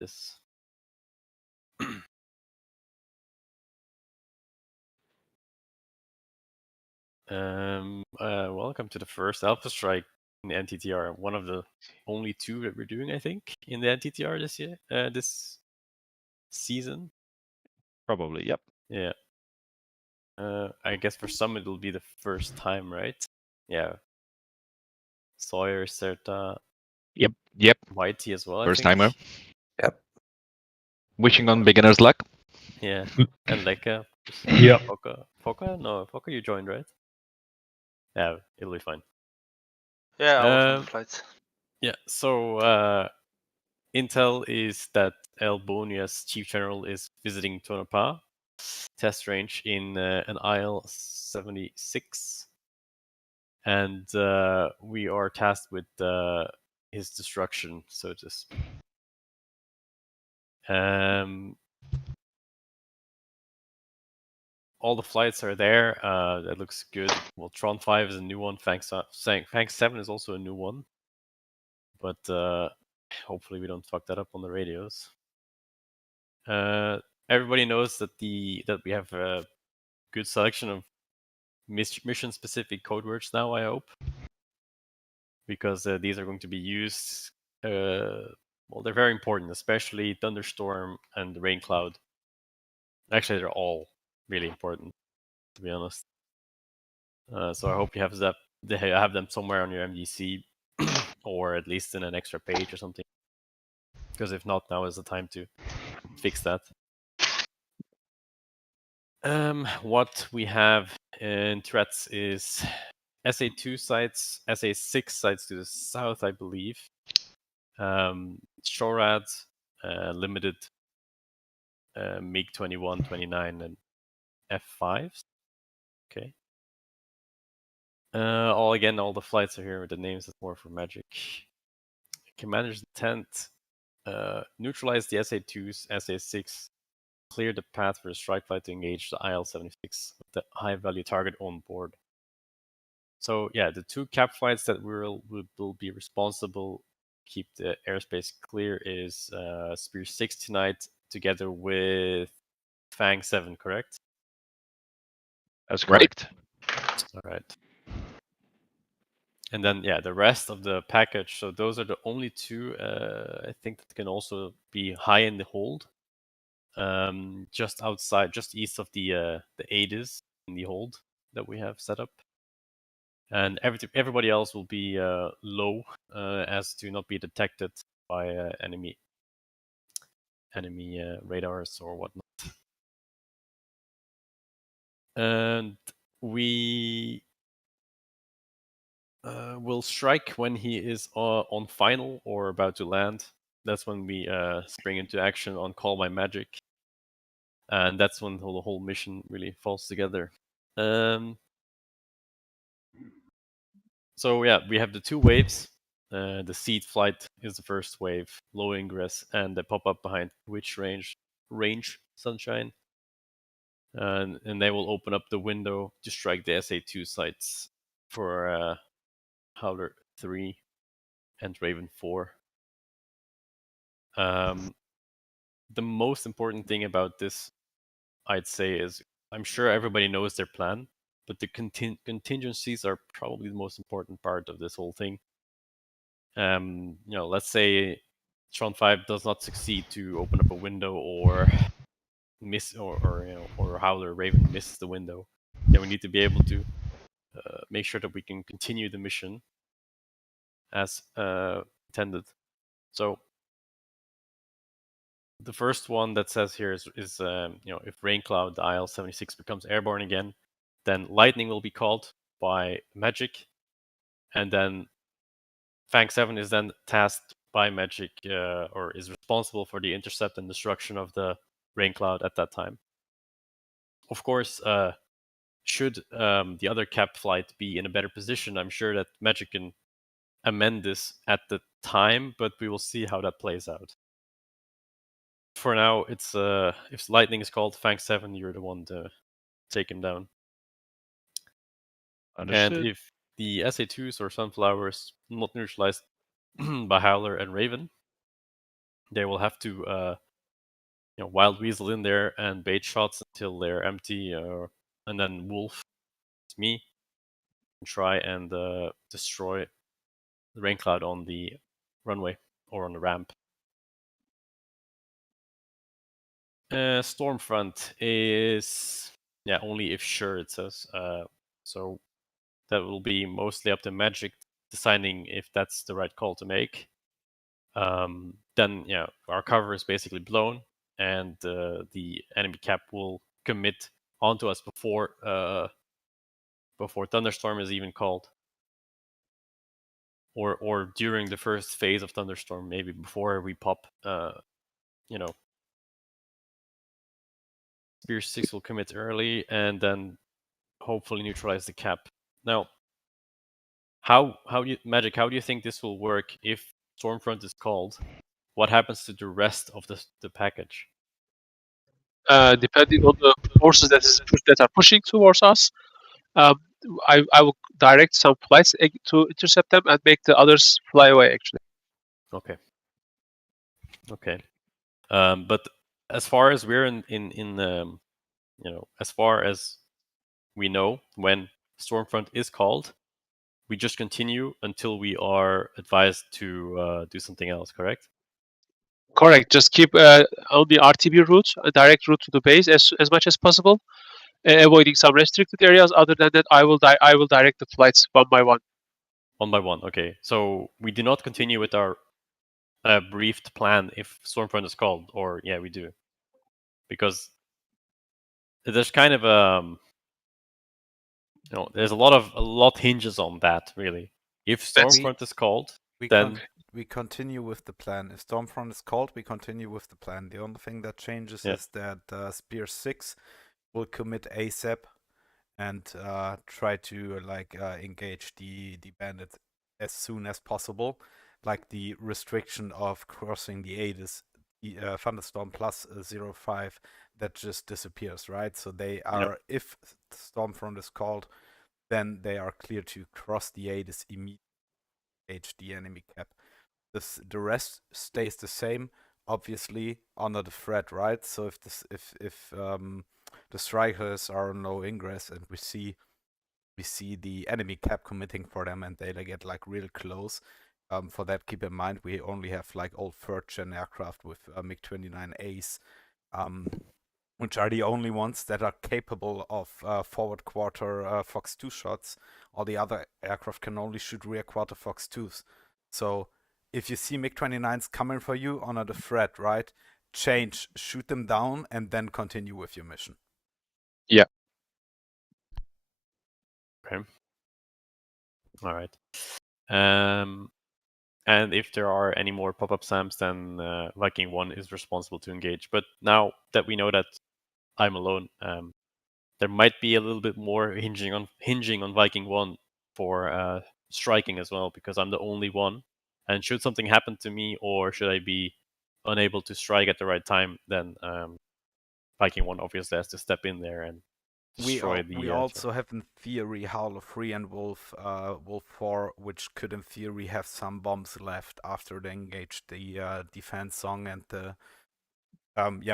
this. Welcome to the first Alpha Strike in the NTTR. One of the only 2 that we're doing, I think, in the NTTR this year, this season. Probably, yep. Yeah. I guess for some it'll be the first time, right? Yeah. Sawyer, Serta. Yep. Whitey as well, First I think. timer. Yep. Wishing on beginner's luck. Yeah. And Leka. Yep. Foka? No, Foka you joined, right? Yeah, it'll be fine. Yeah, I was on the flights. Yeah, so intel is that Albonia's chief general is visiting Tonopah test range in an IL-76, and we are tasked with his destruction, so to speak. All the flights are there. That looks good. Well, Tron 5 is a new one. Fang 7 is also a new one, but hopefully we don't fuck that up on the radios. Everybody knows that we have a good selection of mission-specific code words now, I hope, because these are going to be used. Well, they're very important, especially Thunderstorm and Rain Cloud. Actually, they're all really important, to be honest. So I hope you have them somewhere on your MDC, or at least in an extra page or something. Because if not, now is the time to fix that. What we have in threats is SA2 sites, SA6 sites to the south, I believe. SHORAD, limited MiG-21, 29, and F5s. Okay. All the flights are here with the names. That's more for Magic. Commander's intent: neutralize the SA2s, SA6. Clear the path for a strike flight to engage the IL-76 with the high-value target on board. So yeah, the 2 cap flights that will be responsible keep the airspace clear is Spear 6 tonight, together with Fang 7, correct? That's correct. All right. And then yeah, the rest of the package. So those are the only 2 I think that can also be high in the hold. Just outside, just east of the ADIS in the hold that we have set up. And everybody else will be low as to not be detected by enemy radars or whatnot. And we will strike when he is on final or about to land. That's when we spring into action on Call by Magic. And that's when the whole mission really falls together. So yeah, we have the 2 waves. The seed flight is the first wave, low ingress, and the pop-up behind which range Sunshine. And they will open up the window to strike the SA2 sites for Howler 3 and Raven 4. The most important thing about this, I'd say, is I'm sure everybody knows their plan, but the contingencies are probably the most important part of this whole thing. Let's say Tron 5 does not succeed to open up a window, or miss, or Howler Raven misses the window. Then we need to be able to make sure that we can continue the mission as intended. So the first one that says here is if Rain Cloud, the IL-76 becomes airborne again, then Lightning will be called by Magic, and then Fang 7 is then tasked by Magic, or is responsible for the intercept and destruction of the Rain Cloud at that time. Of course, should the other cap flight be in a better position, I'm sure that Magic can amend this at the time, but we will see how that plays out. For now, it's if Lightning is called Fang 7, you're the one to take him down. Understood. And if the SA2s or Sunflowers not neutralized by Howler and Raven, they will have to wild weasel in there and bait shots until they're empty, and then wolf me and try and destroy the rain cloud on the runway or on the ramp. Stormfront is only if sure, it says. So that will be mostly up to Magic deciding if that's the right call to make. Then our cover is basically blown, and the enemy cap will commit onto us before Thunderstorm is even called, or during the first phase of Thunderstorm, maybe before we pop. Spear 6 will commit early, and then hopefully neutralize the cap. Now, how do you think this will work if Stormfront is called? What happens to the rest of the package? Depending on the forces that are pushing towards us, I will direct some flights to intercept them and make the others fly away. Actually. Okay. But as far as we're as far as we know, when Stormfront is called, we just continue until we are advised to do something else. Correct? Correct. Just keep on the RTB route, a direct route to the base as much as possible, avoiding some restricted areas. Other than that, I will direct the flights one by one. One by one. Okay. So we do not continue with our briefed plan if Stormfront is called, or we do, because there's kind of there's a lot hinges on that, really. If Stormfront is called, then we continue with the plan. If Stormfront is called, we continue with the plan. The only thing that changes is that Spear 6 will commit ASAP and try to engage the bandits as soon as possible. Like the restriction of crossing the Aegis, Thunderstorm plus 0.5, that just disappears, right? So they are, if Stormfront is called, then they are clear to cross the Aegis immediately, the enemy cap. The rest stays the same, obviously under the threat, right? So if the strikers are on low ingress and we see the enemy cap committing for them and they get real close. For that, keep in mind we only have old 3rd gen aircraft with MiG-29As, which are the only ones that are capable of forward quarter Fox 2 shots. All the other aircraft can only shoot rear quarter Fox 2s. So if you see MiG-29s coming for you under the threat, right, change, shoot them down, and then continue with your mission. Yeah. Okay. All right. And if there are any more pop-up SAMs, then Viking 1 is responsible to engage. But now that we know that I'm alone, there might be a little bit more hinging on Viking 1 for striking as well, because I'm the only one. And should something happen to me, or should I be unable to strike at the right time, then Viking 1 obviously has to step in there and destroy we also have in theory Howler 3 and Wolf 4, which could in theory have some bombs left after they engage the defense song and the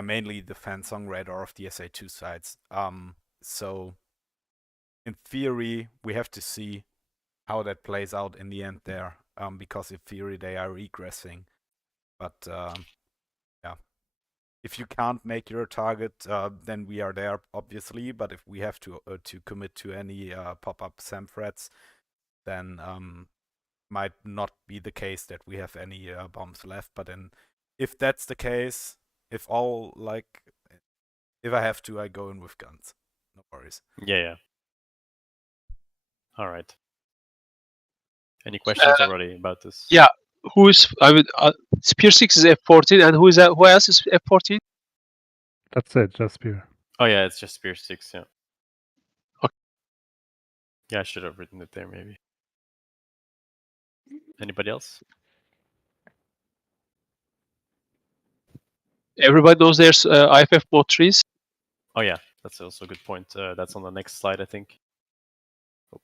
mainly the fan song radar of the SA2 sides. So in theory we have to see how that plays out in the end there, because in theory they are regressing, but if you can't make your target, then we are there, obviously. But if we have to commit to any pop-up SAM threats, then might not be the case that we have any bombs left. But then, if that's the case, if I have to, I go in with guns. No worries. Yeah. All right. Any questions already about this? Yeah. Who is? Spear 6 is F14, and who else is F14? That's it, just Spear. Oh yeah, it's just Spear 6. Yeah. Okay. Yeah, I should have written it there maybe. Anybody else? Everybody knows there's IFF both trees. Oh yeah, that's also a good point. That's on the next slide, I think. Oh.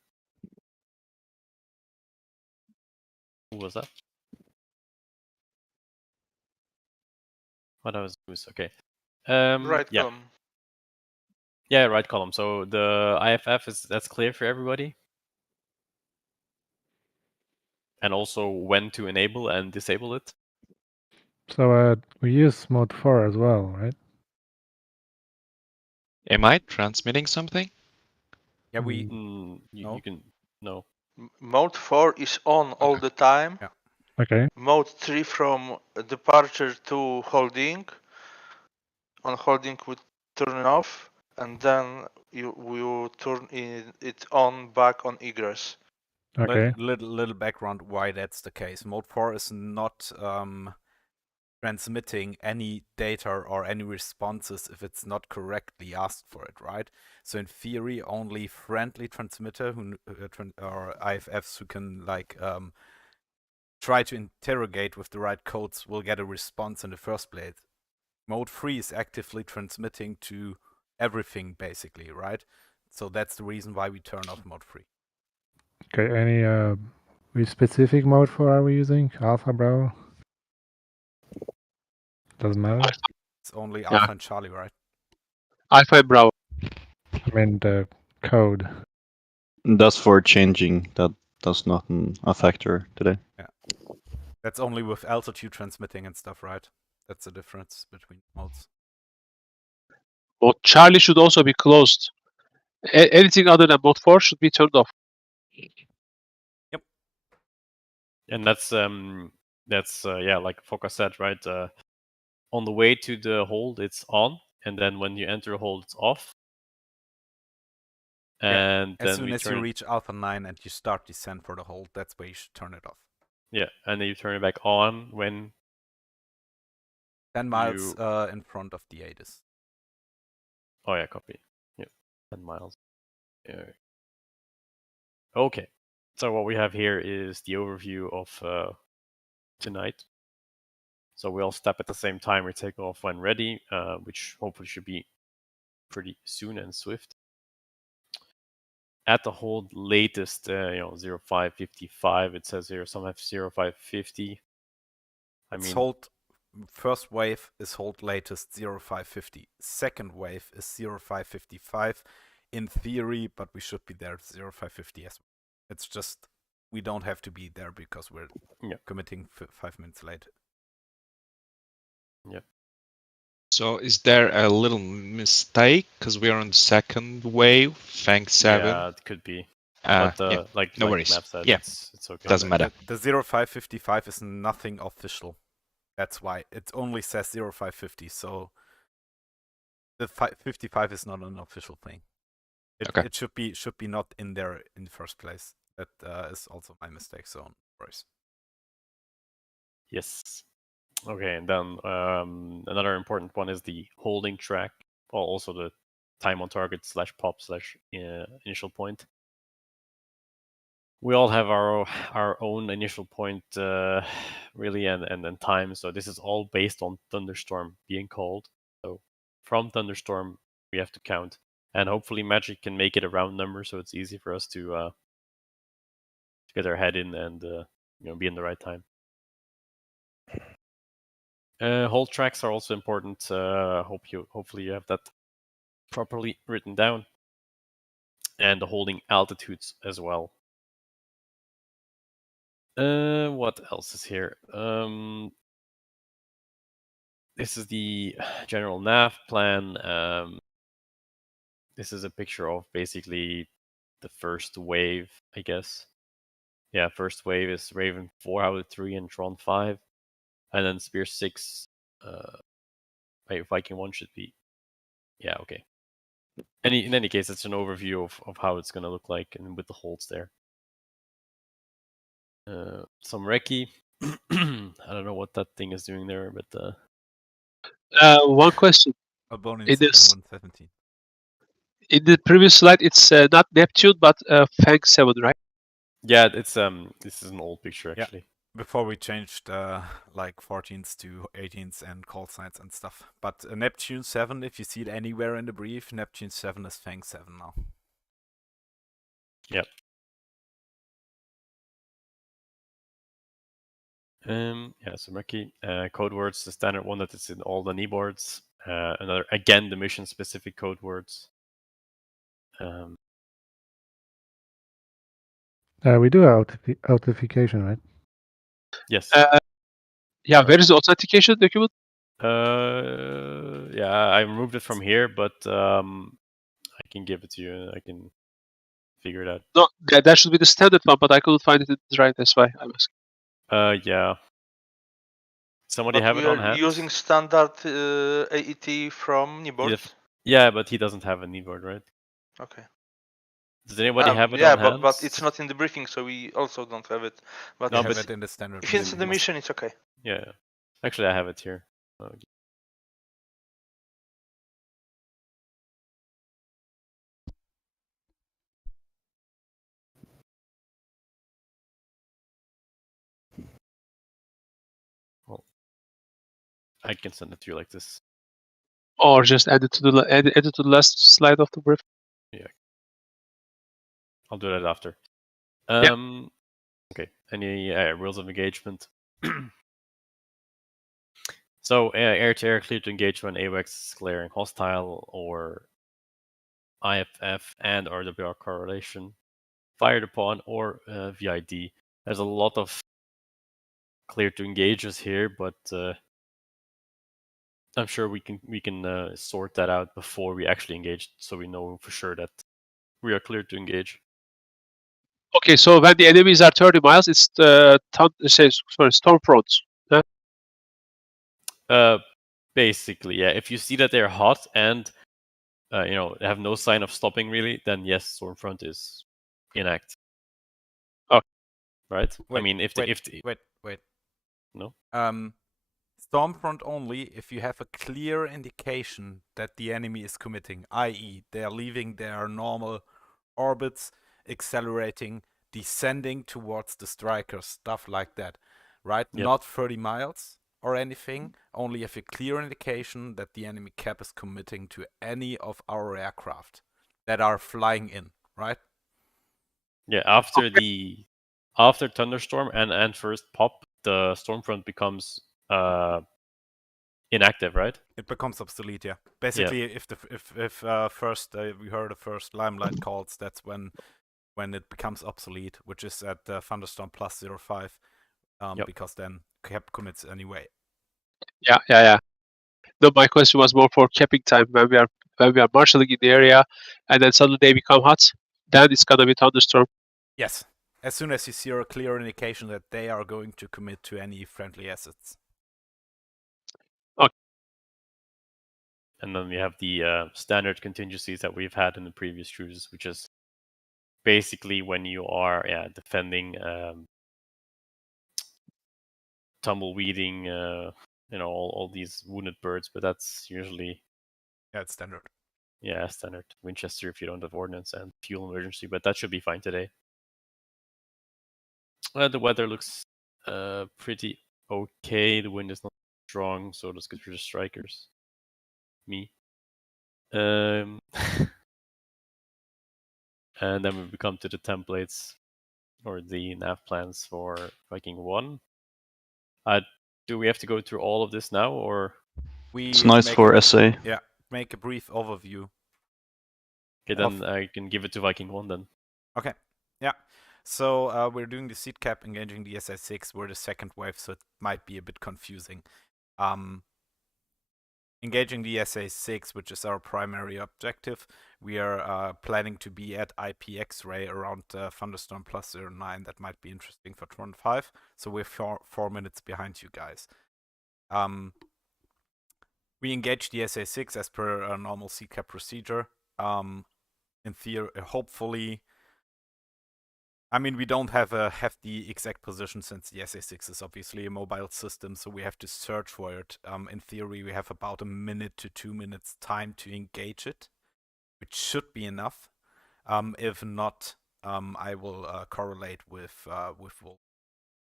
Who was that? What I was loose. Okay. Right Yeah. column. Yeah, right column. So the IFF that's clear for everybody. And also when to enable and disable it. So we use mode 4 as well, right? Am I transmitting something? Yeah, we You can no. Mode 4 is on all the time. Yeah. Okay. Mode 3 from departure to holding. On holding we turn it off, and then you turn it on back on egress. Okay. Little background why that's the case. Mode 4 is not transmitting any data or any responses if it's not correctly asked for it, right? So in theory, only friendly transmitter who or IFFs who can like try to interrogate with the right codes will get a response in the first place. Mode 3 is actively transmitting to everything basically, right? So that's the reason why we turn off mode 3. Okay. Any which specific mode 4 are we using? Alpha, Bravo? Doesn't matter. It's only Yeah. Alpha and Charlie, right? Alpha and Bravo. I mean the code. That's for changing. That's not a factor today. Yeah. That's only with altitude transmitting and stuff, right? That's the difference between modes. Mode Charlie should also be closed. Anything other than mode 4 should be turned off. And that's yeah, like Foka said, right? On the way to the hold, it's on, and then when you enter hold, it's off. And as then soon as you reach Alpha 9 and you start descent for the hold, that's where you should turn it off. Yeah, and then you turn it back on when 10 miles in front of the ATIS. Oh yeah, copy. Yeah, 10 miles. Yeah. Okay, so what we have here is the overview of tonight. So we all step at the same time. We take off when ready, which hopefully should be pretty soon and swift. At the hold latest, 0555. It says here some have 0550. It's hold. First wave is hold latest 0550. Second wave is 0555 in theory, but we should be there at 0550 as well. It's just we don't have to be there because we're committing 5 minutes late. Yep. So is there a little mistake because we are on the second wave, Fang 7? Yeah, it could be. But yeah. like no like worries. Matt said, Yeah, it's okay. Doesn't matter. The 0555 is nothing official. That's why it only says 0550. So the 55 is not an official thing. It should be not in there in the first place. That is also my mistake. So no worries. Yes. Okay, and then another important one is the holding track, or also the time on target / pop / initial point. We all have our own initial point, really, and time. So this is all based on thunderstorm being called. So from thunderstorm, we have to count, and hopefully Magic can make it a round number, so it's easy for us to get our head in and be in the right time. Hold tracks are also important. Hopefully you have that properly written down, and the holding altitudes as well. What else is here? This is the general nav plan. This is a picture of basically the first wave, I guess. Yeah, first wave is Raven 4 out of 3 and Tron 5, and then Spear 6. Viking 1 should be. Yeah, okay. In any case, it's an overview of how it's going to look like, and with the holds there. Some recce. I don't know what that thing is doing there, but One question. In this 117. In the previous slide, it's not Neptune but Fang 7, right? Yeah, it's this is an old picture actually. Yeah. Before we changed like 14s to 18s and call signs and stuff. But Neptune 7, if you see it anywhere in the brief, Neptune 7 is Fang 7 now. Yep. Yeah, so Murky, code words, the standard one that is in all the keyboards. Another, again, the mission specific code words. We do authentication, right? Yes. Yeah, where is the authentication document? Yeah, I removed it from here, but I can give it to you. I can figure it out. No, that should be the standard one, but I couldn't find it in the drive. That's why I'm asking. Yeah. Somebody But have we it on are hand? using standard AET from keyboard. Yeah, but he doesn't have a keyboard, right? Okay. Does anybody have it yeah, on hand? but it's not in the briefing, so we also don't have it. But We No, have but it in the standard. if it's in the briefing. mission, it's okay. yeah. Actually, I have it here. Well, I can send it to you like this. Or just add it to the add it to the last slide of the brief. Yeah. I'll do that after. Yeah. Okay. Any rules of engagement? So air-to-air clear to engage when AWACS is clearing hostile or IFF and or WR correlation, fired upon or VID. There's a lot of clear to engages here, but I'm sure we can sort that out before we actually engage, so we know for sure that we are clear to engage. Okay, so when the enemies are 30 miles, it's the storm fronts. Basically, yeah. If you see that they're hot and have no sign of stopping really, then yes, Stormfront is inact. Oh, right. Wait, I mean, wait. No. Stormfront only if you have a clear indication that the enemy is committing, i.e., they are leaving their normal orbits, accelerating, descending towards the strikers, stuff like that, right? Yep. Not 30 miles or anything, only if a clear indication that the enemy cap is committing to any of our aircraft that are flying in, right? Yeah, after Thunderstorm and first pop, the Stormfront becomes inactive, right? It becomes obsolete, yeah. Basically, if first we heard the first limelight calls, that's when it becomes obsolete, which is at Thunderstorm plus 0.5, Yep. because then cap commits anyway. Yeah. No, my question was more for capping time when we are marshalling in the area, and then suddenly they become hot. Then it's gonna be thunderstorm. Yes, as soon as you see a clear indication that they are going to commit to any friendly assets. Okay. And then we have the standard contingencies that we've had in the previous cruises, which is basically when you are defending tumbleweeding, all these wounded birds, but that's usually it's standard. Yeah, standard Winchester if you don't have ordnance and fuel emergency, but that should be fine today. The weather looks pretty okay. The wind is not strong, so that's good for the strikers. Me. And then we come to the templates or the nav plans for Viking 1. Do we have to go through all of this now, or? It's nice for SA. Yeah, make a brief overview. Okay, then I can give it to Viking 1 then. Okay, yeah. So we're doing the seat cap, engaging the SA6. We're the second wave, so it might be a bit confusing. Engaging the SA6, which is our primary objective, we are planning to be at IPX-ray around Thunderstorm plus 09. That might be interesting for turn 5. So we're 4 minutes behind you guys. We engage the SA6 as per a normal seat cap procedure. In theory, hopefully, I mean, we don't have the exact position since the SA6 is obviously a mobile system, so we have to search for it. In theory, we have about 1 minute to 2 minutes time to engage it, which should be enough. If not, I will correlate with Wolf.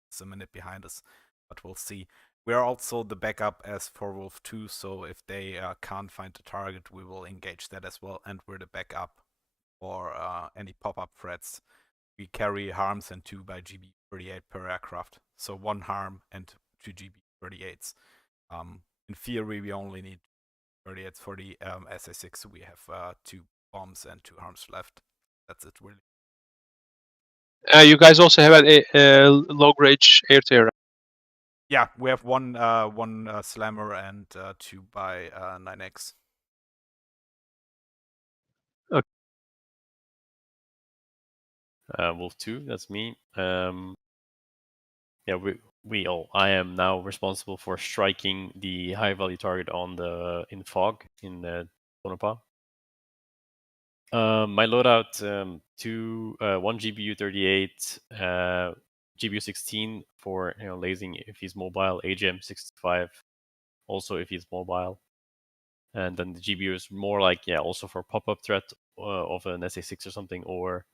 It's a minute behind us, but we'll see. We are also the backup as for Wolf 2, so if they can't find the target, we will engage that as well, and we're the backup for any pop-up threats we carry harms and 2 by GB38 per aircraft. So 1 harm and 2 GB38s. In theory, we only need 38s for the SA6, so we have 2 bombs and 2 harms left. That's it, really. You guys also have a long-range air-to-air. Yeah, we have one slammer and 2 by 9X. Okay. Wolf 2, that's me. Yeah, I am now responsible for striking the high value target in fog in Tonopah. My loadout, 1 GBU 38, GBU 16 for lasing if he's mobile, AGM 65 also if he's mobile, and then the GBU is more like also for pop-up threat of an SA6 or something, or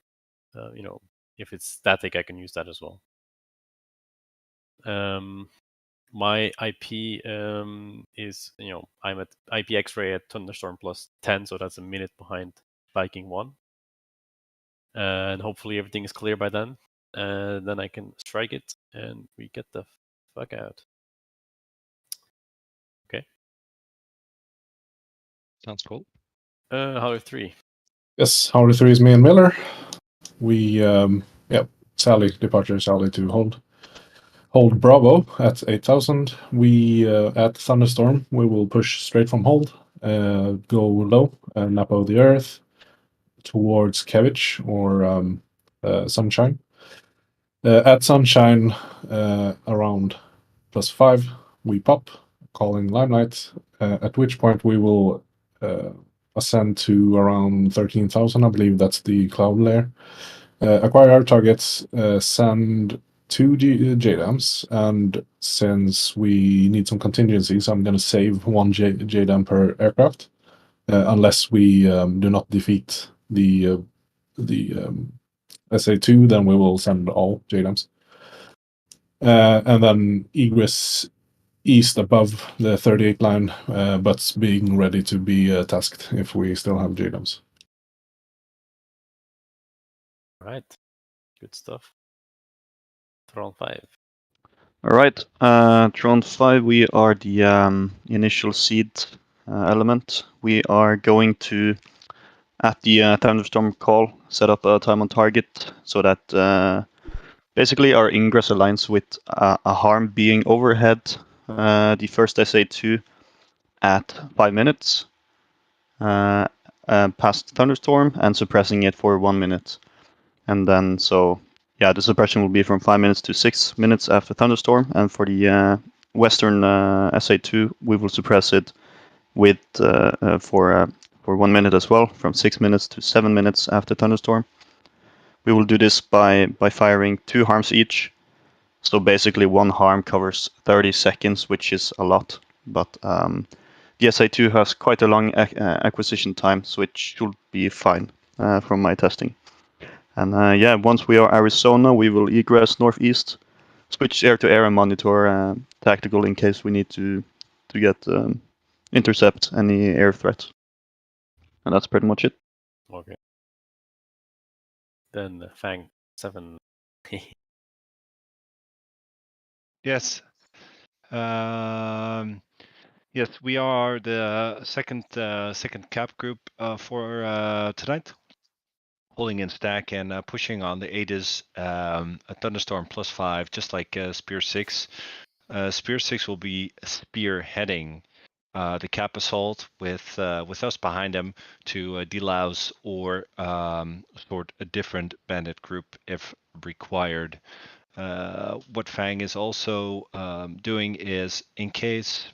if it's static I can use that as well. My IP is I'm at IP X-ray at Thunderstorm plus 10, so that's a minute behind Viking 1. And hopefully everything is clear by then. And then I can strike it and we get the fuck out. Okay. Sounds cool. Howler 3. Yes, Howler 3 is me and Miller. We, Sally, departure Sally to hold Bravo at 8,000. We, at Thunderstorm, we will push straight from hold, go low, nap over the earth towards Kevich or Sunshine. At Sunshine, around +5, we pop, calling Limelight, at which point we will ascend to around 13,000. I believe that's the cloud layer. Acquire our targets, send 2 JDAMs, and since we need some contingencies, I'm going to save 1 JDAM per aircraft, unless we do not defeat the SA2, then we will send all JDAMs. And then egress east above the 38 line, but being ready to be tasked if we still have JDAMs. All right. Good stuff. Tron 5. All right, Tron 5, we are the initial seed element. We are going to, at the Thunderstorm call, set up a time on target so that basically our ingress aligns with a harm being overhead the first SA2 at 5 minutes past Thunderstorm and suppressing it for 1 minute. And then the suppression will be from 5 minutes to 6 minutes after Thunderstorm. And for the Western SA2, we will suppress it with for 1 minute as well, from 6 minutes to 7 minutes after Thunderstorm. We will do this by firing 2 harms each. So basically 1 harm covers 30 seconds, which is a lot. But the SA2 has quite a long acquisition time, so it should be fine from my testing. And once we are Arizona, we will egress northeast, switch air-to-air and monitor tactical in case we need to get intercept any air threats. And that's pretty much it. Okay. Then Fang 7. Yes. Yes, we are the second cap group for tonight, holding in stack and pushing on the ADIS a Thunderstorm +5, just like Spear 6. Spear 6 will be spearheading the cap assault with us behind him to delouse or sort a different bandit group if required. What Fang is also doing is, in case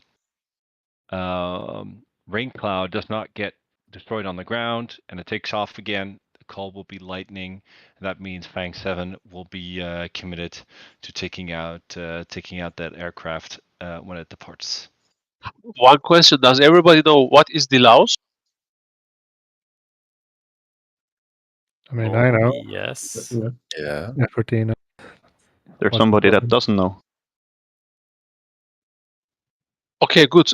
Rain Cloud does not get destroyed on the ground and it takes off again, the call will be lightning. That means Fang 7 will be committed to taking out that aircraft when it departs. One question: does everybody know what is the Laos? I mean, I know. Yes. Yeah. F14. There's somebody that doesn't know. Okay, good.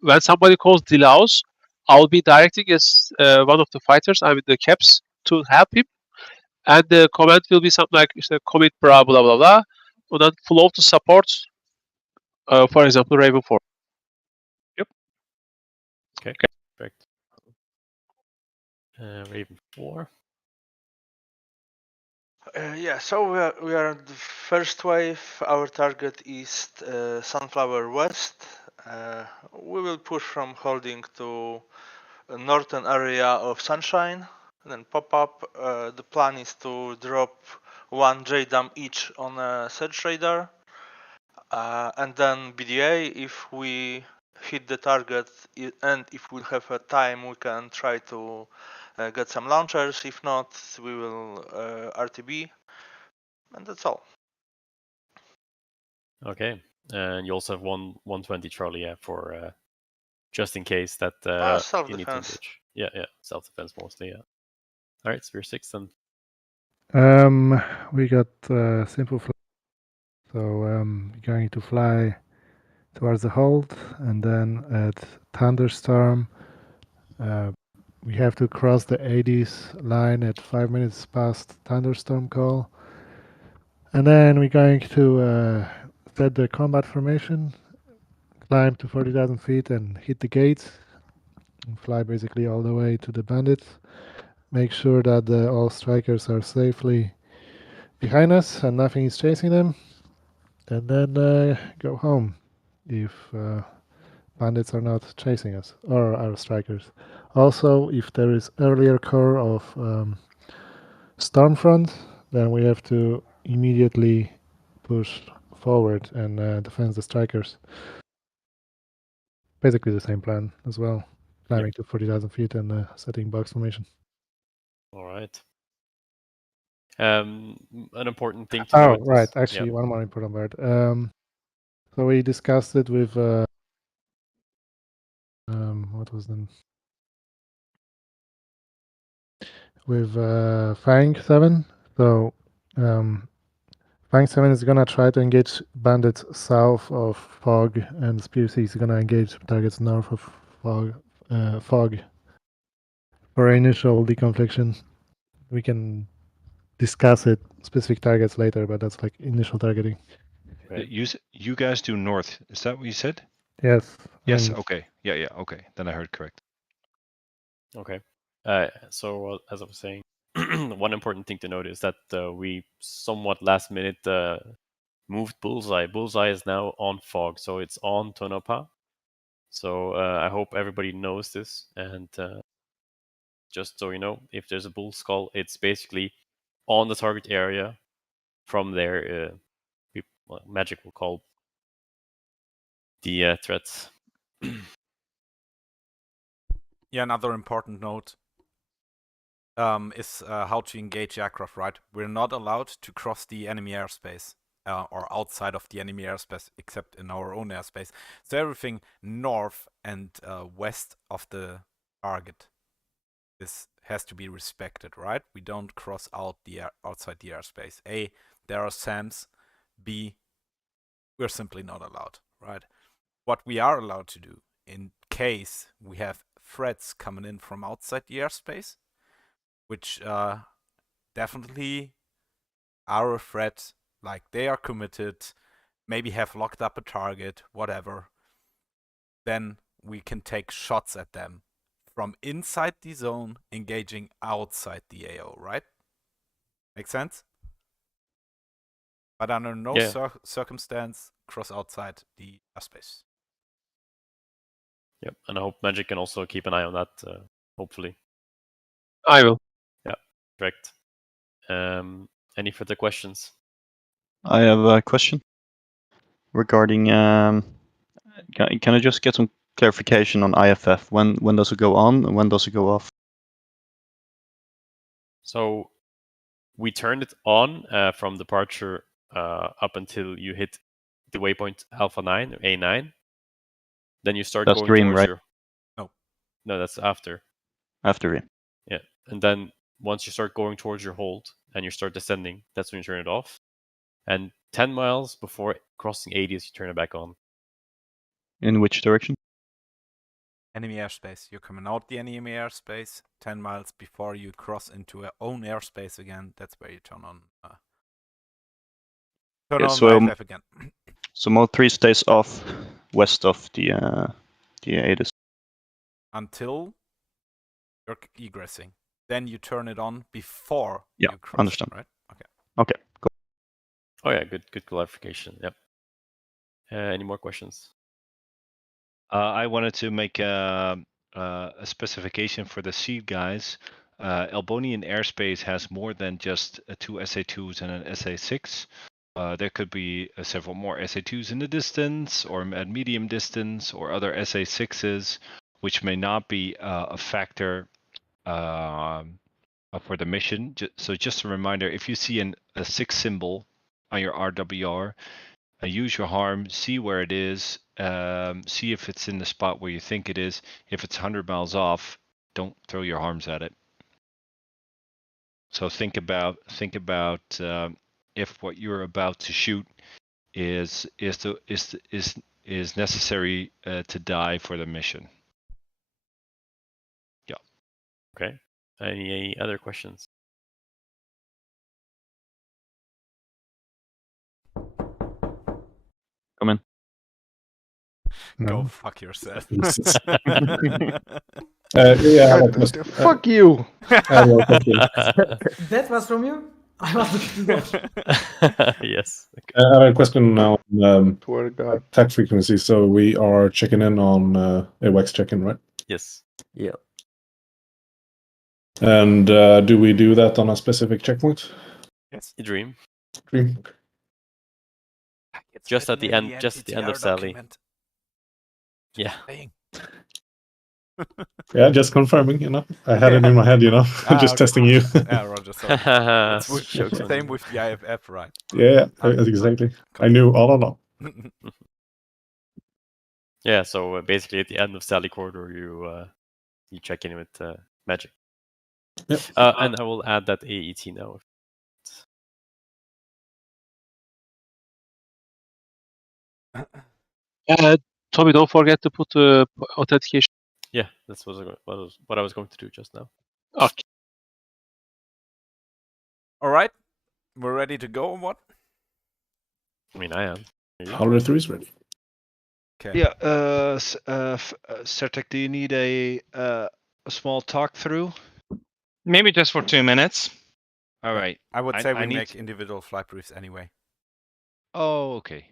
When somebody calls the Laos, I'll be directing as one of the fighters, I mean the caps, to help him. and the command will be something like commit blah blah blah blah, and then flow to support. For example, Raven 4. Okay, correct. Raven 4. Yeah, so we are in the first wave. Our target is Sunflower West. We will push from holding to a northern area of Sunshine, and then pop up. The plan is to drop one JDAM each on a Surge Radar, and then BDA. If we hit the target and if we have a time, we can try to get some launchers. If not, we will RTB. And that's all. Okay, and you also have 120 Charlie, yeah, for just in case that you need to Self-defense. engage. Yeah, self-defense mostly. Yeah. All right, Spear 6 then. We got simple flight, so we're going to fly towards the hold, and then at thunderstorm, we have to cross the 80s line at 5 minutes past thunderstorm call, and then we're going to set the combat formation, climb to 40,000 feet and hit the gates, and fly basically all the way to the bandits. Make sure that all strikers are safely behind us and nothing is chasing them, and then go home if bandits are not chasing us or our strikers. Also, if there is earlier core of Stormfront, then we have to immediately push forward and defend the strikers. Basically the same plan as well, climbing to 40,000 feet and setting box formation. All right. An important thing to note. Right. Actually, one more important part. So we discussed it with what was the with Fang 7. So Fang 7 is gonna try to engage bandits south of Fog, and Spear 6 is gonna engage targets north of Fog for initial deconfliction. We can discuss it specific targets later, but that's like initial targeting. Right. You guys do north. Is that what you said? Yes. Yes. Okay. Yeah. Okay. Then I heard correct. Okay. So as I was saying, one important thing to note is that we somewhat last minute moved Bullseye. Bullseye is now on Fog, so it's on Tonopah. So I hope everybody knows this, and just so you know, if there's a bull skull, it's basically on the target area. From there, Magic will call the threats. Yeah, another important note is how to engage aircraft, right? We're not allowed to cross the enemy airspace or outside of the enemy airspace except in our own airspace. So everything north and west of the target has to be respected, right? We don't cross out outside the airspace. A, there are SAMs. B, we're simply not allowed, right? What we are allowed to do in case we have threats coming in from outside the airspace, which definitely are a threat, like they are committed, maybe have locked up a target, whatever, then we can take shots at them from inside the zone, engaging outside the AO, right? Make sense? But under no circumstance, cross outside the airspace. Yep, and I hope Magic can also keep an eye on that, hopefully. I will. Yeah, correct. Any further questions? I have a question regarding. Can I just get some clarification on IFF? When does it go on and when does it go off? So we turned it on from departure up until you hit the waypoint Alpha 9 or A9. Then you start That's going Dream, towards right? your. No. No, that's after. After Dream. Yeah, and then once you start going towards your hold and you start descending, that's when you turn it off. And 10 miles before crossing 80s, you turn it back on. In which direction? enemy airspace. You're coming out the enemy airspace 10 miles before you cross into your own airspace again. That's where you turn on. Turn on IFF again. So mode 3 stays off west of the ATIS. Until you're egressing. Then you turn it on before Yeah, you cross. understand. Right? Okay. Okay, cool. Oh yeah, good clarification. Yep. Any more questions? I wanted to make a specification for the seed guys. Elbonian airspace has more than just 2 SA2s and an SA6. There could be several more SA2s in the distance, or at medium distance, or other SA6s, which may not be a factor for the mission. So just a reminder, if you see a 6 symbol on your RWR, use your harm, see where it is, see if it's in the spot where you think it is. If it's 100 miles off, don't throw your harms at it. So think about if what you're about to shoot is necessary to die for the mission. Yeah. Okay. Any other questions? Come in. Go No. fuck yourself. Fuck you! That was from you? I was looking at Yes. I have a question on Swear to God. attack frequency. So we are checking in on AWACS check-in, right? Yes. Yeah. And do we do that on a specific checkpoint? Yes. Dream. Dream. It's Just at written the in end. Just at the end of NTTR Sally. document. Yeah. Saying. Yeah, just confirming. I had it in my head. Just okay. testing you. Yeah, Roger. So it's with, Jokes on same you. with the IFF, right? Yeah, exactly. I knew all along. Yeah. So basically, at the end of Sally corridor, you check in with Magic. Yep. And I will add that AET now. Tommy, don't forget to put authentication. Yeah, that's what I was going to do just now. Okay. All right, we're ready to go. Or what? I mean, I am. Howler 3 is ready. Okay. Yeah. Sertek, do you need a small talk through? Maybe just for 2 minutes. All right. I would say we need make individual flight briefs anyway. Oh, okay.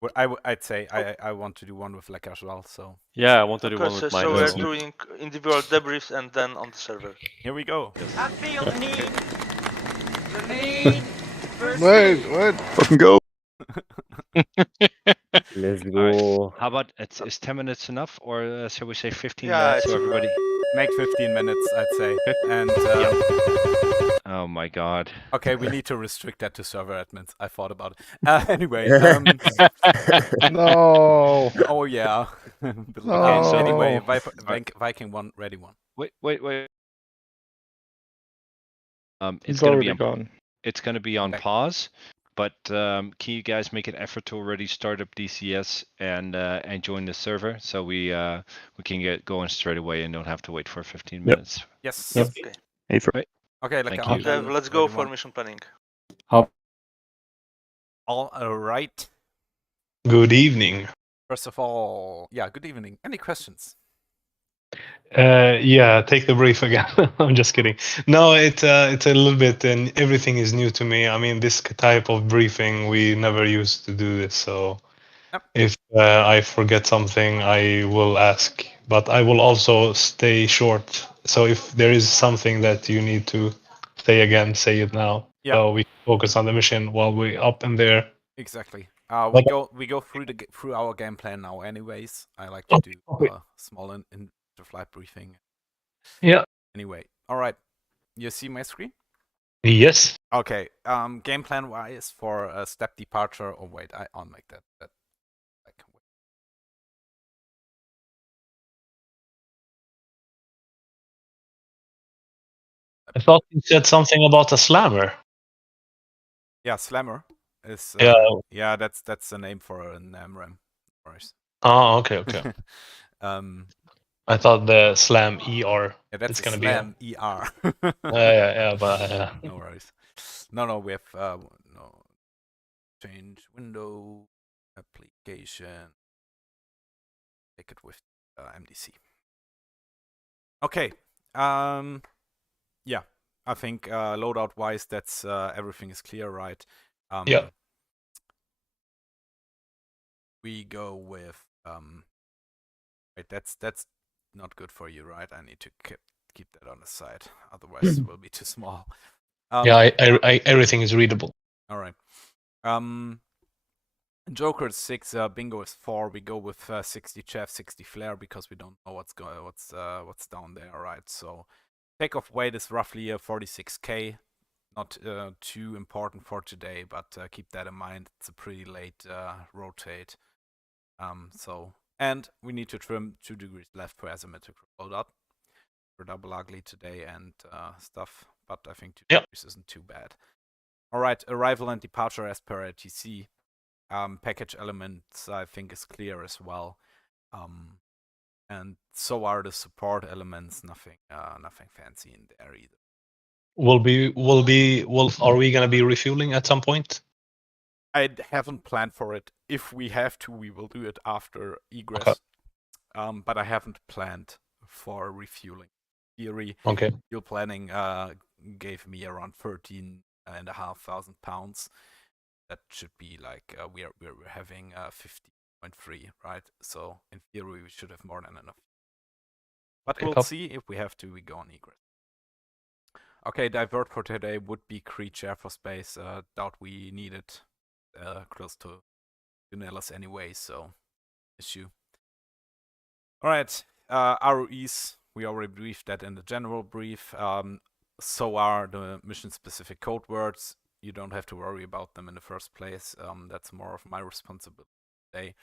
Well, I'd say I want to do one with Lek as well. So Yeah, I want to do one Okay, with so mine. we're as well. doing individual debriefs and then on the server. here we go. I feel the need. The need. Wait, what? Fucking go. Let's All right. go. How about is 10 minutes enough, or shall we say 15 Yeah, minutes so it's everybody? Make 15 minutes, I'd say. And Oh my God. okay, we need to restrict that to server admins. I thought about it. Anyway. No. Oh yeah. Okay, so- Anyway, Alright. Viking 1 ready 1. Wait. It's He's gonna already be on. gone. It's gonna be on Okay. pause. But can you guys make an effort to already start up DCS and join the server so we can get going straight away and don't have to wait for 15 minutes. Yes. Yep. Okay. Hey, for Okay, Thank I'll you. tell Okay, let's go ready for 1. mission planning. All right. Good evening. First of all, yeah, good evening. Any questions? Yeah, take the brief again. I'm just kidding. No, it's a little bit, and everything is new to me. I mean, this type of briefing, we never used to do this. So Yep. if I forget something, I will ask. But I will also stay short. So if there is something that you need to say again, say it now. Yeah. So we focus on the mission while we're up in there. Exactly. We go through our game plan now. Anyways, I like to do okay. small inter-flight briefing. Yeah. Anyway, all right. You see my screen? Yes. Okay. Game plan wise for a step departure. Oh wait, I'll make that. I can wait. I thought you said something about a slammer. Yeah, Slammer is. Yeah. Yeah, that's the name for an AMRAAM. Oh, okay. I thought the slam ER. Yeah, that's It's a gonna slam ER. yeah, but No worries. No, we have no change window application. Take it with MDC. Okay. Yeah, I think loadout wise, that's everything is clear, right? Yeah. We go with wait, that's not good for you, right? I need to keep that on the side, otherwise it will be too small. Yeah, everything is readable. All right. Joker is 6, Bingo is 4. We go with 60 Chaff, 60 Flare because we don't know what's down there, right? So takeoff weight is roughly 46k. Not too important for today, but keep that in mind. It's a pretty late rotate. And we need to trim 2 degrees left per asymmetric loadout. We're double ugly today and stuff, but I think 2 degrees isn't too bad. All right, arrival and departure as per ATC. Package elements, I think, is clear as well. And so are the support elements. Nothing fancy in there either. Are we gonna be refueling at some point? I haven't planned for it. If we have to, we will do it after egress. Okay. But I haven't planned for refueling. Theory. Okay. Fuel planning gave me around 13,500 pounds. That should be like we're having 50.3, right? So in theory we should have more than enough. But we'll see. If we have to, we go on egress. Okay, divert for today would be Creech Air Force Base. Doubt we need it close to Nellis anyway, so issue. All right, ROEs, we already briefed that in the general brief. So are the mission-specific code words. You don't have to worry about them in the first place. That's more of my responsibility today.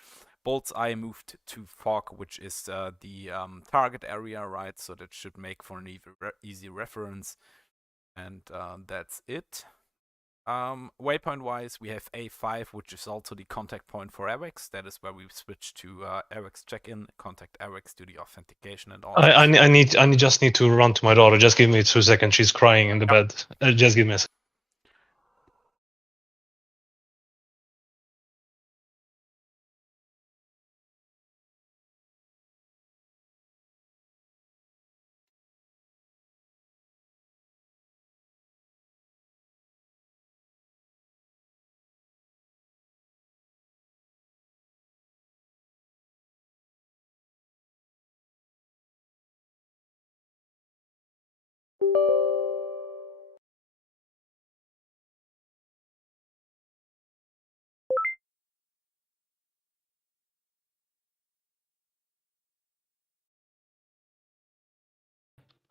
Bullseye moved to fog, which is the target area, right? So that should make for an easy reference. And that's it. Waypoint wise, we have A5, which is also the contact point for AWACS. That is where we switch to AWACS check-in, contact AWACS, do the authentication and all. I just need to run to my daughter. Just give me 2 seconds. She's crying in the bed. Just give me a second.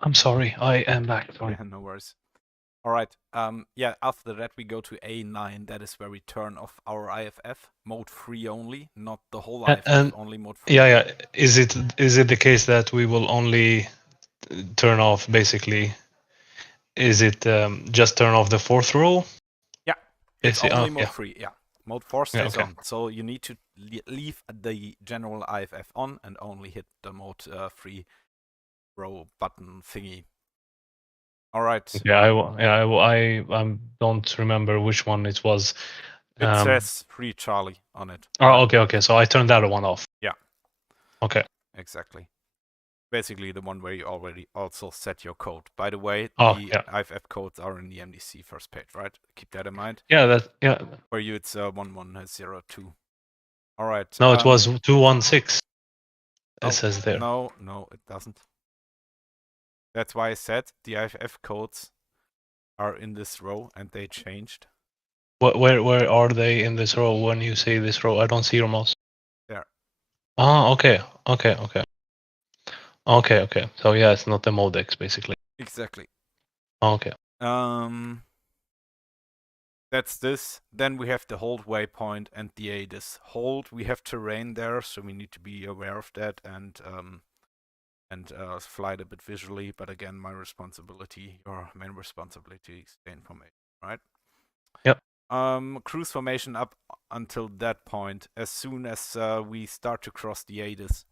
I'm sorry, I am back. Sorry. Yeah, no worries. All right. Yeah, after that we go to A9. That is where we turn off our IFF mode 3 only, not the whole IFF, only mode 3. Yeah. Is it the case that we will only turn off basically? Is it just turn off the 4th row? Yeah, it's only mode 3. Yeah, mode 4 stays on. So you need to leave the general IFF on and only hit the mode 3 row button thingy. All right. Yeah, I don't remember which one it was. It says Free Charlie on it. Oh, okay. So I turned that one off. Yeah. Okay. Exactly. Basically the one where you already also set your code. By the way, the IFF codes are in the MDC first page, right? Keep that in mind. Yeah, For you it's 1102. All right. No, it was 216. It says there. No, it doesn't. That's why I said the IFF codes are in this row and they changed. Where are they in this row? When you say this row, I don't see your mouse. There. Oh, okay. So yeah, it's not the modex basically. Exactly. Okay. That's this. Then we have the hold waypoint and the ADIS. Hold, we have terrain there, so we need to be aware of that and fly it a bit visually. But again, my responsibility, your main responsibility is the information, right? Yep. Cruise formation up until that point. As soon as we start to cross the ADIS,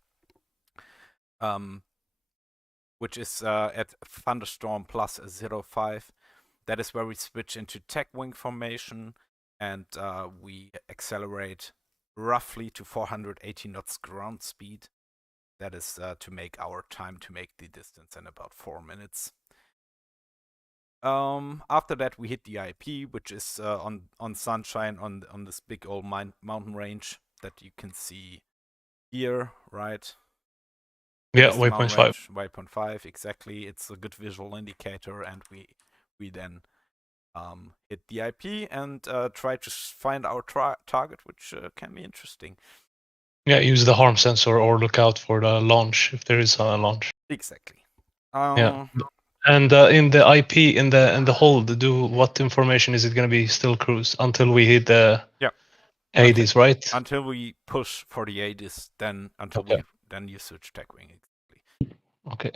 which is at Thunderstorm plus 0.5. That is where we switch into tech wing formation, and we accelerate roughly to 480 knots ground speed. That is to make our time to make the distance in about 4 minutes. After that, we hit the IP, which is on Sunshine on this big old mountain range that you can see here, right? Yeah, That is the mountain waypoint 5. range, waypoint 5, exactly. It's a good visual indicator, and we then hit the IP and try to find our target, which can be interesting. Yeah, use the harm sensor or look out for the launch if there is a launch. Exactly. Yeah. And in the IP, in the hold, what information is it going to be still cruise until we hit the ADs, right? Until we push for the ADs, then then you switch tech wing. Exactly. Okay.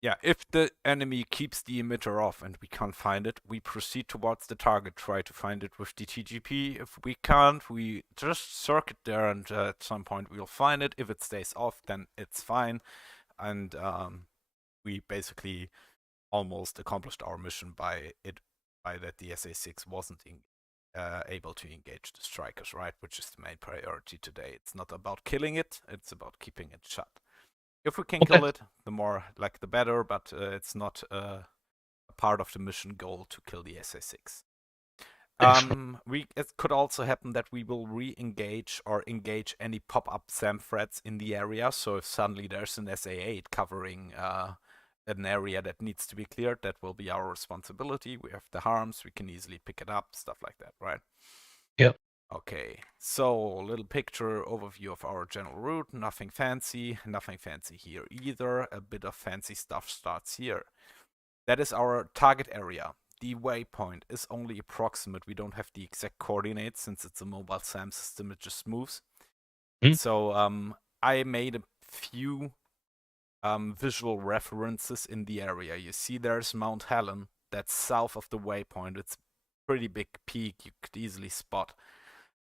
Yeah, if the enemy keeps the emitter off and we can't find it, we proceed towards the target, try to find it with the TGP. If we can't, we just circuit there, and at some point we'll find it. If it stays off, then it's fine. And we basically almost accomplished our mission by that the SA6 wasn't able to engage the strikers, right? Which is the main priority today. It's not about killing it, it's about keeping it shut. If we can kill it, the more the better, but it's not a part of the mission goal to kill the SA6. It could also happen that we will re-engage or engage any pop-up SAM threats in the area. So if suddenly there's an SA8 covering an area that needs to be cleared, that will be our responsibility. We have the harms, we can easily pick it up, stuff like that, right? Yep. Okay, so a little picture overview of our general route. Nothing fancy here either. A bit of fancy stuff starts here. That is our target area. The waypoint is only approximate. We don't have the exact coordinates since it's a mobile SAM system. It just moves. So I made a few visual references in the area. You see there's Mount Helen. That's south of the waypoint. It's a pretty big peak you could easily spot.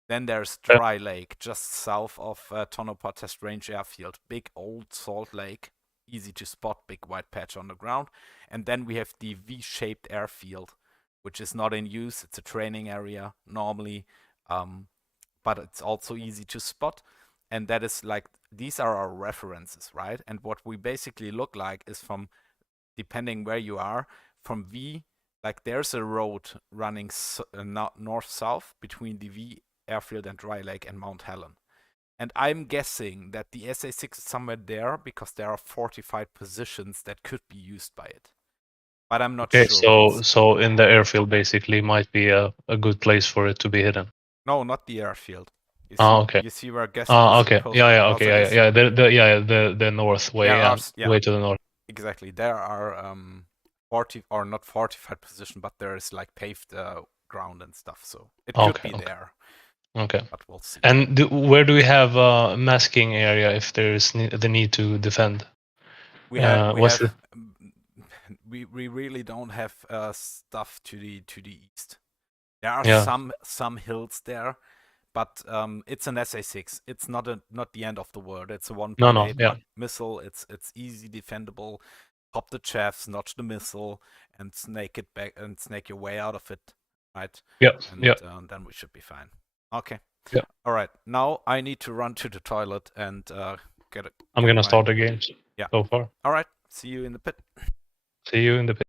Then there's Dry Lake, just south of Tonopah Test Range Airfield. Big old salt lake, easy to spot, big white patch on the ground. And then we have the V-shaped airfield, which is not in use. It's a training area normally, but it's also easy to spot. And that is these are our references, right? And what we basically look like is from, depending where you are, from V, there's a road running north-south between the V airfield and Dry Lake and Mount Helen. And I'm guessing that the SA6 is somewhere there because there are fortified positions that could be used by it. But I'm not sure. So in the airfield basically might be a good place for it to be hidden. No, not the airfield. Okay. You see where guest okay. The north way, way to the north. Exactly. There are not fortified position, but there is paved ground and stuff, so it could be there. Okay. But we'll see. And where do we have a masking area if there is the need to defend? We really don't have stuff to the east. There are some hills there, but it's an SA6. It's not the end of the world. It's a 1.8 missile. It's easy defendable. Pop the chaffs, notch the missile, and snake it back and snake your way out of it, right? And then we should be fine. Okay. Yeah. All right. Now I need to run to the toilet and I'm gonna start the games. Yeah. So far. All right. See you in the pit. See you in the pit.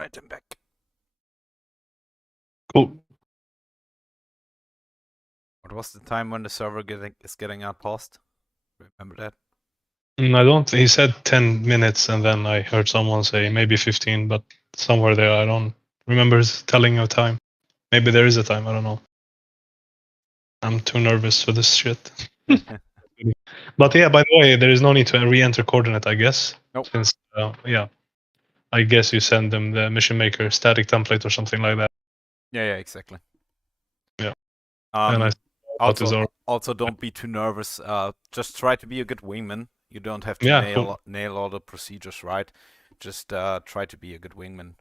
Right, I'm back. Cool. What was the time when the server is getting unpaused? Remember that? I don't. He said 10 minutes, and then I heard someone say maybe 15, but somewhere there I don't remember telling a time. Maybe there is a time. I don't know. I'm too nervous for this shit. But yeah, by the way, there is no need to re-enter coordinate, I guess. Nope. Since yeah, I guess you send them the mission maker static template or something like that. Yeah, exactly. Yeah. And also, don't be too nervous. Just try to be a good wingman. You don't have to nail all the procedures right. Just try to be a good wingman.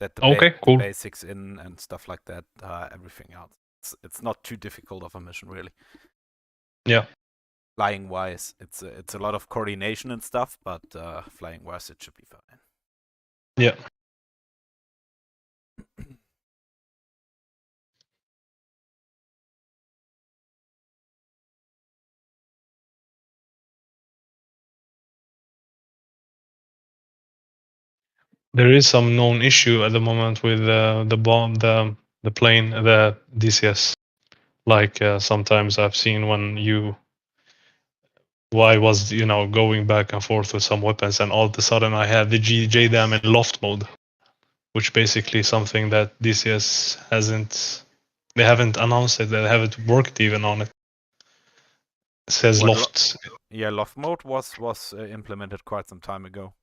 That the basics in and stuff like that. Everything else. It's not too difficult of a mission, really. Yeah. Flying wise, it's a lot of coordination and stuff, but flying wise, it should be fine. Yeah. There is some known issue at the moment with the bomb, the plane, the DCS. Like sometimes I've seen when I was going back and forth with some weapons, and all of a sudden I had the JDAM in loft mode, which basically something that DCS they haven't announced it, they haven't worked even on it. It says loft. Yeah, loft mode was implemented quite some time ago.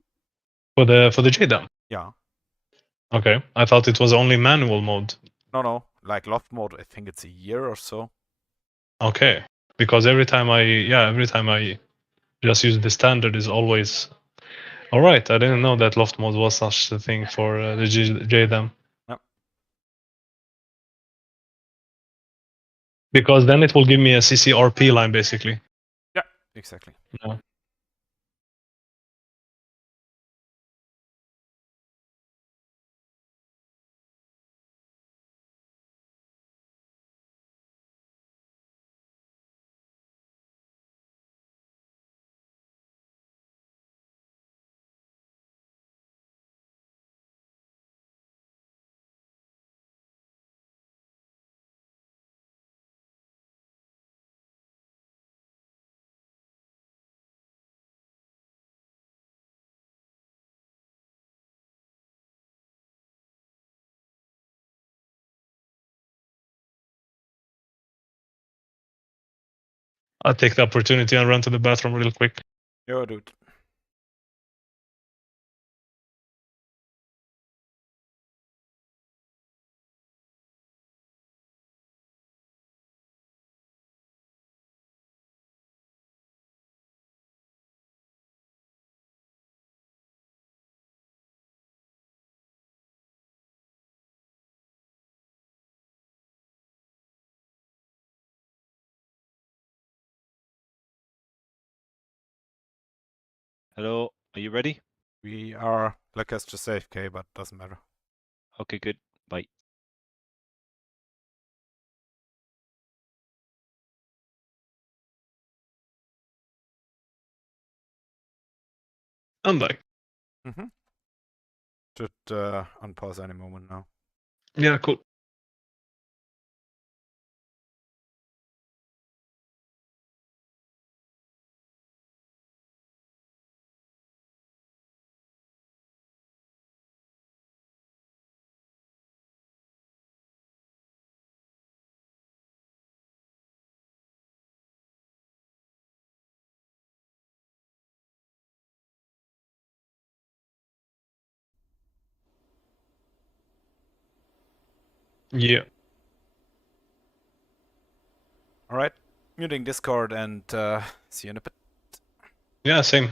For the JDAM? Yeah. Okay, I thought it was only manual mode. No, like loft mode, I think it's a year or so. Okay, because every time I just use the standard is always all right. I didn't know that loft mode was such a thing for the JDAM. Yep. Because then it will give me a CCRP line basically. Yeah, exactly. Yeah. I'll take the opportunity and run to the bathroom real quick. Yo, dude. Hello, are you ready? We are, like us just AFK, but doesn't matter. Okay, good. Bye. I'm back. Should unpause any moment now. Yeah, cool. Yeah. All right, muting Discord and see you in a bit. Yeah, same.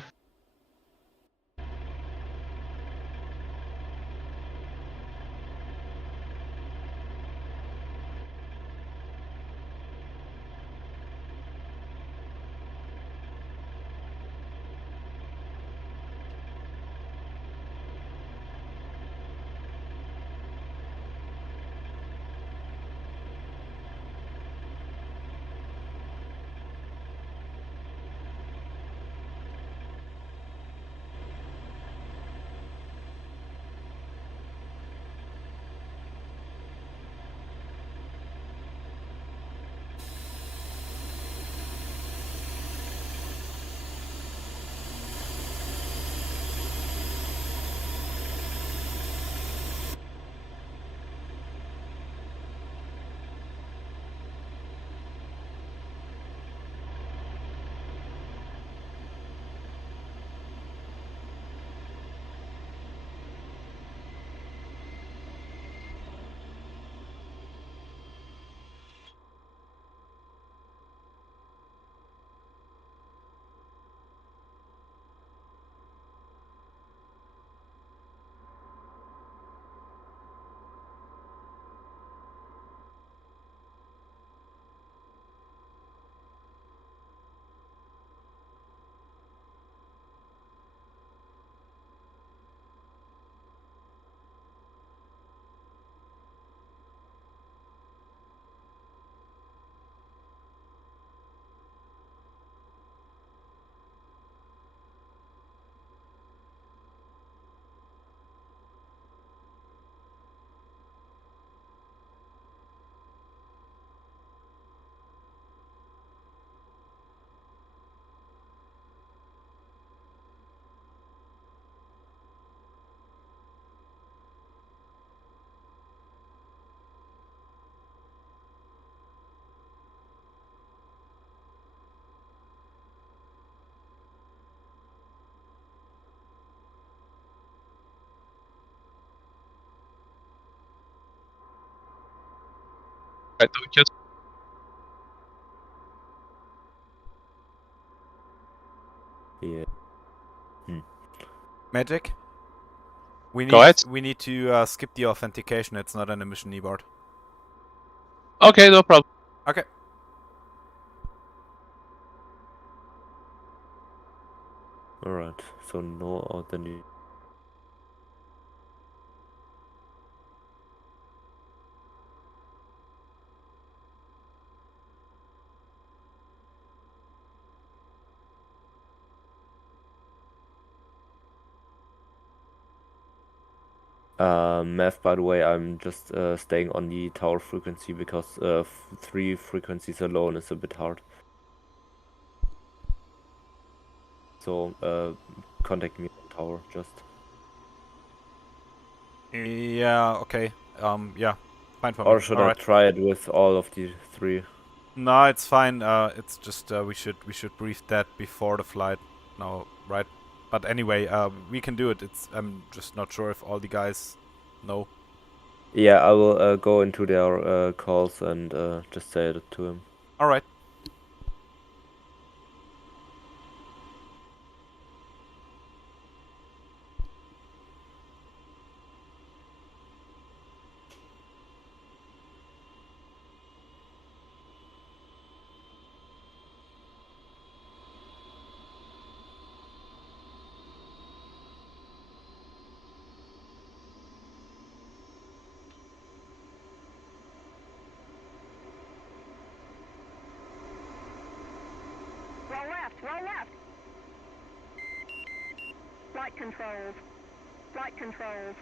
Right, just Yeah. Magic. Go ahead. We need to skip the authentication. It's not an emission keyboard. Okay, no problem. Okay. Alright. So no authentic. Math, by the way, I'm just staying on the tower frequency because 3 frequencies alone is a bit hard. So contact me on tower just. Yeah. Okay. Yeah. Fine for me. Or should I try it with all of the 3? No, it's fine. It's just we should brief that before the flight. No, right? But anyway, we can do it. I'm just not sure if all the guys know. Yeah, I will go into their calls and just say it to him. All right. Roll left, roll left. Flight controls. Flight controls.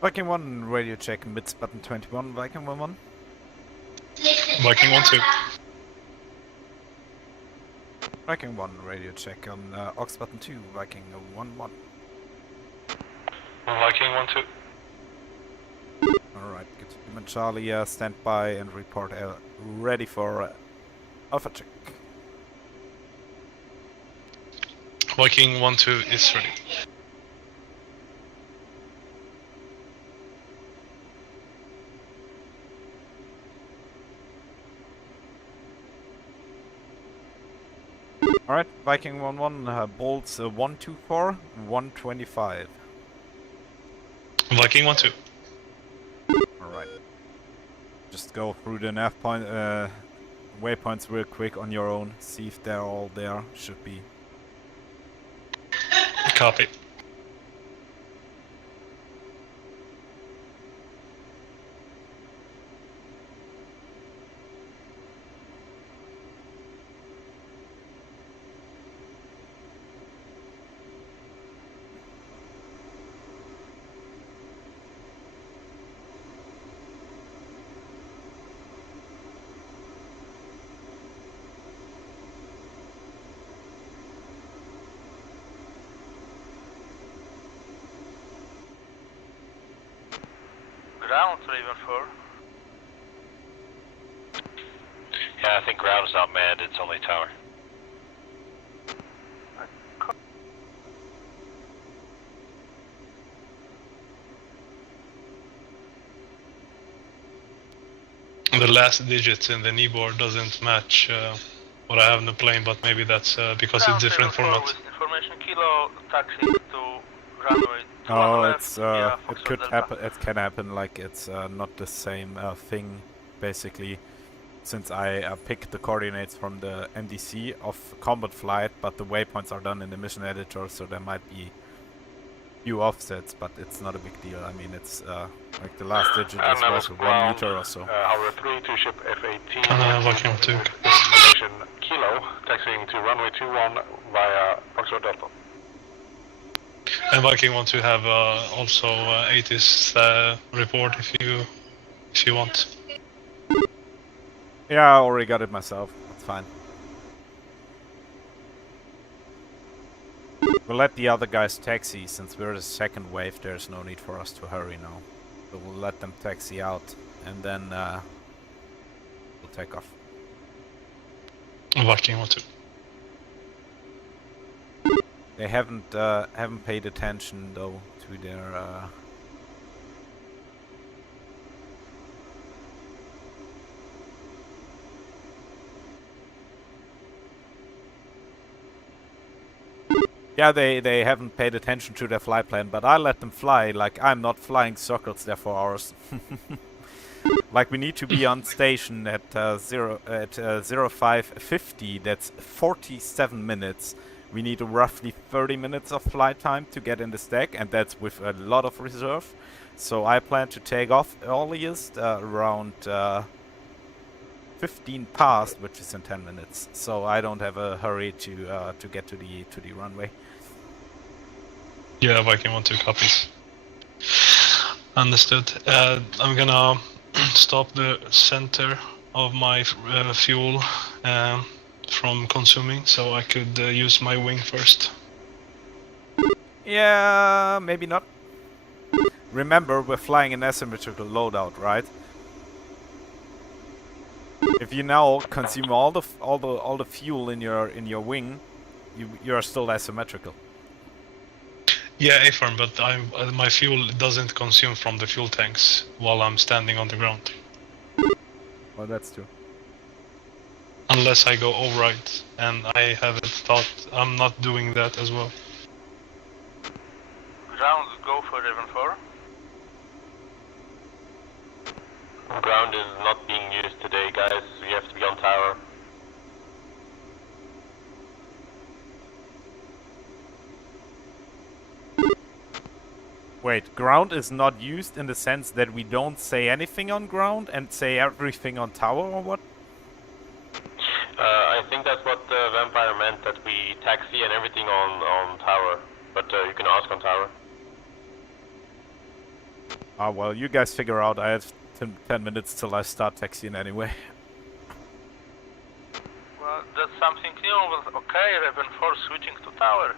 Viking 1, radio check, mids button 21, Viking 1-1. Viking 1-2. Viking 1, radio check on Ox button 2, Viking 1-1. Viking 1-2. Alright, good. Human Charlie, stand by and report ready for Alpha check. Viking 1-2 is ready. Alright, Viking 1-1, bolts 124, 125. Viking 1-2. Alright. Just go through the nav point, waypoints real quick on your own. See if they're all there. Should be. Copy. Ground, Raven 4. Yeah, I think ground's not manned, it's only tower. The last digits in the kneeboard doesn't match what I have in the plane, but maybe that's because it's different format. Information kilo, taxi to runway. Oh, it's it could happen. It can happen. Like it's not the same thing, basically. Since I picked the coordinates from the MDC of combat flight, but the waypoints are done in the mission editor, so there might be few offsets, but it's not a big deal. I mean, it's like the last digit is also 1 meter or so. Hour 3 to ship F-18. Viking 2. Information kilo, taxiing to runway 21 via Foxtrot Delta. And Viking want to have also 80s report if you want. Yeah, I already got it myself. That's fine. We'll let the other guys taxi. Since we're the second wave, there's no need for us to hurry now. So we'll let them taxi out, and then we'll take off. Viking want to. They haven't paid attention though to their yeah, they haven't paid attention to their flight plan, but I let them fly. Like, I'm not flying circles there for hours. Like, we need to be on station at 0550. That's 47 minutes. We need roughly 30 minutes of flight time to get in the stack, and that's with a lot of reserve. So I plan to take off earliest around 15 past, which is in 10 minutes. So I don't have a hurry to get to the runway. Yeah, Viking want 2 copies. Understood. I'm gonna stop the center of my fuel from consuming, so I could use my wing first. Yeah, maybe not. Remember, we're flying an asymmetrical loadout, right? If you now consume all the fuel in your wing, you are still asymmetrical. Yeah, A-firm, but my fuel doesn't consume from the fuel tanks while I'm standing on the ground. Well, that's true. Unless I go override, and I haven't thought I'm not doing that as well. Ground, go for Raven 4. Ground is not being used today, guys. You have to be on tower. Wait, ground is not used in the sense that we don't say anything on ground and say everything on tower, or what? I think that's what the Vampire meant, that we taxi and everything on tower. But you can ask on tower. Well, you guys figure out. I have 10 minutes till I start taxiing anyway. Well, that's something new. Okay, Raven 4 switching to tower.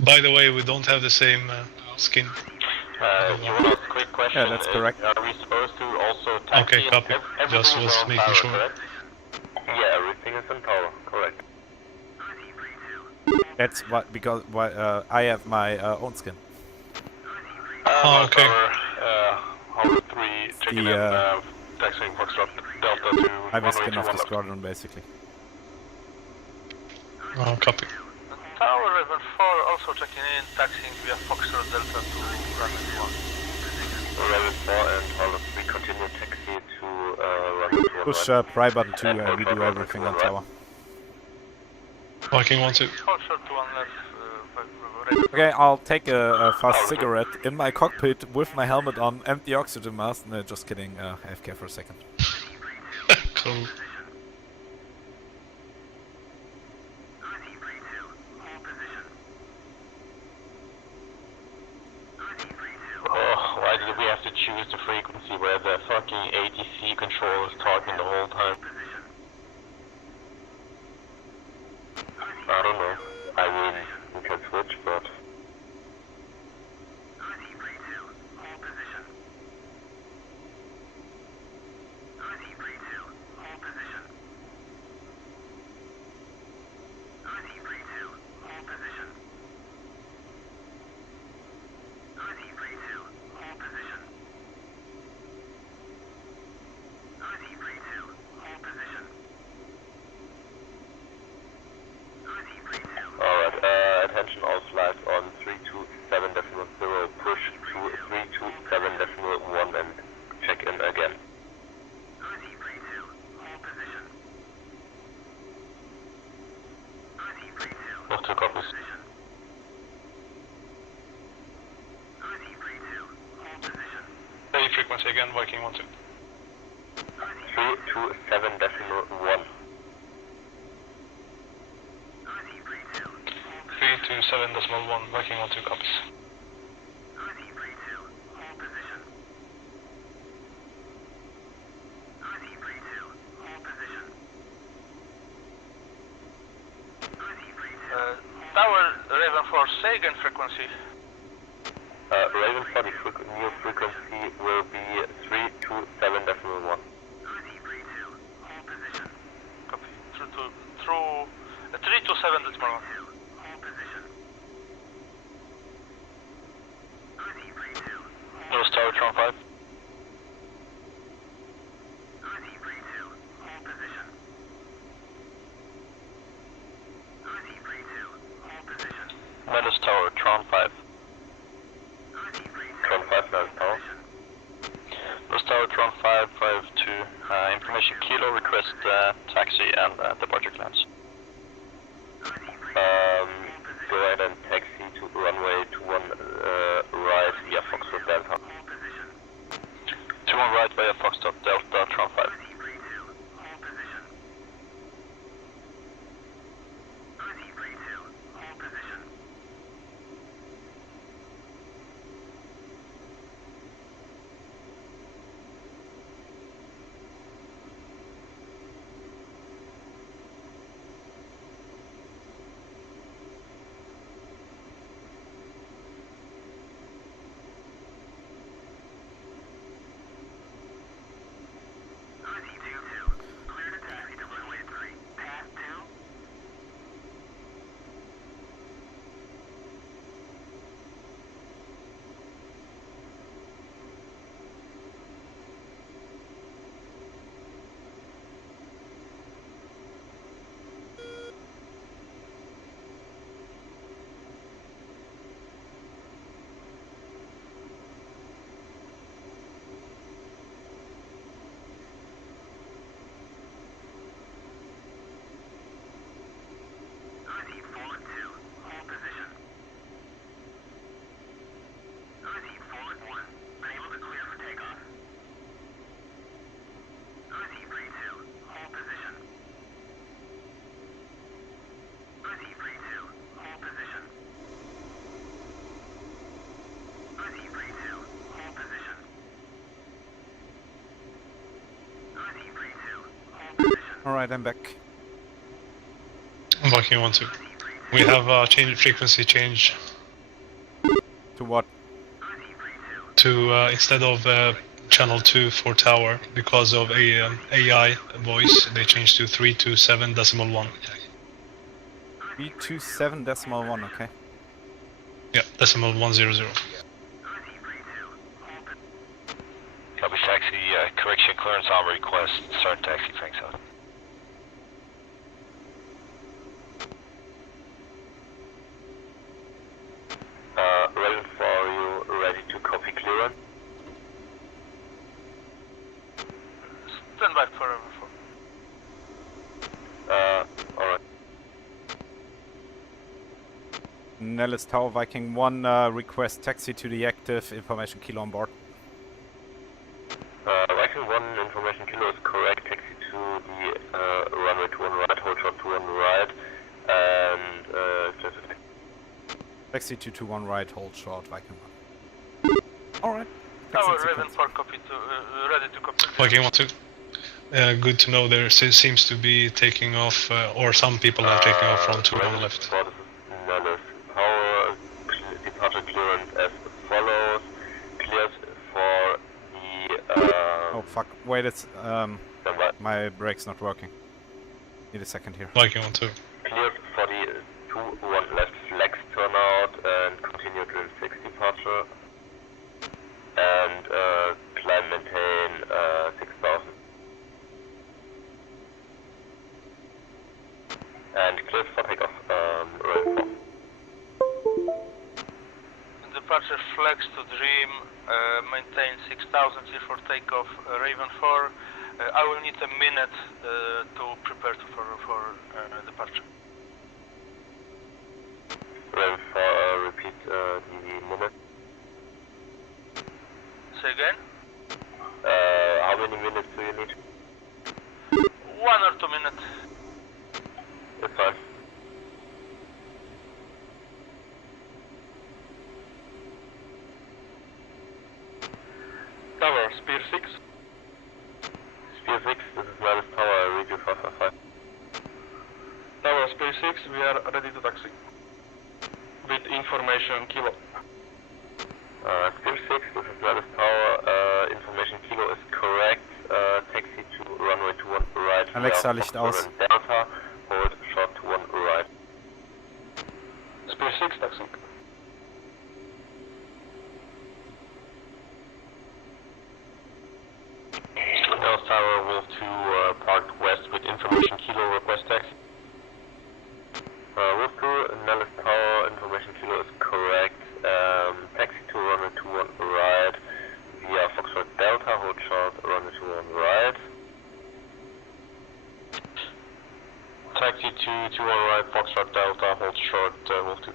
By the way, we don't have the same skin. You want to ask a quick question? Yeah, that's correct. Are we supposed to also taxi? Okay, copy. Just was on making tower, sure. correct? Yeah, everything is on tower, correct. That's what because I have my own skin. Oh, okay. Tower 3 checking in, taxiing Foxtrot Delta to I have a runway skin of 21 the left. squadron, basically. Oh, copy. Tower Raven 4 also checking in, taxiing via Foxtrot Delta to runway 1. Raven 4 and Tower 3 continue taxi to runway 21 Push right. pry button 2 and we do everything on tower. Viking 1-2. Hold short to 1 left. Okay, I'll take a fast cigarette in my cockpit with my helmet on, empty oxygen mask. No, just kidding. AFK for a second. Cool. Oh, why did we have to choose the frequency where the fucking ATC control is talking the whole time? I don't know. I mean, we can switch, but... Alright, attention all flights on 327.0, push to 327.1 and check in again. Move to copies. Hey, frequency again, Viking 1-2. 327.1. 327.1, Viking 1-2 copies. Tower Raven 4 Sagan frequency. Raven 4, the new frequency will be 327.1. Copy. Through 327.1. Nose Tower, Tron 5. Menace Tower, Tron 5. Tron 5, Menace Tower. Menace Tower, Tron 5, 5-2. Information Kilo, request taxi and departure clearance. Go ahead and taxi to runway 21 right via Foxtrot Delta. 21 right via Foxtrot Delta, Tron 5. Alright, I'm back. Viking 1-2. We have a frequency change. To what? To instead of channel 2 for tower, because of a AI voice, they changed to 327.1. 327.1, okay. Yeah, decimal 100. Copy taxi, correction clearance on request, start taxi, thanks out. Raven 4, are you ready to copy clearance? Stand by for Raven 4. Alright. Nellis Tower Viking 1, request taxi to the active, information kilo on board. Viking 1, information kilo is correct, taxi to the runway 21 right, hold short 21 right, and just a Taxi 221 right, hold short, Viking 1. Alright. Tower Raven 4 copy to, ready to copy. Viking 1-2. Good to know there seems to be taking off, or some people are taking off from 2 on the left. Nellis Tower, departure clearance as follows, cleared for the... oh fuck, wait, it's... my brake's not working. Need a second here. Viking 1-2. Cleared for the 2-1 left flex turnout and continue drill 6 departure. And climb maintain 6000. And cleared for takeoff, Raven 4. Departure flex to Dream, maintain 6000 here for takeoff, Raven 4. I will need a minute to prepare for departure. Raven 4, repeat the minute. Say again? How many minutes do you need? 1 or 2 minutes. It's fine. Tower, Spear 6. Spear 6, this is Nellis Tower, I read you 555. Tower, Spear 6, we are ready to taxi. With information kilo. Spear 6, this is Nellis Tower, information kilo is correct, taxi to runway 21 right. Alexa, Licht aus. Delta, hold short 21 right. Spear 6, taxi. Nellis Tower, Wolf 2, parked west with information kilo, request taxi. Wolf 2, Nellis Tower, information kilo is correct, taxi to runway 21 right, via Foxtrot Delta, hold short, runway 21 right. Taxi to 21 right, Foxtrot Delta, hold short, Wolf 2.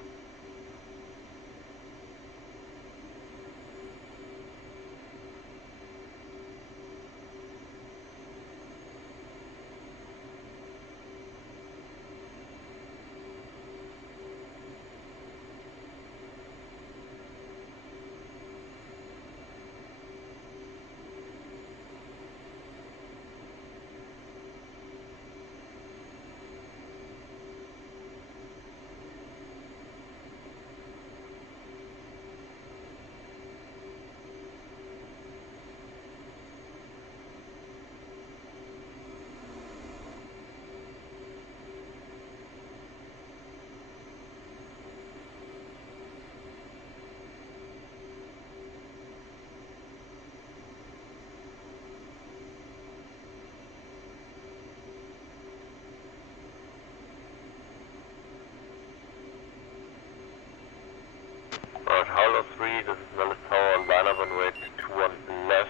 Alright, Howler 3, this is Nellis Tower, line up and wait 21 left.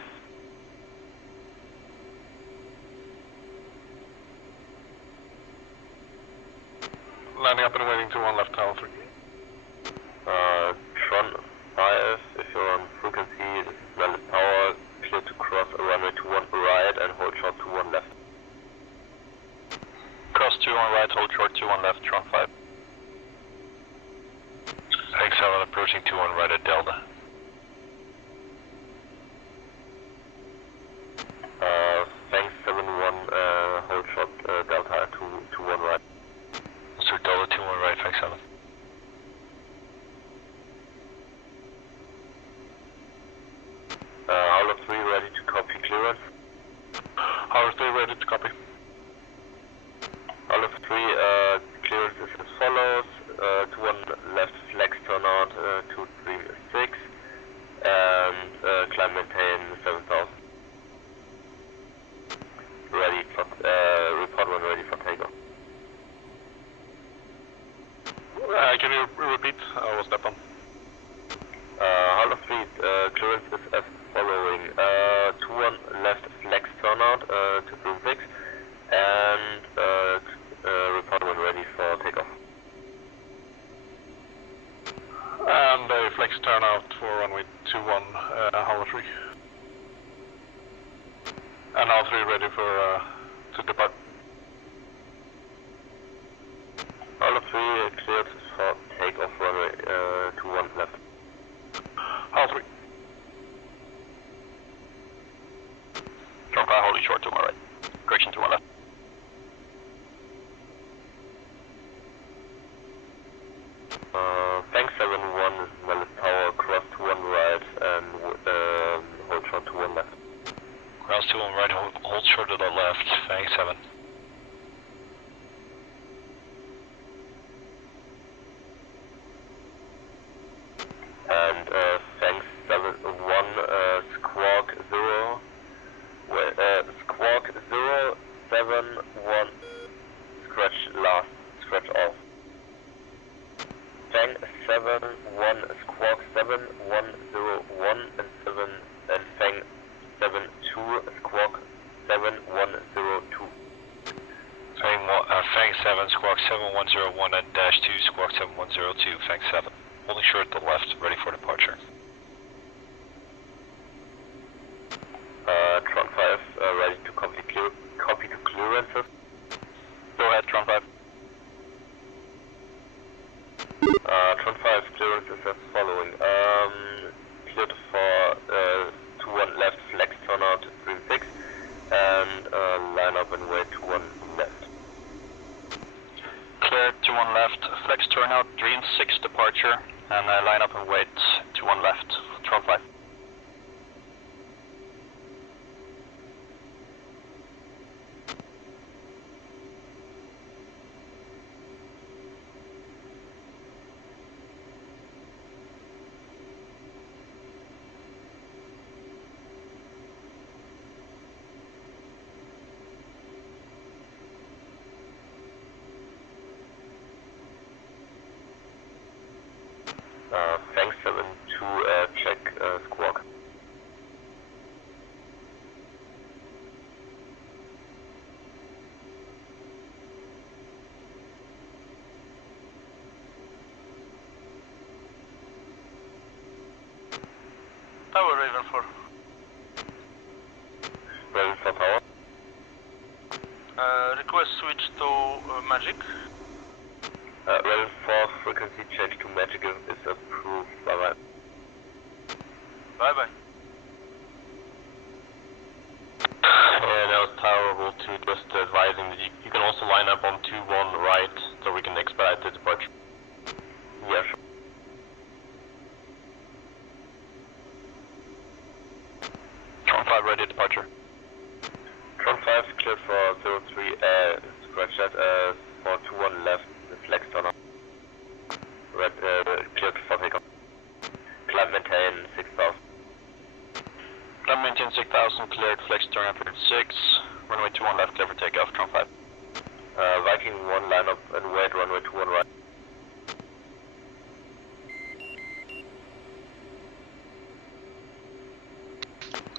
Landing up and waiting to 1 left, Tower 3. Tron 5, if you're on frequency, this is Nellis Tower, clear to cross a runway 21 right and hold short 21 left. Cross 21 right, hold short 21 left, Tron 5. Thanks, Helen, approaching 21 right at Delta. Thanks, 7-1, hold short climb maintain 7000. Ready for, report when ready for takeoff. Can you repeat? What's that on? Hollow Street, clearance is as following. 2-1 left flex turnout to Zoom 6 and report when ready for takeoff. And a flex turnout for runway 21, Hollow 3. And all 3 ready for to depart. Hollow 3 cleared for takeoff runway 21 left. Hollow 3. Trump holding short to my right. Correction to my left. Bank 7-1 is Mellis Tower, cross to 1 right and hold short to 1 left. Cross to 1 right, hold short to the left, Fang 7. And Fang 7-1, squawk 0, squawk 0-7-1, scratch last, scratch off. Fang 7-1, squawk 7-1-0-1 and 7 and Fang 7-2, squawk 7-1-0-2. Fang 7, squawk 7101 and dash 2, squawk 7102, Fang 7. Holding short to the left, ready for departure. Tron 5, ready to copy to clearances. Go ahead, Tron 5. Tron 5, clearances as following. Cleared for 2-1 left, flex turnout to Stream 6, and line up and wait 2-1 left. Cleared 2-1 left, flex turnout, Dream 6 departure, and line up and wait 2-1 left, Tron 5. Fang 7 to check squawk. Tower Raven 4. Raven 4 tower. Request switch to Magic. Raven 4 frequency change to Magic is approved. Bye bye. Bye bye. And now Tower Hold 2, just advising that you can also line up on 2-1 right so we can expedite the departure. Yeah, sure. Tron 5 ready departure. Tron 5 cleared for 03, scratch that, for 2-1 left, flex turn on. Red, cleared for takeoff. Climb maintain 6000. Climb maintain 6000, cleared, flex turn up 6, runway 21 left, clear for takeoff, Tron 5. Viking 1 line up and wait, runway 21 right.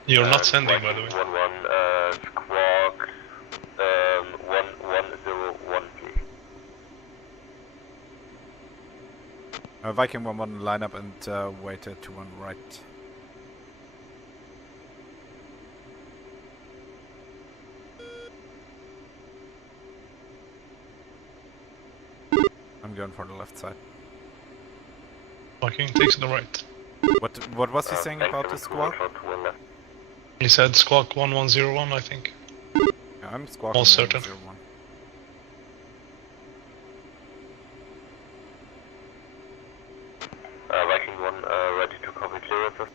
You're not sending, by the way. 1-1, squawk, 1-1-0-1, please. Viking 1-1 line up and wait to 1 right. I'm going for the left side. Viking takes the right. What was he saying about the squawk? He said squawk 1101, I think. Yeah, I'm squawking All certain. 101. Viking 1 ready to copy clearances.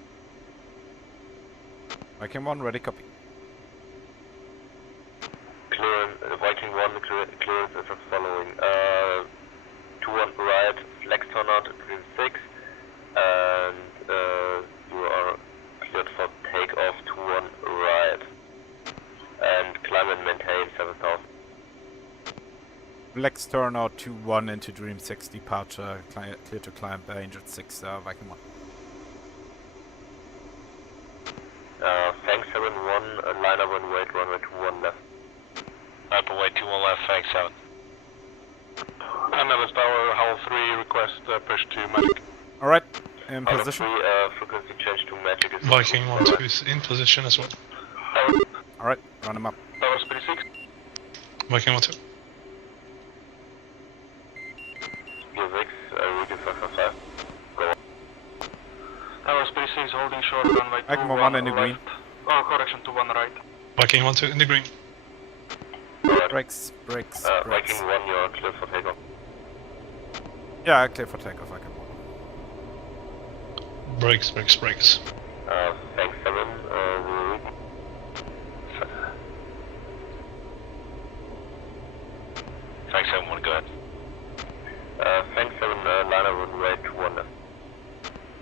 Viking 1 ready, copy. Viking 1 clearance is as following. 2-1 right, flex turnout, Green 6, and you are cleared Flex turnout 2-1 into Dream 6 departure, clear to climb Angel 6, Viking 1. Fang 7-1, line up and wait, runway 21 left. Line up and wait, 21 left, Fang 7. MLS Tower, Hull 3, request push to Magic. Alright, in position. 3, frequency change to Magic is Viking 1-2 is in position as well. Alright, run him up. Tower speed 6. Viking 1-2. Speed 6, reading 555. Go on. Tower speed 6, holding short, runway 21 Viking 1 in the green. Oh, correction, 21 right. Viking 1-2 in the green. Brakes. Viking 1, you're clear for takeoff. Yeah, clear for takeoff, Viking 1. Brakes. Fang 7, we'll read. Fang 7-1, go ahead. Fang 7, line up and wait 21 left.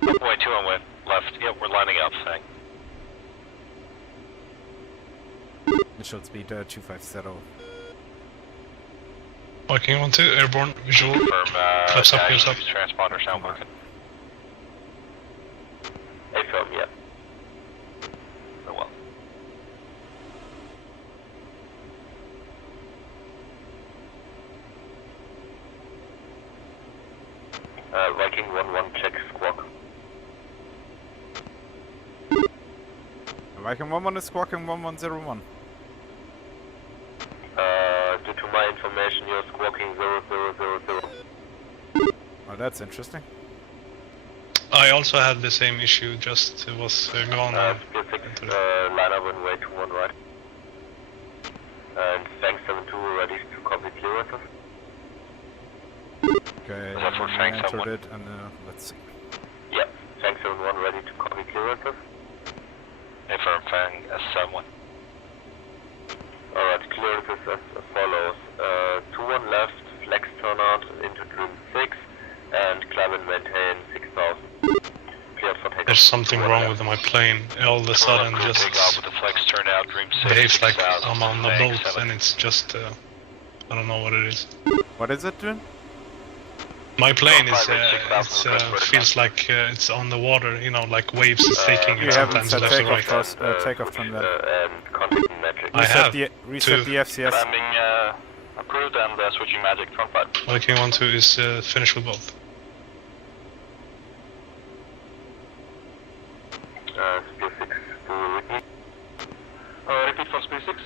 Runway 21 left, yep, we're lining up, Fang. Initial speed 250. Viking 1-2, airborne, visual. Confirm, Flaps up, clears up. Transponder sound working. Affirm, yeah. Oh well. Viking 1-1, check squawk. Viking 1-1 is squawking 1101. Due to my information, you're squawking 0000. Oh, that's interesting. I also had the same issue, just it was gone. Speed 6, line up and wait 21 right. And Fang 7-2 ready to copy clearances. Okay, That's for Fang entered 7-1. it, and let's see. Yeah, Fang 7-1 ready to copy clearances. Confirm, Fang S7-1. Alright, clearances as follows. 21 left, flex turnout into Dream 6, and climb and maintain 6000. Cleared for takeoff. There's something wrong with my plane. All of a sudden, Take off just with the flex turnout, Dream 6. behaves like 6000, I'm on the Fang boat, 7. and it's just I don't know what it is. What is it doing? My plane is request feels like it's on the water, you know, like waves is taking You it haven't sometimes set left and right. takeoff from that. And contact Magic. I have Reset two. the FCS. Landing approved and switching Magic front 5. Viking 1-2 is finished with both. Speed 6 to repeat. Repeat for speed 6.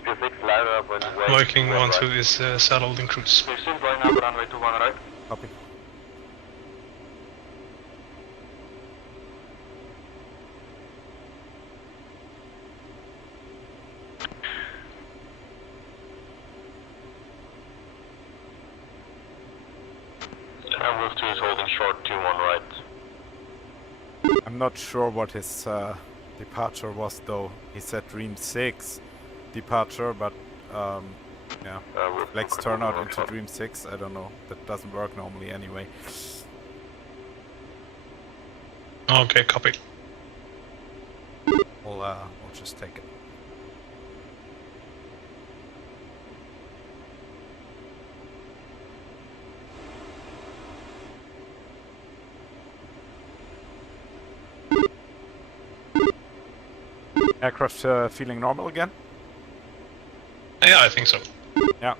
Speed 6 line up and wait. Viking 1-2 right. is saddled in cruise. Speed 6 going up, runway 21 right. Copy. And move 2 is holding short, 2-1 right. I'm not sure what his departure was though. He said Dream 6 departure, but yeah. Flex turnout into Dream 6, I don't know. That doesn't work normally anyway. Okay, copy. We'll just take it. Aircraft feeling normal again? Yeah, I think so. Yeah.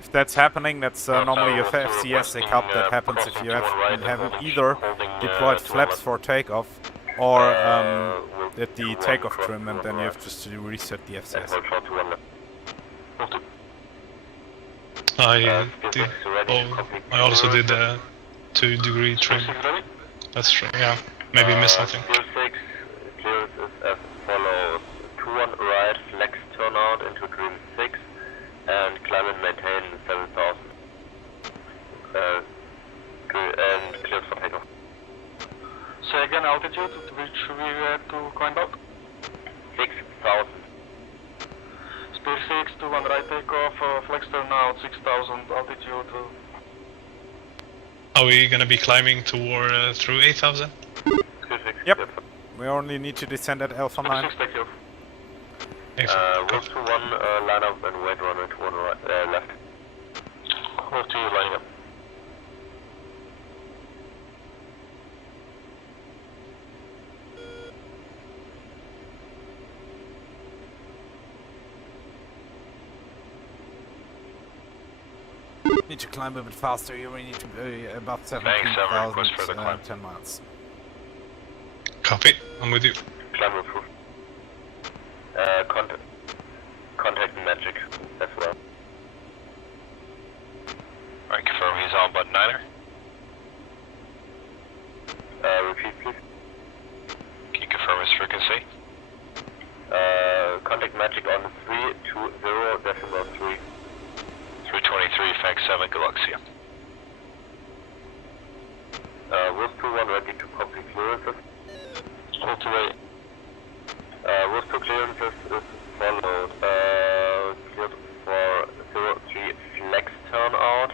If that's happening, that's normally a FCS hiccup that happens if you have either deployed flaps for takeoff or at the takeoff trim, and then you have just to reset the FCS. I did. Oh, I also did 2-degree trim. That's true. Yeah, maybe missed something. Speed 6 clears as follows. 21 right, flex turnout into Dream 6, and climb and maintain 7000. And cleared for takeoff. Say again, altitude, which we have to climb out? 6000. Speed 6 to 1 right takeoff, flex turnout 6000, altitude. Are we gonna be climbing toward through 8000? Yep. We only need to descend at Alpha 9. Wolf 2-1, line up and wait runway 21 right, left. Wolf 2 lining up. Need to climb a bit faster. You really need to be above 17,000 10 miles. Copy. I'm with you. Climb approved. Contact magic as well. Alright, confirm he's all but niner. Repeat please. Can you confirm his frequency? Contact magic on 320.3. 323, Fang 7, good luck, see ya. Wolf 2-1 ready to complete clearances. Wolf 2 ready. Wolf 2 clearances is followed. Cleared for 03 flex turnout.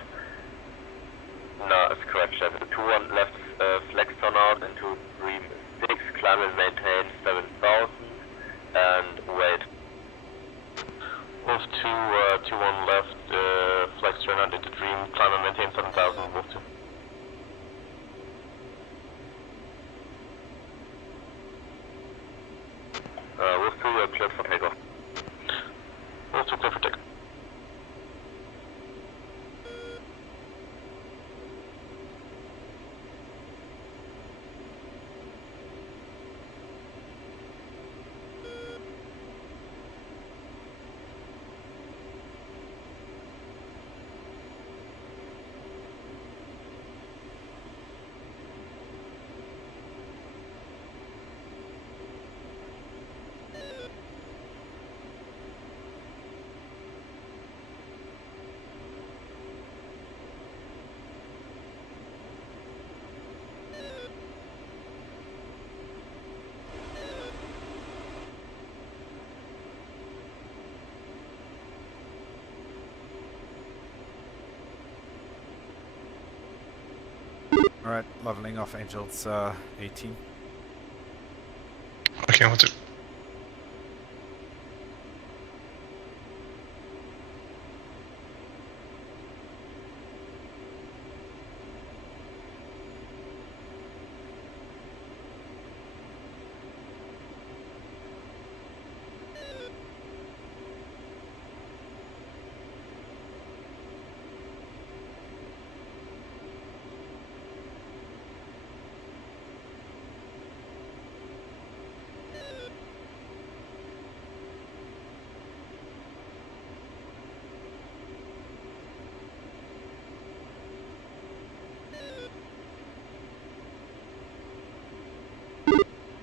No, it's correct, chef. 2-1 left flex turnout into Dream 6. Climb and maintain 7,000 and wait. Wolf 2-1 left, flex turnout into Dream, climb and maintain 7,000, Wolf 2. Wolf 2 cleared for takeoff. Wolf 2 clear for takeoff. Alright, leveling off Angels 18. Okay, 1-2.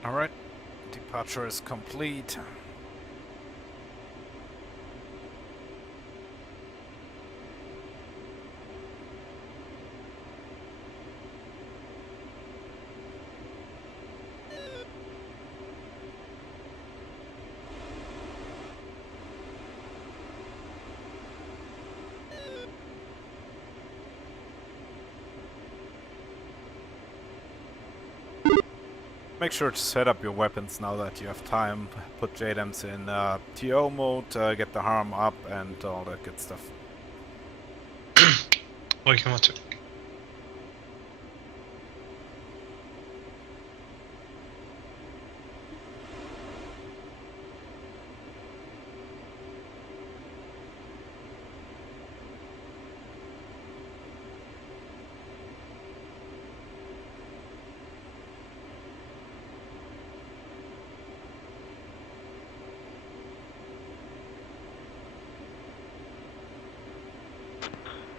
Alright, departure is complete. Make sure to set up your weapons now that you have time. Put JDAMs in TO mode, get the harm up and all that good stuff. Okay, 1-2.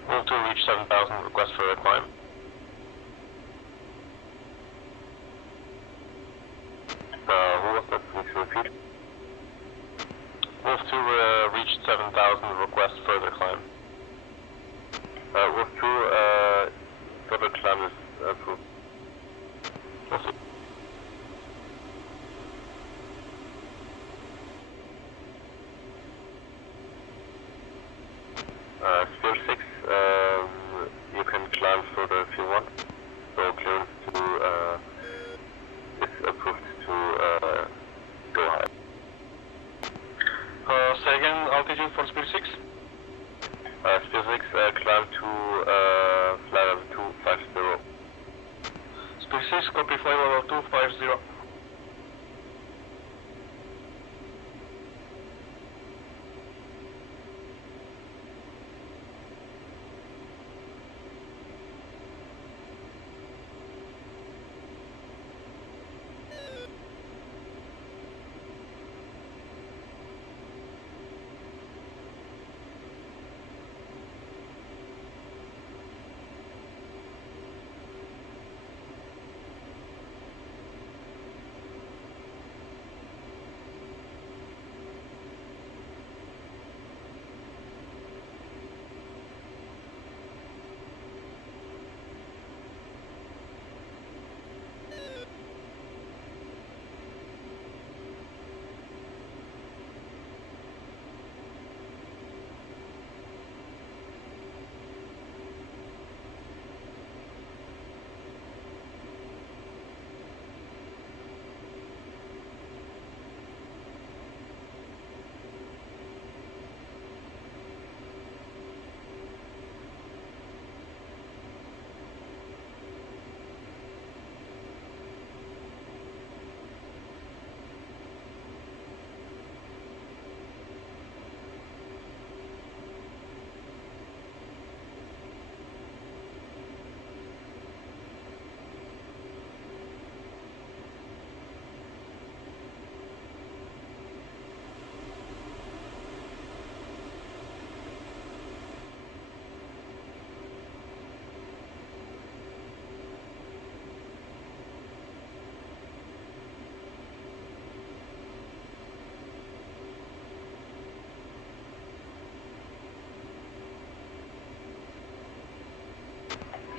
Wolf 2 reach 7,000, request for a climb. Who was that? Please repeat. Wolf 2 reached 7,000, request further climb. Wolf 2, further climb is approved. Wolf 2. Spear 6, you can climb further if you want. So clearance to, is approved to go high. altitude for Spear 6? Spear 6, climb to flight level 250. Spear 6, copy flight level 250.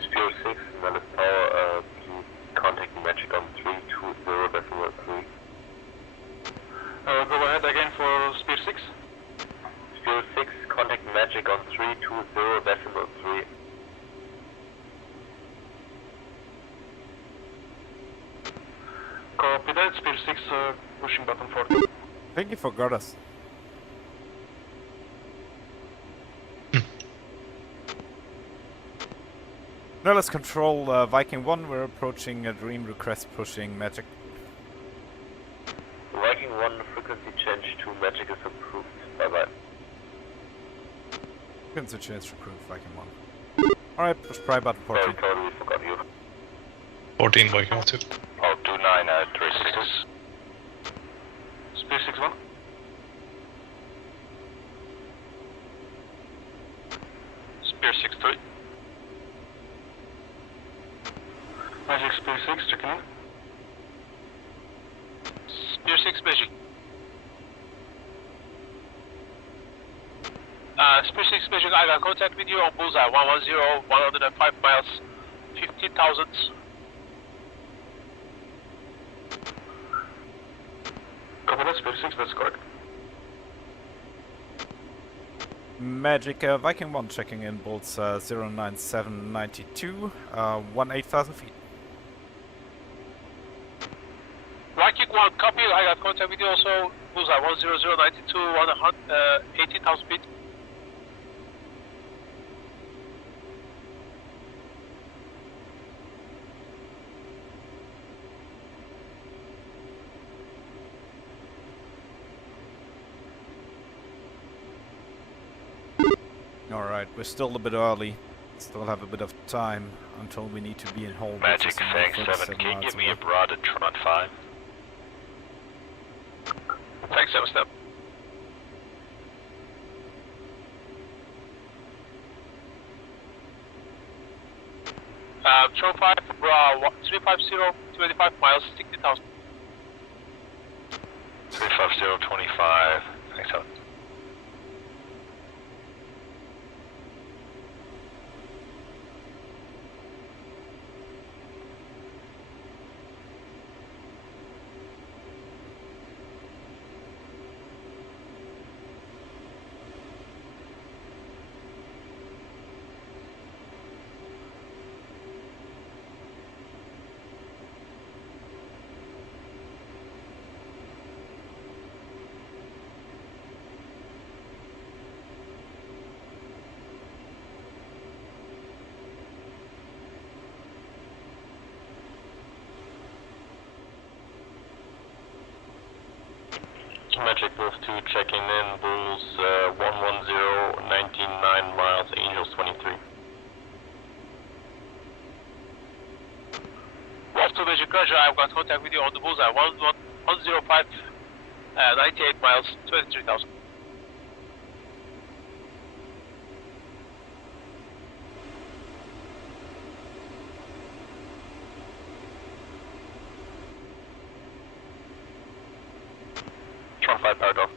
Spear 6, Menace Tower, please contact Magic on 320.3. Go ahead again for Spear 6. Spear 6, contact Magic on 320.3. Copy that, Spear 6, pushing button 40. I think you forgot us. Now let's control Viking 1, we're approaching a Dream request pushing Magic. Viking 1, frequency change to Magic is approved. Bye bye. Frequency change to approve Viking 1. Alright, push pry button 14. Sorry, totally forgot you. 14 Viking 2. Oh, 2936. Spear 6 1. Spear 6 3. Magic Spear 6, checking in. Spear 6 Magic. Spear 6 Magic, I got contact with you on Bullseye 110, 105 miles, 15,000. Copy that, Spear 6, that's correct. Magic Viking 1 checking in bolts 09792, 18,000 feet. Viking 1, copy, I got contact with you also, Bullseye 10092, 18,000 feet. Alright, we're still a bit early. Still have a bit of time until we need to be in hold. Magic Fang 7, can you give me a broad at Tron 5? Fang 7 step. Tron 5, 350, 25 miles, 60,000. 350, 25, thanks out. Magic Wolf 2 checking in, Bulls 110, 99 miles, Angels 23. Wolf 2 Magic Roger, I've got contact with you on the bullseye, 105, 98 miles, 23,000. Tron 5 powered off.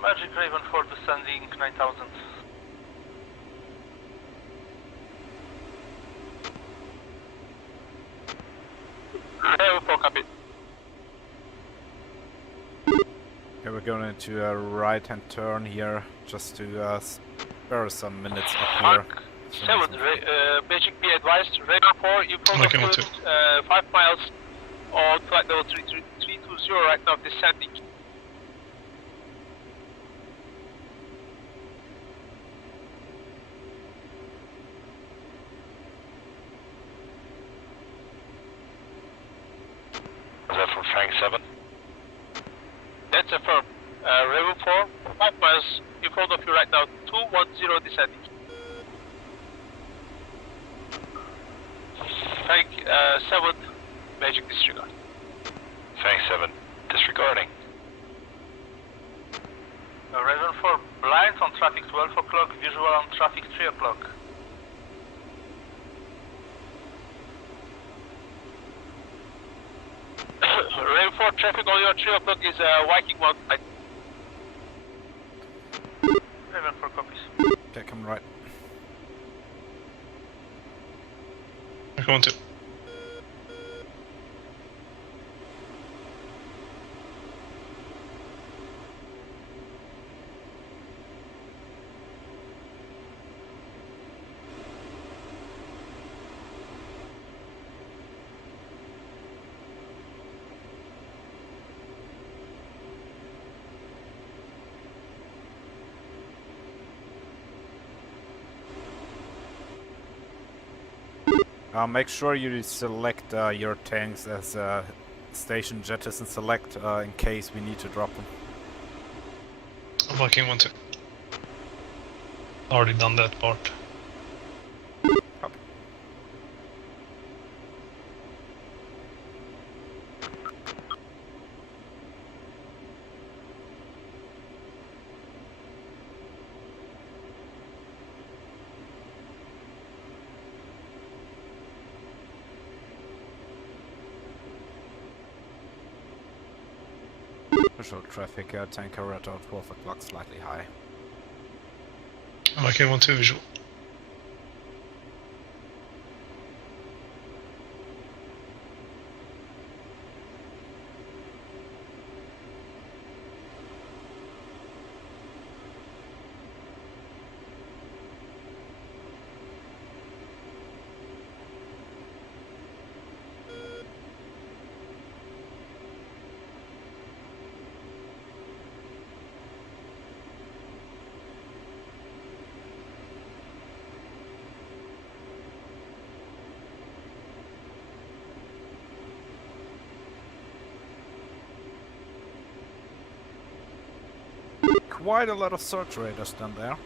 Magic Raven 4 descending 9000. Raven 4 copy. Okay, we're going into a right-hand turn here, just to spare some minutes up here. 7, Magic be advised, Raven 4, you progress 5 miles on flight level 320 right now, descending. Is that from Frank 7? That's a firm. Raven 4, 5 miles in front of you right now, 210 descending. Frank 7, Magic disregard. Frank 7, disregarding. Raven 4 blind on traffic 12 o'clock, visual on traffic 3 o'clock. Raven 4 traffic on your 3 o'clock is Viking 1. Raven 4 copies. Okay, come right. Echo 1-2. Make sure you select your tanks as station jettison select in case we need to drop them. Viking 1-2. Already done that part. Visual traffic, tanker at 12 o'clock, slightly high. Viking 1-2 visual. Quite a lot of search radars down there.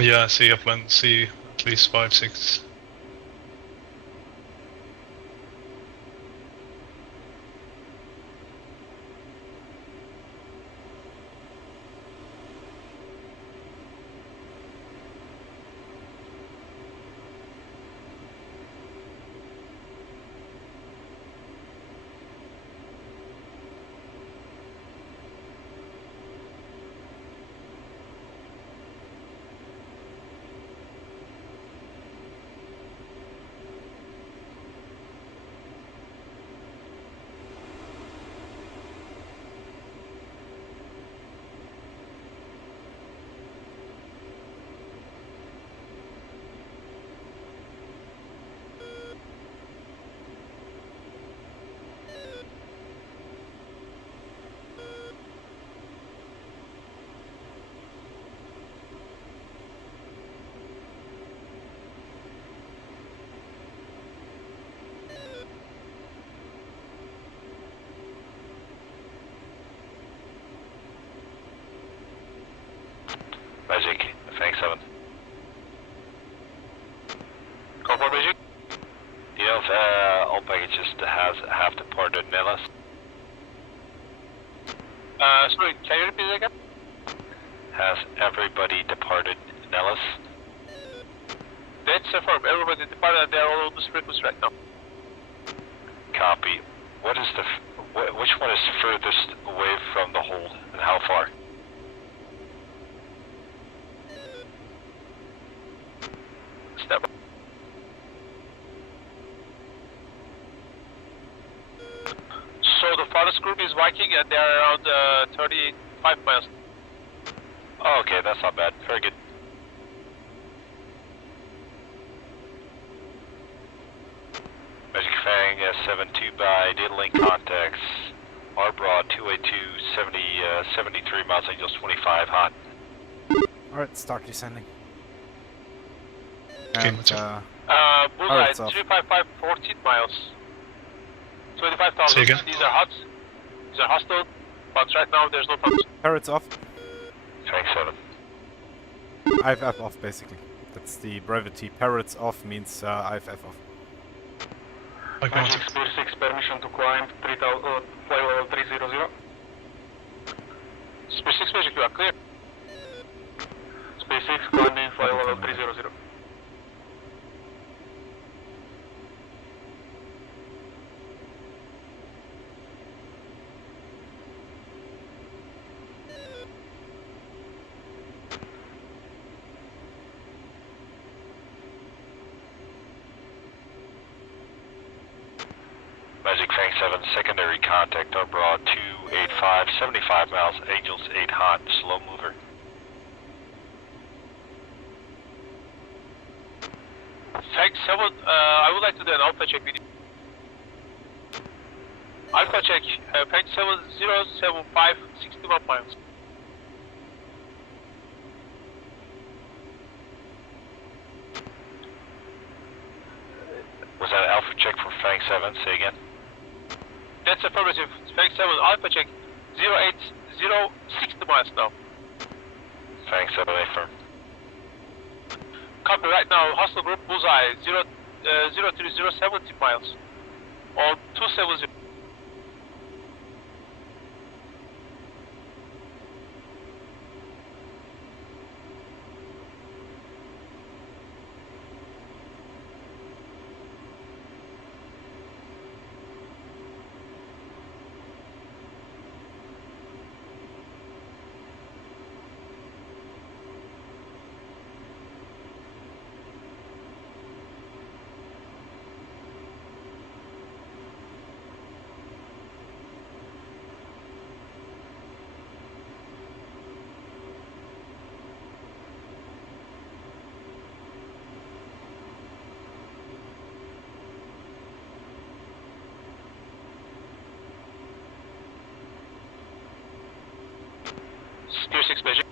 Yeah, I see upland, see at least 5, 6. Magic, thanks 7. Call for Magic. Do you know if all packages have departed Nellis? Sorry, can you repeat that again? Has everybody departed Nellis? That's affirmed. Everybody departed and they are all on this frequency right now. Copy. What is which one is furthest away from the hold, and how far? Step. So the farthest group is Viking and they are around 35 miles. Oh, okay, that's not bad. Very good. Magic Fang, 7-2 by data link contacts. R broad 282, 73 miles, angels 25 hot. Alright, start descending. Okay, And, Bullseye, Pirates off. 355, 14 miles. 25,000. Say again? These are hot. These are hostile. But right now there's no punch. Parrots off. Fang 7. IFF off, basically. That's the brevity. Parrots off means IFF off. Magic Spear 6, permission to climb 3000, flight level 300. Spear 6 Magic, you are clear. Spear 6, climbing flight level 300. Magic Fang 7, secondary contact, R broad 285, 75 miles, angels 8 hot, slow mover. Fang 7, I would like to do an alpha check with you. Alpha check, Fang 7, 075, 61 miles. Was that an alpha check for Fang 7? Say again. That's affirmative. Fang 7, alpha check, 080, 60 miles now. Fang 7, affirm. Copy right now, hostile group bullseye, 030, 70 miles. On 270. Spear 6 Magic.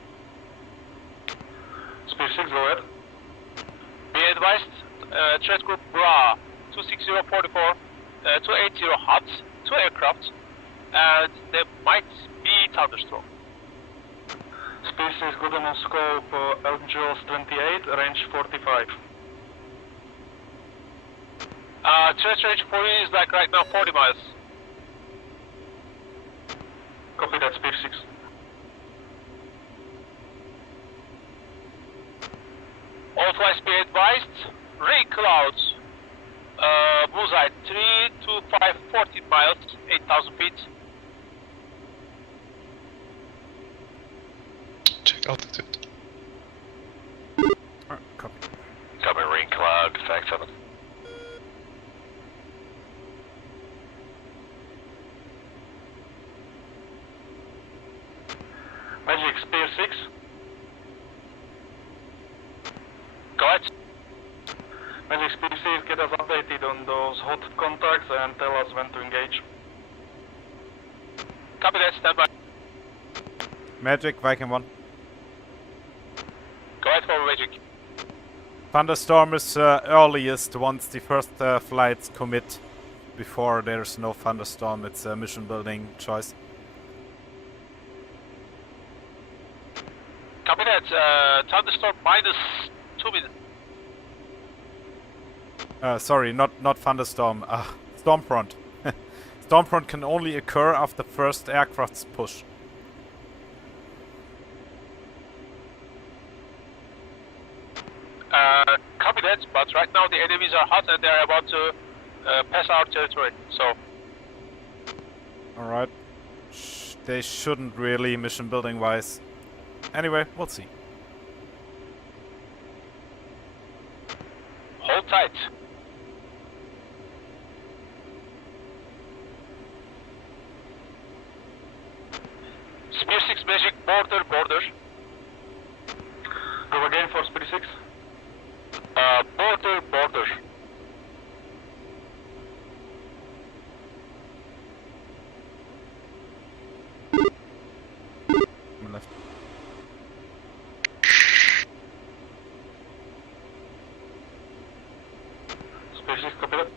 Spear 6, go ahead. Be advised, threat group BRA 26044, 280 hot, 2 aircraft, and there might be thunderstorm. Spear 6, good on scope, Angels 28, range 45. Threat range for you is like right now 40 miles. Copy that, Spear 6. All flights be advised, rain clouds, bullseye 325, 14 miles, 8,000 feet. Check altitude. Copy. Copy, rain cloud, Fang 7. Magic, Spear 6. Go ahead. Magic, Spear 6, get us updated on those hot contacts and tell us when to engage. Copy that, stand by. Magic, Viking 1. Go ahead for Magic. Thunderstorm is earliest once the first flights commit. Before there's no thunderstorm, it's a mission building choice. Copy that. that, thunderstorm -2 minutes. Sorry, not thunderstorm. Stormfront. Stormfront can only occur after first aircraft's push. Copy that, but right now the enemies are hot and they are about to pass our territory, so... Alright. They shouldn't really, mission building wise. Anyway, we'll see. Hold tight. Spear 6 magic, border. Go again for Spear 6. Border. Left. Spear 6, copy that.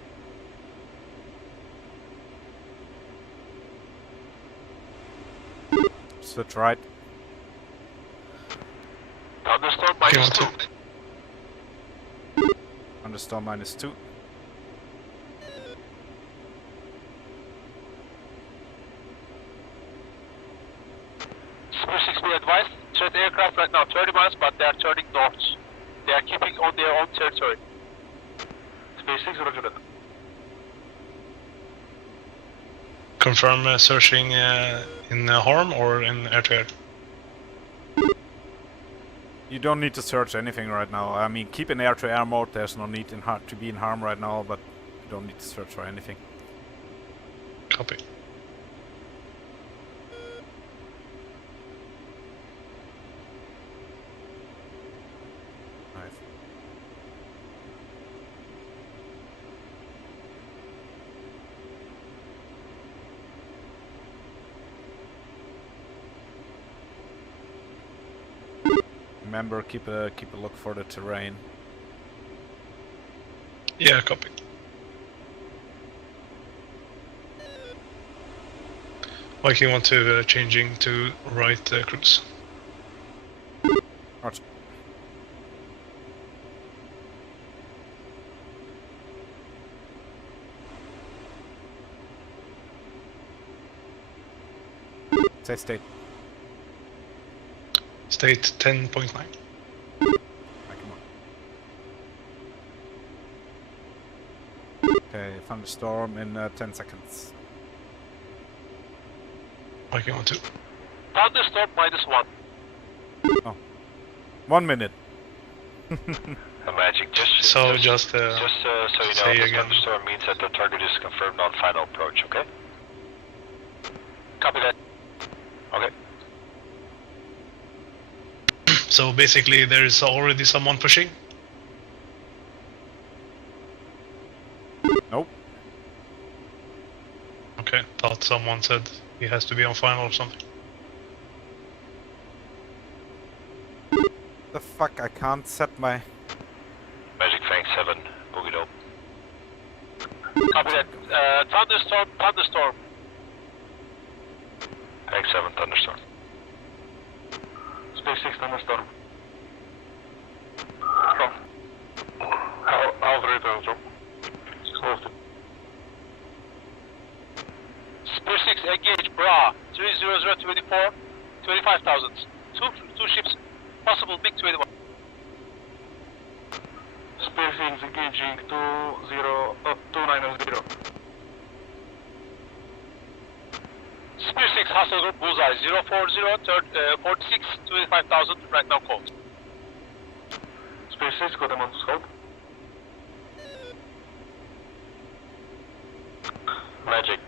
Switch right. Thunderstorm Okay, -2. Thunderstorm -2. Spear 6 be advised, threat aircraft right now 30 miles, but they are turning north. They are keeping on their own territory. Spear 6, roger that. Confirm searching in harm or in air-to-air? You don't need to search anything right now. I mean, keep in air-to-air mode. There's no need to be in harm right now, but you don't need to search for anything. Copy. Nice. Remember, keep a look for the terrain. Yeah, copy. Like you want to changing to right cruise. Roger. Say state. State 10.9. Okay, thunderstorm in 10 seconds. Like you want to. Thunderstorm -1. Oh. 1 minute. Magic, just So so just you know, say this again. thunderstorm means that the target is confirmed on final approach, okay? Copy that. Okay. So basically there is already someone pushing? Nope. Okay, thought someone said he has to be on final or something. The fuck, I can't set my... Magic Fang 7, boogie dope. Copy that. Thunderstorm. Fang 7, thunderstorm. Space 6, thunderstorm. Alfa thunderstorm. Spear 6 engage, bra. 30024, 25,000. Two ships, possible big 21. Spear 6 engaging 290. Spear 6 hostile group bullseye 040 46 25,000 right now called. Spear 6 got them on scope. Magic.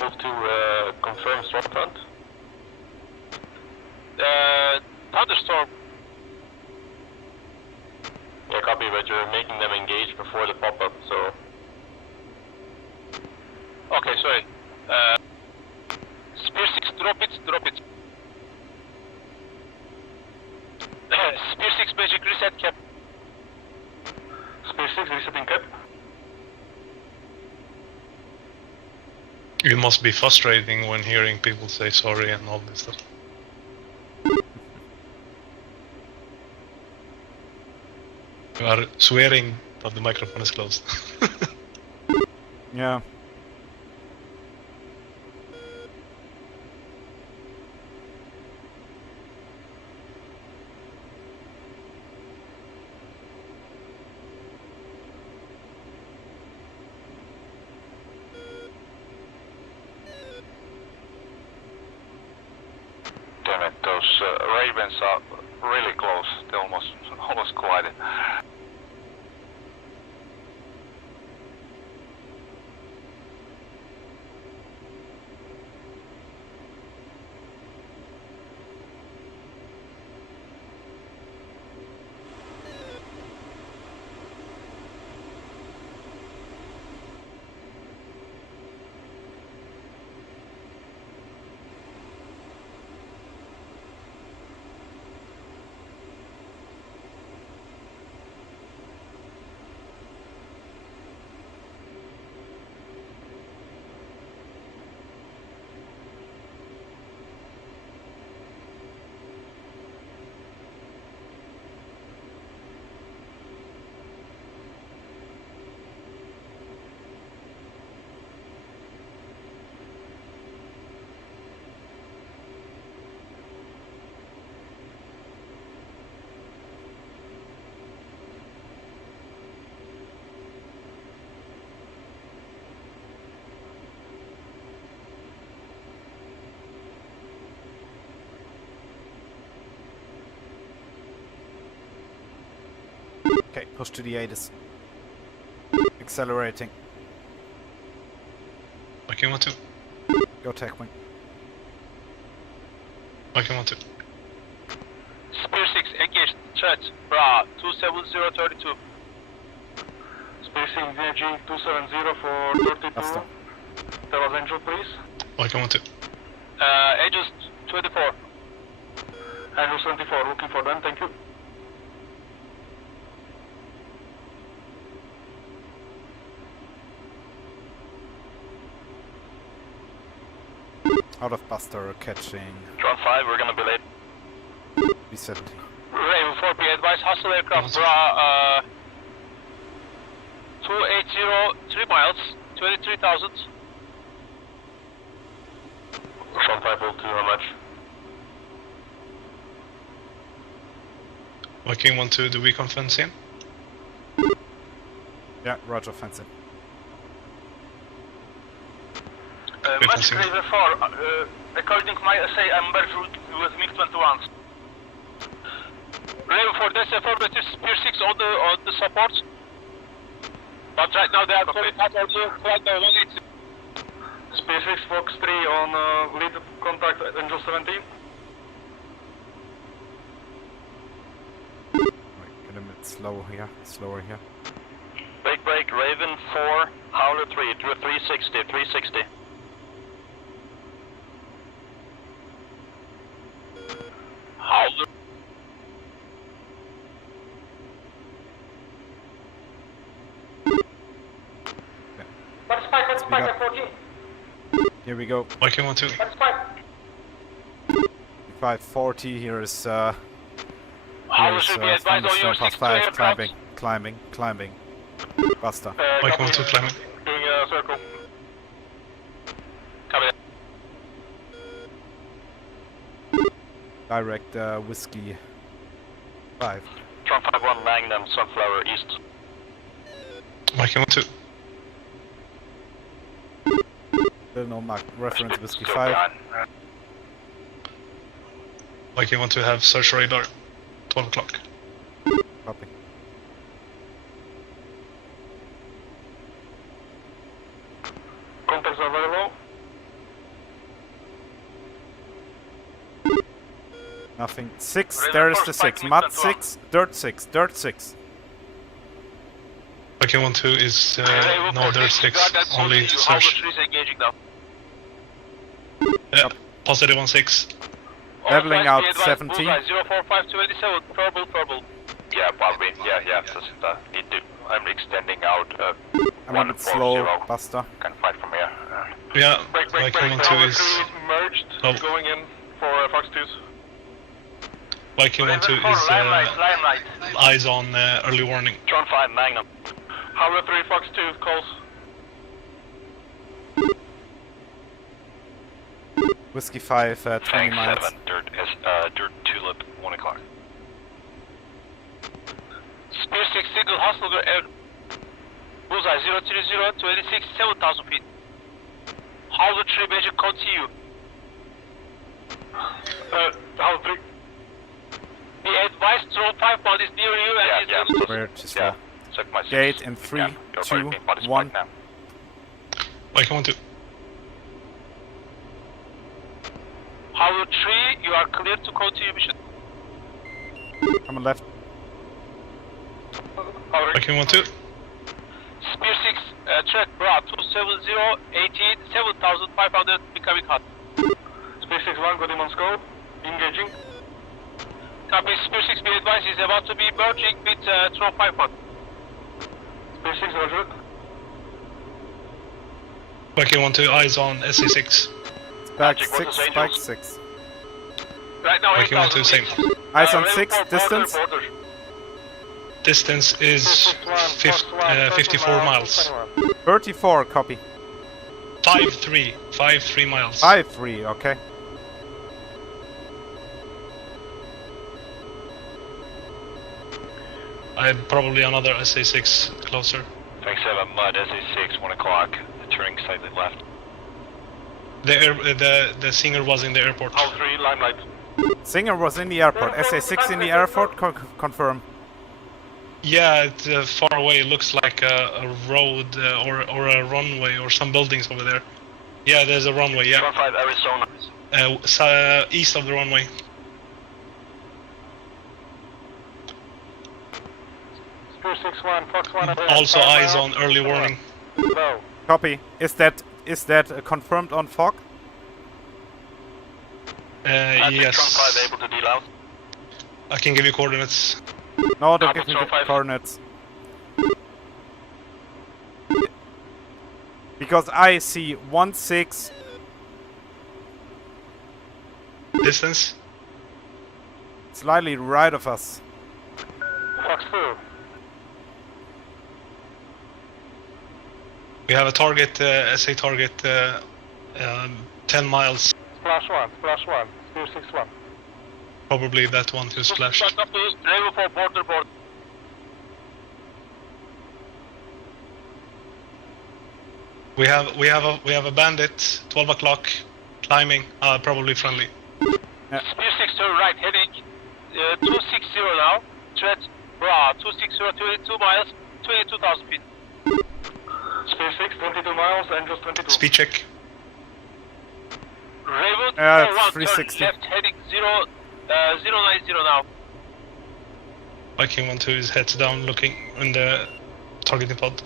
Move to confirm strong front. Thunderstorm. Yeah, copy, but you're making them engage before the pop-up, so... Okay, sorry. Spear 6, drop it. Spear 6 magic reset cap. Spear 6 resetting cap. It must be frustrating when hearing people say sorry and all this stuff. You are swearing that the microphone is closed. Yeah. Damn it, those Ravens are really close. They almost collided. Okay, push to the 80s. Accelerating. Viking 1-2. Go tech wing. Viking 1-2. Spear 6, engaged, threat, bra, 27032. Spear 6, engaging, 270 for 32. Basta. Tell us Angel, please. Viking 1-2. Aegis 24. Angel 74, looking for them, thank you. Out of Buster, catching Drone 5, we're gonna be late. B70. Raven 4, be advised, hostile aircraft, bra, 280, 3 miles, 23,000. Drone 5, will 2, how much? Viking 1-2, do we confirm in? Yeah, roger, fencing. Magic Raven 4, according to my essay, I'm merged with MiG-21s. Raven 4, that's affirmative, Spear 6 on the support. But right now they are calling out on you, flight 180. Spear 6, Fox 3 on lead contact Angel 17. Right, get a bit slow here, slower here. Break, Raven 4, Howler 3, 360. Howler. That's Spike at 14. Here we go. Viking 1-2. That's Spike. 540, here is Howler should be advised on your 6 5, aircraft. climbing. Basta. Viking 1-2, climbing. Doing a circle. Copy that. Direct Whiskey 5. Trump 5-1, Langdon, Sunflower East. Viking 1-2. Still no mark. Reference Whiskey 5. Viking 1-2 have search radar. 12 o'clock. Copy. Contacts are very low. Nothing. 6, Radar there is force, the Spike 6. Mud Nixon 6, dirt 6, dirt 6. Viking 1-2 is no, there's 6, only search. Yeah, positive on 6. Leveling out 17. 04527, purple. Yeah, Barbie, yeah, just need to, I'm extending out, I'm a bit slow, Buster. Can fight from here. Yeah, Break, Viking 1-2 is... merged, Oh. going in for Fox 2s. Viking 1-2 is eyes on early warning. John 5 Magnum. Howler 3 Fox 2 calls. Whiskey 5, 20 miles. 7, Dirt Tulip, 1 o'clock. Spear 6 single hostile air. Bullseye 030 26 7,000 feet. Howler 3 Magic code CU. Howler 3. The advised throw 5 pound is near you and is We're too slow. Check my Gate in 3, 2, 1. Viking 1-2. Howler 3, you are clear to continue mission. I'm on left. Viking 1-2. Spear 6, track bra 270 18 7,500 becoming hot. Spear 6 1, good on scope. Engaging. Copy, Spear 6 be advised is about to be merging with throw 5 pound. Spear 6, roger. Viking 1-2, eyes on SA6. Spike 6, Spike 6. Right now, Viking 1-2, same. Eyes on 6, distance. Distance is 54 miles. 34, copy. 5-3 miles. 5-3, okay. I had probably another SA6 closer. Thanks 7 Mud, SA6, 1 o'clock. Turning slightly left. The Singer was in the airport. Howler 3, limelight. Singer was in the airport. SA6 in the airport, confirm. Yeah, it's far away. It looks like a road or a runway or some buildings over there. Yeah, there's a runway, yeah. 5 Arizona. East of the runway. Spear 6 1, Fox 1. Also eyes on early warning. No. Copy. Is that confirmed on fog? Yes. John 5 able to deal out. I can give you coordinates. No, don't give me the coordinates. Because I see 1-6. Distance? Slightly right of us. Fox 2. We have a target, SA target, 10 miles. Splash 1, Spear 6 1. Probably that one who splashed. Bravo for border. We have a bandit, 12 o'clock, climbing, probably friendly. Spear 6 turn right, heading 260 now. Threat bra 260 22 miles, 22,000 feet. Spear 6, 22 miles, Angels 22. Speed check. Raven 1 360. turn left, heading 090 now. Viking 1-2 is heads down, looking in the targeting pod.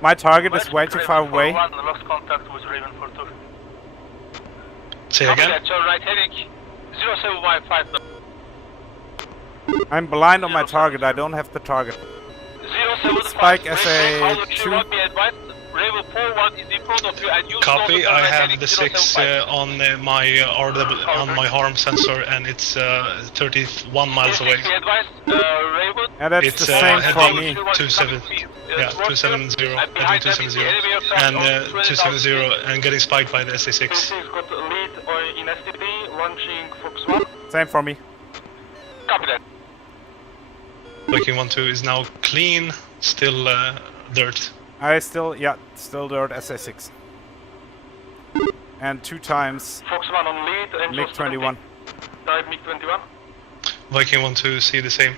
My target is way too far away. One lost contact with Raven 42. Say again? Turn right, heading 0715 now. I'm blind on my target. I don't have the target. 075 Spike SA2. Raven 4-1 is in front of you and you Copy, I have the 6 on my RW, on my harm sensor and it's 31 miles away. And that's It's the same for heading me. 270, yeah, 270, heading 270, and 270 and getting spiked by the SA6. got the lead in STD, launching Fox 1. Same for me. Copy that. Viking 1-2 is now clean, still dirt. Still dirt SA6. And 2 times Fox 1 on lead, Angels MiG-21. Dive MiG-21. Viking 1-2 see the same.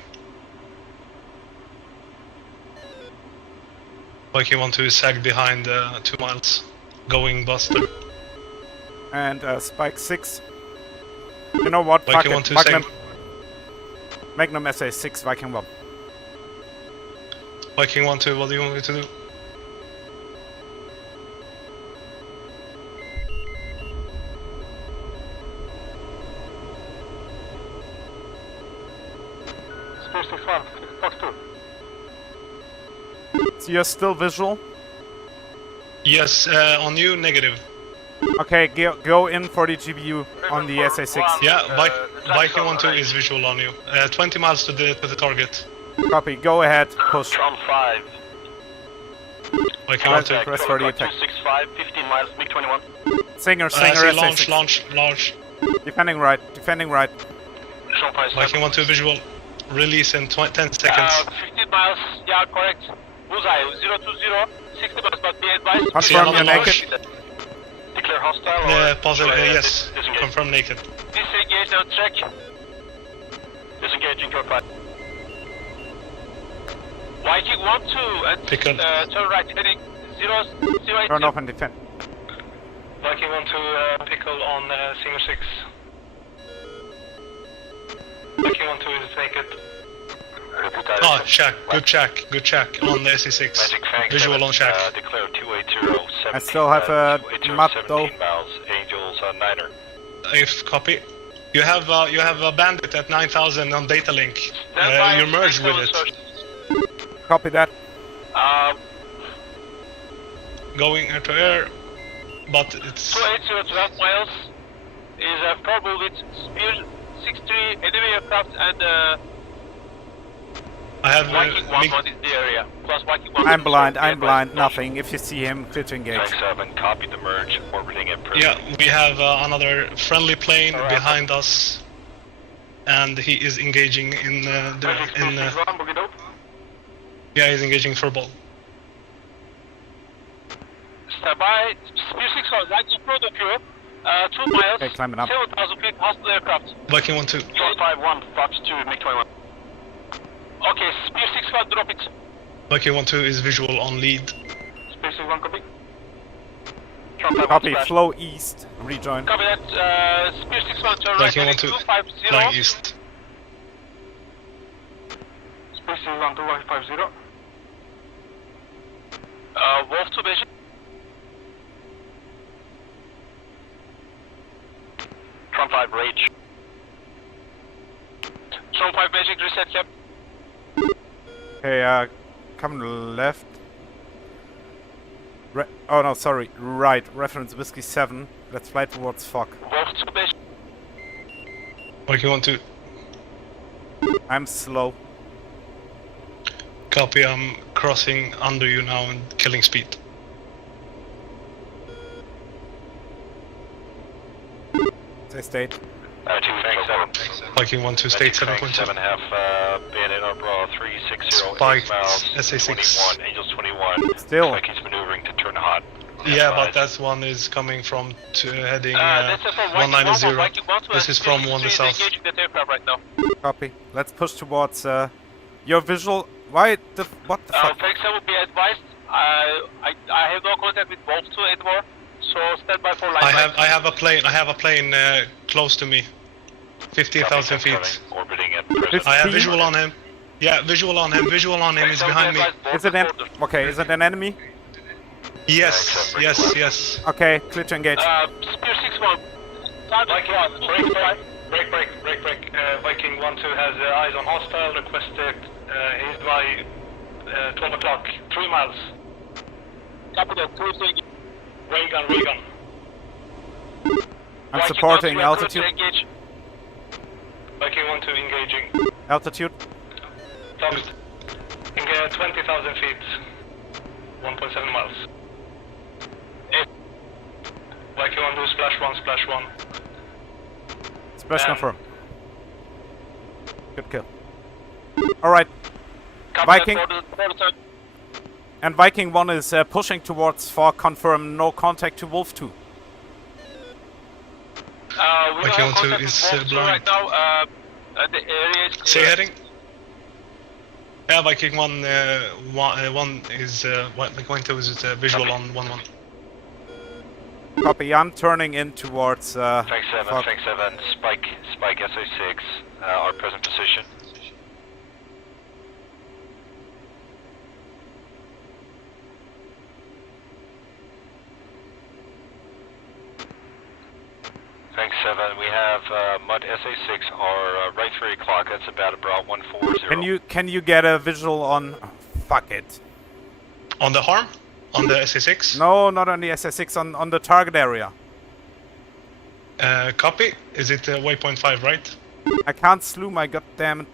Viking 1-2 is sagged behind 2 miles, going buster. And Spike 6. You know what? Viking Fuck it. 1-2 same. Magnum SA6, Viking 1. Viking 1-2, what do you want me to do? Spear 6-1, Fox 2. So you're still visual? Yes, on you, negative. Okay, go in for the GBU on the SA6. Yeah, Viking 1-2 is visual on you. 20 miles to the target. Copy, go ahead, push. Tron 5. Viking Press 1-2. press for the attack. 265, 15 miles, MiG-21. Singer, See SA6. launch. Defending right, defending right. Tron 5. Viking 1-2 visual. Release in 10 seconds. 15 miles, yeah, correct. Bullseye, 020, 60 miles, but be advised. Confirm you're naked. Declare hostile Yeah, or... positive, yes. Disengage. Confirm naked. Disengage on track. Disengaging your 5. Viking 1-2 and Pickle. turn right, heading 008. Turn off and defend. Viking 1-2 pickle on Singer 6. Viking 1-2 is naked. Oh, Shack, good check on the SE6. Visual on Shack. Declare 280, I still have a map though. miles, Angels 9er. If copy. You have a bandit at 9,000 on data link. You merge with it. Copy that. Going air to air, but it's 280 12 miles is probably with Spear 63 enemy aircraft and I have Viking 1 is the area. Plus Viking 1. I'm blind, nothing. If you see him, clear to engage. Tank 7, copy the merge, orbiting at present. yeah. We have another friendly plane behind us, and he is engaging in yeah, he's engaging furball. Stand by. Spear 6 right in front of you. 2 miles. Okay, climbing up. 7,000 feet, hostile aircraft. Viking 1-2. 451, Fox 2, MiG-21. Okay, Spear 6-1, drop it. Viking 1-2 is visual on lead. Spear 6-1, copy. Copy, flow east, rejoin. Copy that, Spear 6-1, turn right, Viking heading 1-2, 250. flying east. Spear 6-1, 250. Wolf 2, Beijing. Tron 5, rage. Tron 5, Beijing, reset cap. Okay, come left. Oh no, sorry, right. Reference Whiskey 7. Let's fly towards Fog. Wolf 2, Beijing. Viking 1-2. I'm slow. Copy, I'm crossing under you now and killing speed. Stay state. 2, Tank 7. Viking 1-2, state 7.2. 7 half, Bandit Umbrella 360, Spiked, 8 miles, SA6. 21, Angels 21. Still. Like he's maneuvering to turn hot. Yeah, but that one is coming from heading That's for 190. This is from 1 to south. Engaging that aircraft right now. Copy. Let's push towards your visual. Why the what the fuck? Tank 7 will be advised. I have no contact with Wolf 2 anymore, so stand by for line. I have a plane close to me. 50,000 feet. Orbiting at present. I have visual on him. Yeah, visual on him. He's behind me. Is it an is it an enemy? Yes. Okay, clear to engage. Spear 6-1. Break. Viking 1-2 has eyes on hostile. Requested. He's by 12 o'clock. 3 miles. Copy that. Cruising. Ray gun. I'm supporting altitude. Viking 1-2 engaging. Altitude. Top. 20,000 feet. 1.7 miles. Viking 1-2 splash 1. Splash confirm. Good kill. Alright. Viking. And Viking 1 is pushing towards Fog. Confirm no contact to Wolf 2. We don't have contact with Wolf 2 right now. The area is clear. Say heading. Yeah, Viking 1 is Viking 2 is visual on 1-1. Copy, I'm turning in towards Tank 7, Spike SA6, our present position. Tank 7, we have Mud SA6, our right 3 o'clock, that's about about 140. Can you get a visual on... fuck it. On the harm? On the SA6? No, not on the SA6, on the target area. Copy. Is it waypoint 5, right? I can't slew my goddamn.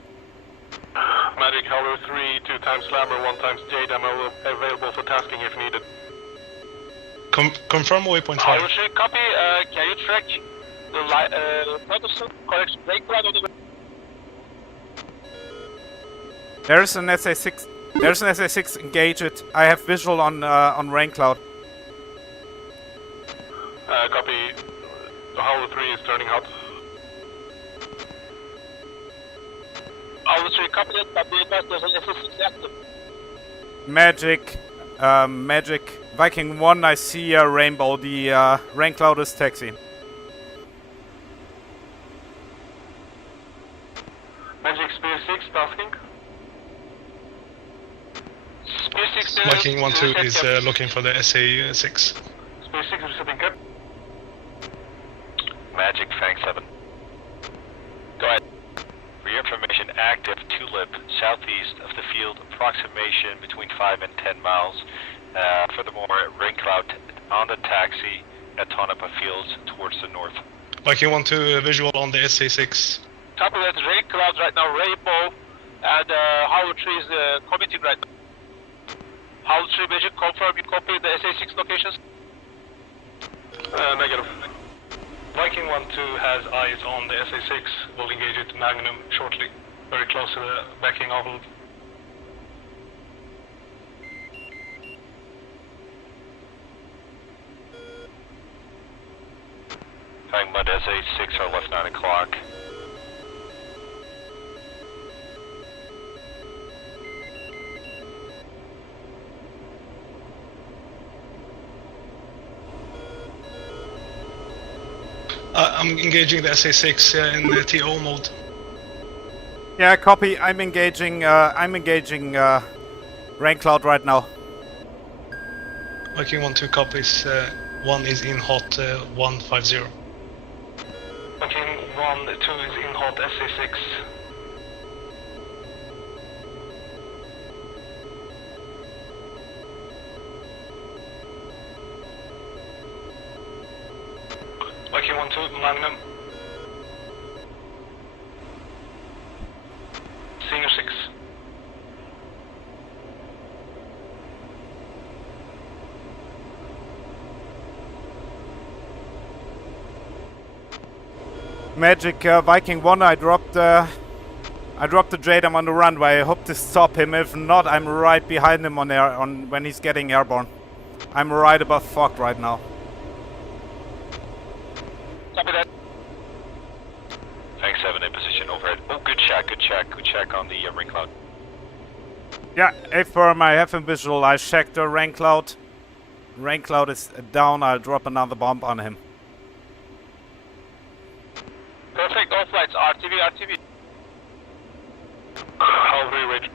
Magic Howler 3, 2 times Slammer, 1 times Jade. I'm available for tasking if needed. Confirm waypoint 5. Howler 3, copy. Can you track the Protosol correction brake pad on the... There's an SA6. There's an SA6. Engage it. I have visual on rain cloud. Copy. Howler 3 is turning hot. Howler 3, copy that. Copy that. There's an SA6 active. Magic. Magic. Viking 1, I see a rainbow. The rain cloud is taxiing. Magic Spear 6 tasking. Spear 6 Viking 1-2 is looking for the SA6. Spear 6 resetting cap. Magic Fang 7. Go ahead. For your information, active tulip southeast of the field, approximation between 5 and 10 miles. Furthermore, rain cloud on the taxi at Tonopah Fields towards the north. Viking 1-2 visual on the SA6. Top of that rain cloud right now, rainbow, and Howler 3 is committing right now. Howler 3 Magic, confirm you copy the SA6 locations? Negative. Viking 1-2 has eyes on the SA6. Will engage it Magnum shortly. Very close to the backing oval. Fang Mud SA6 are left 9 o'clock. I'm engaging the SA6 in the TO mode. Yeah, copy. I'm engaging rain cloud right now. Viking 1-2 copies. 1 is in hot 150. Viking 1-2 is in hot SA6. Viking 1-2 Magnum. Senior 6. Magic Viking 1, I dropped the Jade. I'm on the runway. I hope to stop him. If not, I'm right behind him on when he's getting airborne. I'm right above fog right now. Copy that. Fang 7 in position overhead. Oh, good check on the rain cloud. Yeah, affirm. I have him visual. I checked the rain cloud. Rain cloud is down. I'll drop another bomb on him. Perfect, all flights, RTV. I'll re-rate.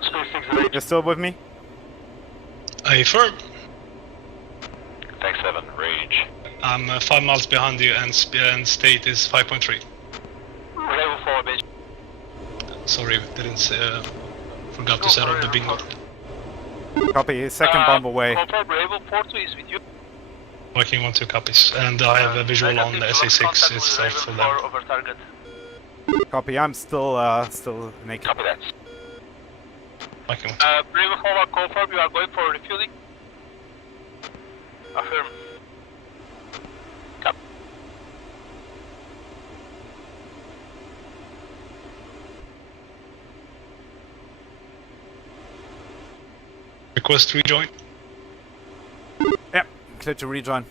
Space 6 rate. You're still with me? Affirm. Fang 7, range. I'm 5 miles behind you and state is 5.3. Level 4, bitch. Sorry, didn't forgot to set up the bingo. Copy, second bomb away. Confirm, Level 42 is with you. Viking 1-2 copies, and I have a visual on the SA6 itself for them. Over target. Copy, I'm still naked. Copy that. Viking 1-2. Bravo forward, confirm you are going for refueling. Affirm. Copy. Request rejoin. Yep, clear to rejoin.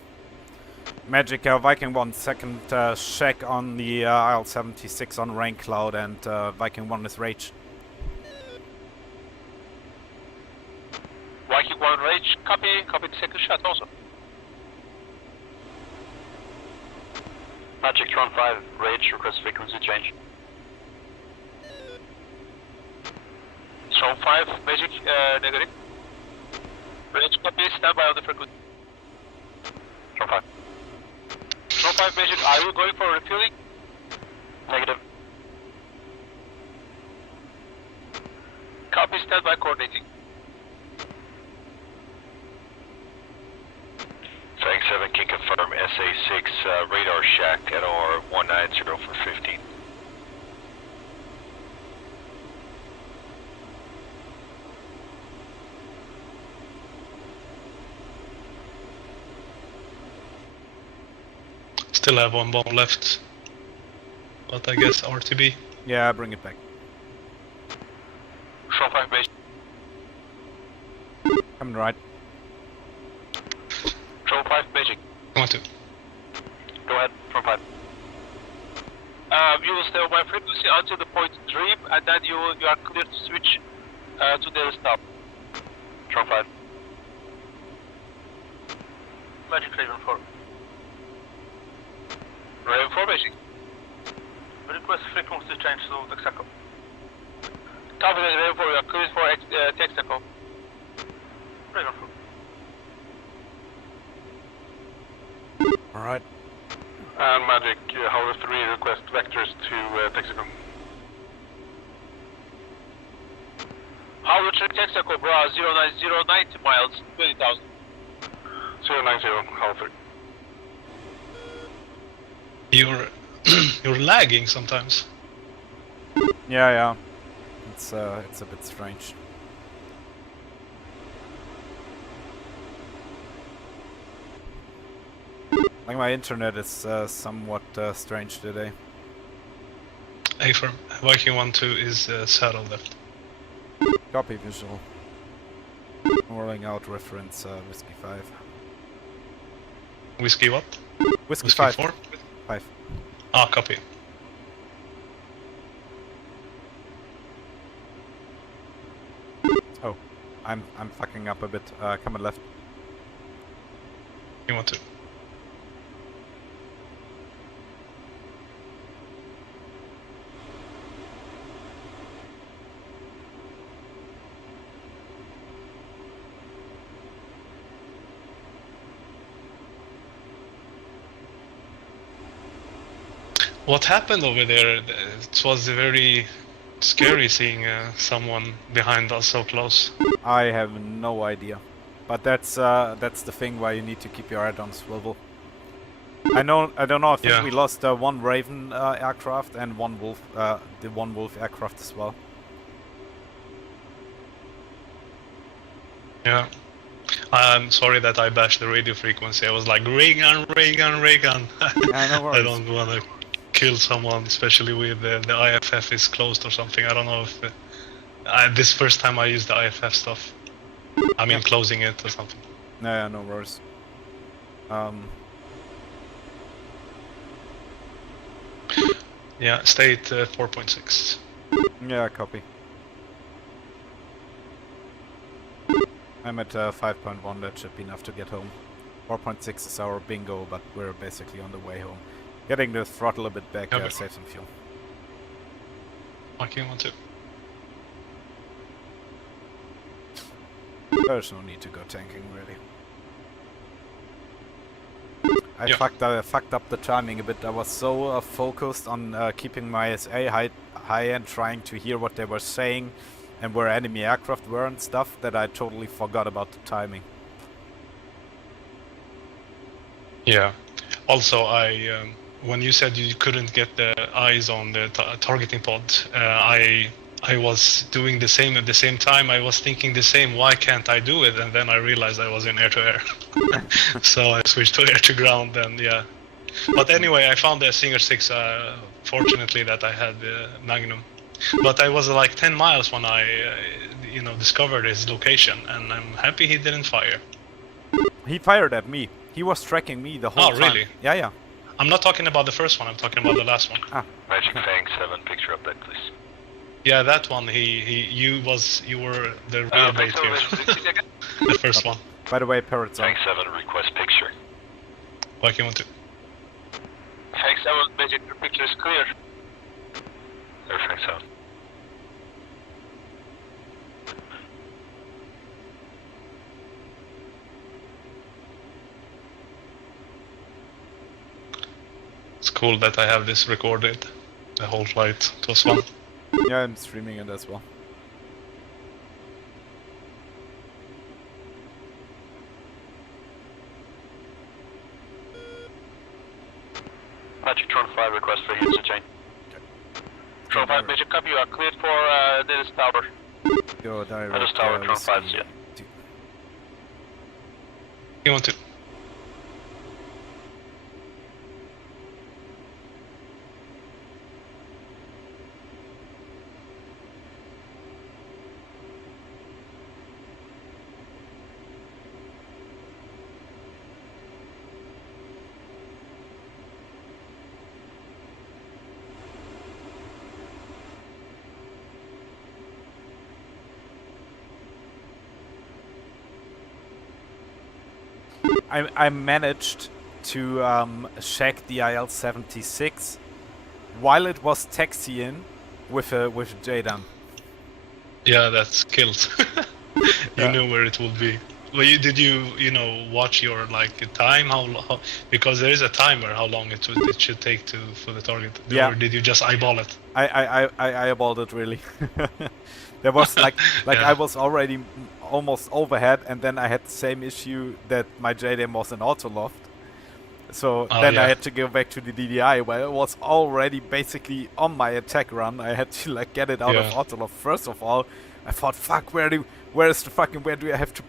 Magic Viking 1, second check on the IL-76 on rain cloud, and Viking 1 is rage. Viking 1 rage, copy the second shot also. Magic Tron 5, rage, request frequency change. Tron 5, Magic, negative. Rage, copy, stand by on the frequency. Tron 5. Tron 5, Magic, are you going for refueling? Negative. Copy, stand by coordinating. Frank 7 can confirm SA6 radar shack at or 190 for 15. Still have one bomb left, but I guess RTB. Yeah, bring it back. Short 5 base. Coming right. Short 5 basic. Want to? Go ahead, front 5. You will stay on my frequency until the point dream, and then you are clear to switch to the stop. Front 5. Magic Raven 4. Raven 4 basic. Request frequency change to Texaco. Copy that, Raven 4, you are clear for Texaco. Raven 4. Alright. And Magic, Howler 3 request vectors to Texaco. Howler 3 Texaco, bro, 090 miles, 20,000. 090, Howler 3. You're lagging sometimes. Yeah. It's a bit strange. Like my internet is somewhat strange today. A-firm, Viking 1-2 is saddle left. Copy visual. Rolling out reference Whiskey 5. Whiskey what? Whiskey 5. 4? 5. Ah, copy. Oh, I'm fucking up a bit. Coming left. You want to? What happened over there? It was very scary seeing someone behind us so close. I have no idea, but that's the thing why you need to keep your head on swivel. I don't know. I think we lost one Raven aircraft and one Wolf, the one Wolf aircraft as well. Yeah. I'm sorry that I bashed the radio frequency. I was like, Reagan. Yeah, no worries. I don't want to kill someone, especially with the IFF is closed or something. I don't know if this first time I used the IFF stuff. I mean, closing it or something. Yeah, no worries. Yeah, stay at 4.6. Yeah, copy. I'm at 5.1, that should be enough to get home. 4.6 is our bingo, but we're basically on the way home. Getting the throttle a bit back, save some fuel. Okay, 1-2. There's no need to go tanking, really. I fucked up the timing a bit. I was so focused on keeping my SA high and trying to hear what they were saying and where enemy aircraft were and stuff that I totally forgot about the timing. Yeah. Also, when you said you couldn't get the eyes on the targeting pod, I was doing the same at the same time. I was thinking the same, why can't I do it? And then I realized I was in air-to-air. So I switched to air-to-ground and yeah. But anyway, I found the Singer 6, fortunately that I had the Magnum. But I was like 10 miles when I discovered his location, and I'm happy he didn't fire. He fired at me. He was tracking me the whole time. Oh, really? Yeah. I'm not talking about the first one, I'm talking about the last one. Magic Fang 7, picture of that, please. Yeah, that one. You were the real bait here. The first one. By the way, Parrot's on. Fang 7, request picture. Like you want to? Fang 7, Magic, your picture is clear. There, Fang 7. It's cool that I have this recorded. The whole flight. It was fun. Yeah, I'm streaming it as well. Magic Tron 5 request for use of chain. Tron 5, Magic copy, you are cleared for this tower. Go direct. This tower, Tron 5, yeah. You want to? I managed to check the IL-76 while it was taxiing with a JDAM. Yeah, that's killed. You knew where it would be. Well, did you know watch your time? How because there is a timer how long it should take for the target. Yeah. Or did you just eyeball it? I eyeballed it really. There was like Yeah. I was already almost overhead, and then I had the same issue that my JDAM was in autoloft. So then I had to go back to the DDI where it was already basically on my attack run. I had to get it out of autoloft. First of all, I thought, fuck, where do I have to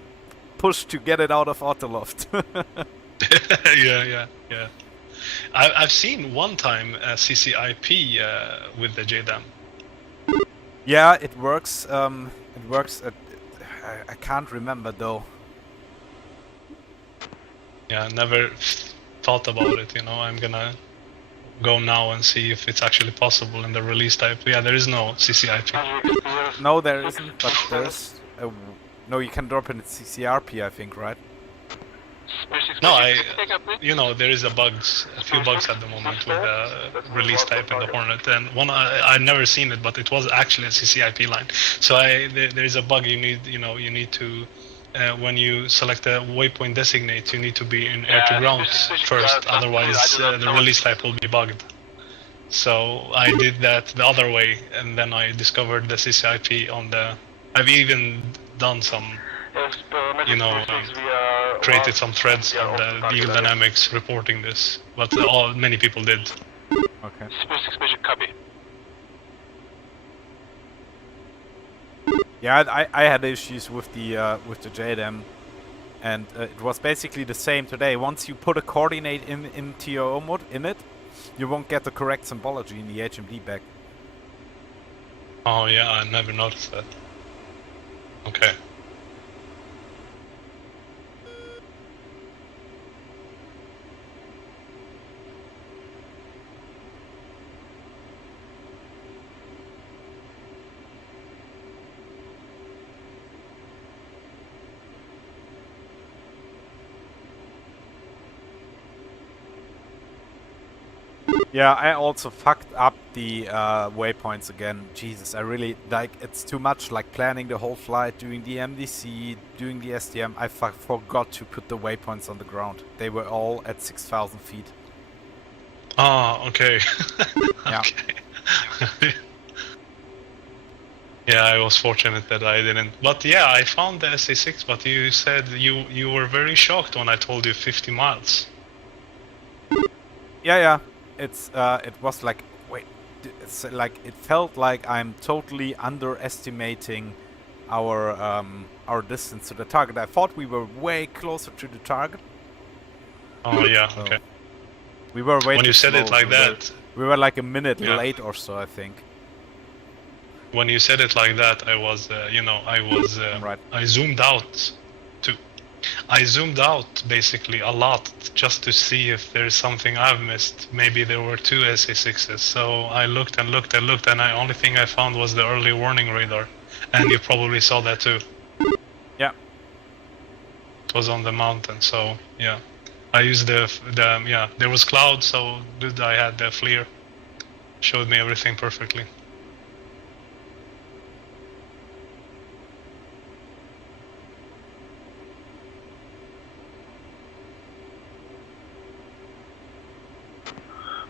push to get it out of autoloft? Yeah. I've seen one time CCIP with the JDAM. Yeah, it works. It works. I can't remember though. Yeah, never thought about it. I'm gonna go now and see if it's actually possible in the release type. Yeah, there is no CCIP. No, there isn't, but there's no. You can drop in CCRP, I think, right? No, there is a few bugs at the moment with the release type in the Hornet, and one I never seen it, but it was actually a CCIP line. So there is a bug you need to when you select a waypoint designate, you need to be in air to ground first, otherwise the release type will be bugged. So I did that the other way, and then I discovered the CCIP on the. I've even done some. Created some threads on the Eagle Dynamics reporting this, but many people did. Okay. Copy. Yeah, I had issues with the JDAM, and it was basically the same today. Once you put a coordinate into your mode in it, you won't get the correct symbology in the HMD back. Oh yeah, I never noticed that. Okay. Yeah, I also fucked up the waypoints again. Jesus, I really it's too much planning the whole flight, doing the MDC, doing the SDM. I forgot to put the waypoints on the ground. They were all at 6,000 feet. Ah, okay. Yeah. Okay. Yeah, I was fortunate that I didn't. But yeah, I found the SA6, but you said you were very shocked when I told you 50 miles. Yeah. It was wait, it's it felt like I'm totally underestimating our distance to the target. I thought we were way closer to the target. Oh yeah, okay. We were way when too you said slow. it like that, we were like a minute late or so, I think. When you said it like that, I was, right. I zoomed out. I zoomed out basically a lot just to see if there's something I've missed. Maybe there were two SA6s. So I looked and looked and looked, and the only thing I found was the early warning radar. And you probably saw that too. Yeah. It was on the mountain, so yeah. I used there was cloud, so I had the FLIR. Showed me everything perfectly.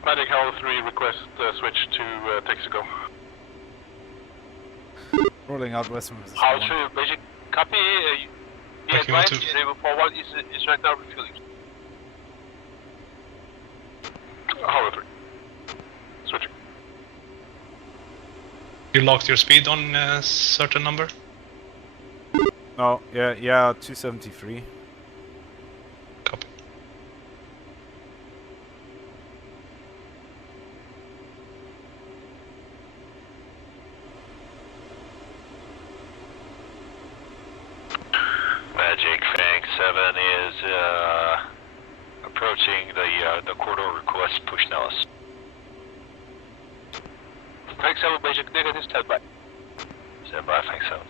Medic Hall 3 request switch to Texaco. Rolling out Western. Hall 3, basic copy. The advice level forward is right now refueling. Hall 3. You locked your speed on a certain number? No, yeah, 273. Copy. Magic Fang 7 is approaching the corridor request push Nellis. Fang 7, Magic negative, stand by. Stand by, Fang 7.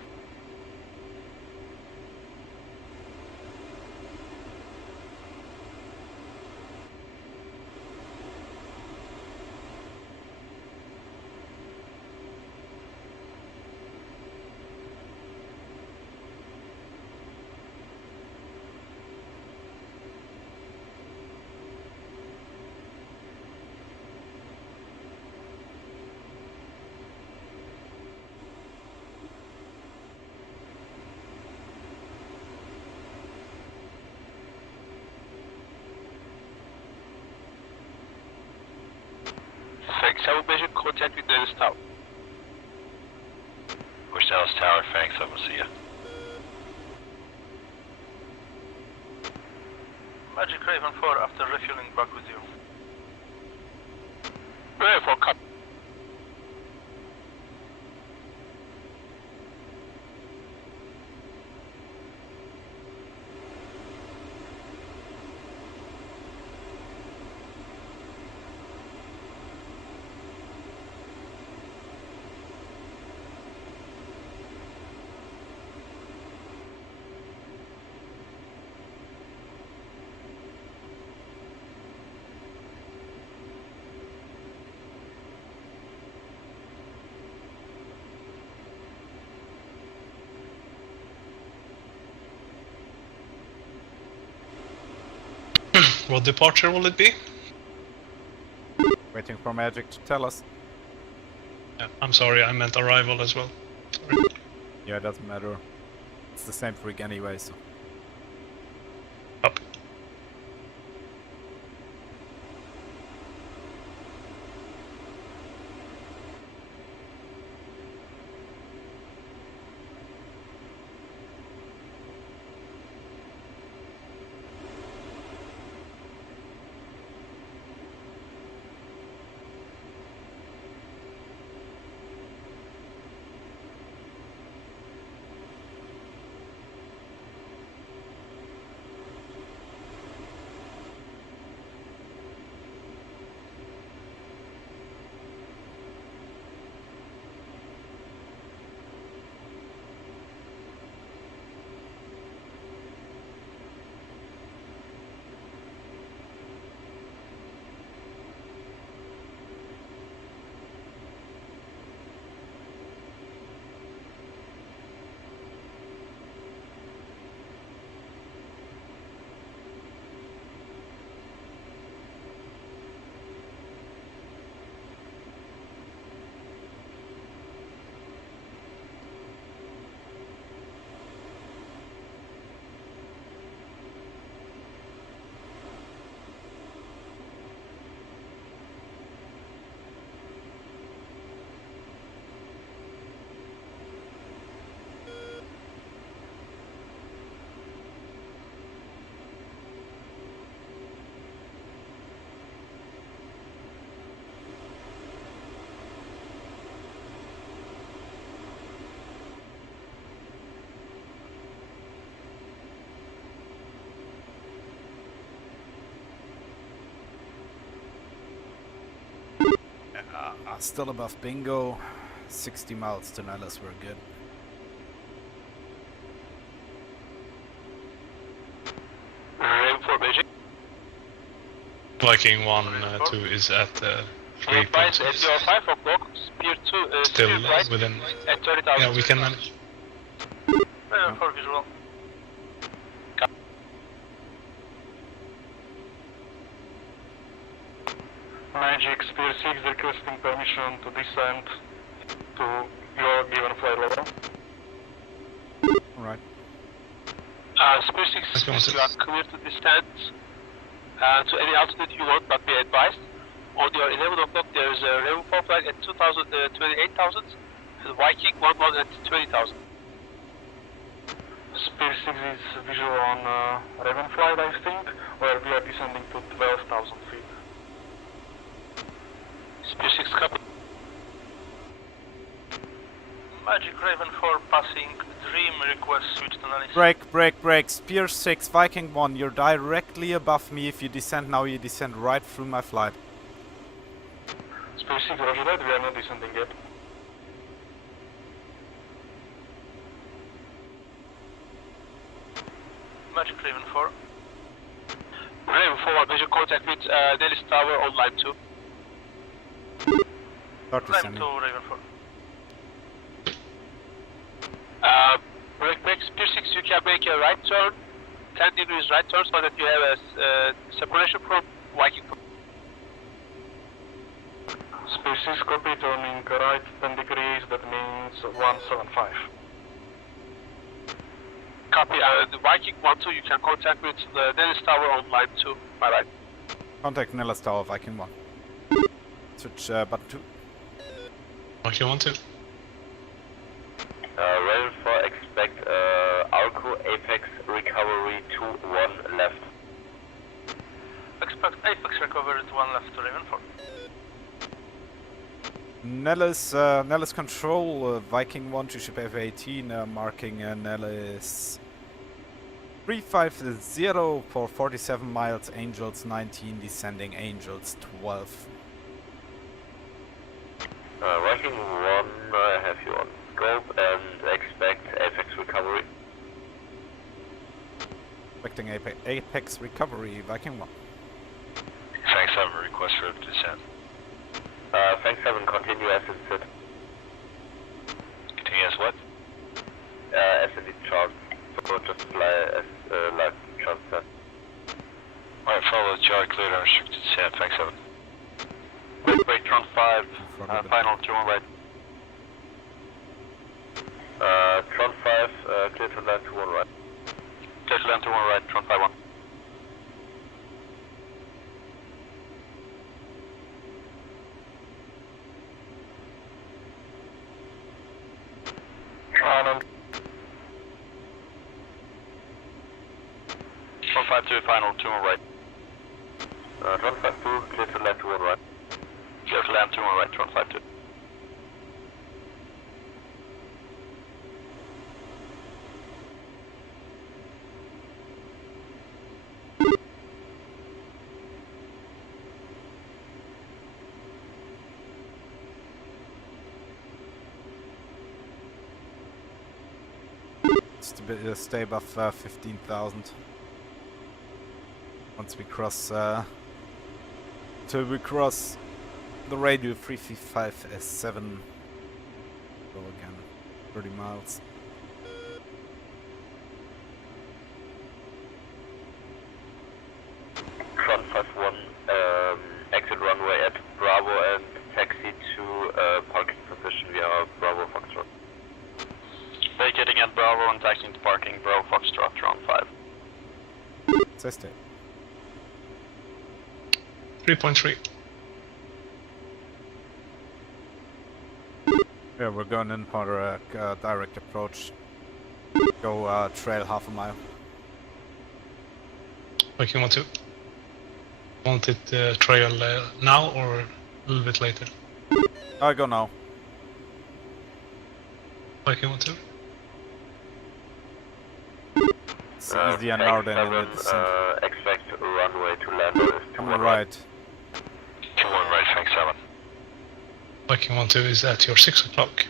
Fang 7, Magic, contact with Nellis Tower. Push Nellis Tower, Fang 7, see ya. Magic Raven 4 after refueling back with you. Raven 4, cut. What departure will it be? Waiting for Magic to tell us. Yeah, I'm sorry, I meant arrival as well. Sorry. Yeah, it doesn't matter. It's the same freak anyway, so. Up. Still above bingo. 60 miles to Nellis, we're good. Viking 1-2 is at 3 points. At your 5 o'clock, Spear 2 Still right within. at 30,000. Yeah, we can manage. For visual. Magic Spear 6 requesting permission to descend to your given flight level. Alright. Spear 6 means you are clear to descend to any altitude you want, but be advised. On your 11 o'clock there is a Raven 4 flight at 28,000 Viking 1 was at 20,000. Spear 6 is visual on Raven flight, I think, where we are descending to 12,000 feet. Spear 6 copy. Magic Raven 4 passing Dream, request switch to analysis. Break. Spear 6, Viking 1, you're directly above me. If you descend now, you descend right through my flight. Spear 6, roger that, we are not descending yet. Magic Raven 4. Raven 4, visual contact with Dennis Tower on line 2. Start Line descending. 2, Raven 4. Break, Spear 6, you can make a right turn, 10 degrees right turn, so that you have a separation from Viking 4. Spear 6 copy, turning right 10 degrees, that means 175. Copy, the Viking 1-2, you can contact with the Dennis Tower on line 2, my right. Contact Nellis Tower, Viking 1. Switch button 2. Viking 1 2. Raven 4, expect Arco Apex recovery to 1 left. Expect Apex recovery to 1 left to Raven 4. Nellis control, Viking 1 to ship F-18, marking Nellis 350 for 47 miles, Angels 19, descending Angels 12. Viking 1, I have you on scope and expect Apex recovery. Expecting Apex recovery, Viking 1. Thanks, 7, request for descent. Thanks 7, continue as in sit. Continue as what? As in the chart. So just fly as like chart set. Alright, follow the chart, cleared unrestricted descent, thanks 7. Break, Tron 5, final 2 on right. Tron 5, clear to land to 1 right. Clear to land to 1 right, Tron 5 1. Tron 5-2, final 2 on right. Tron 5-2, clear to land to 1 right. Clear to land 2 on right, Tron 5-2. Stay above 15,000. Once we cross, till we cross the radio 355 S7. Go again, 30 miles. Tron 5-1, exit runway at Bravo and taxi to parking position via Bravo Foxtrot. Vacating at Bravo and taxiing to parking, Bravo Foxtrot, Tron 5. Stay. 3.3. Yeah, we're going in for a direct approach. Go trail half a mile. Viking 1 2. Want it trail now or a little bit later? I go now. Viking 1 2. It's easier now than in the descent. Expect runway to land. On the right. 2-1 right, thanks 7. Viking 1 2 is at your 6 o'clock.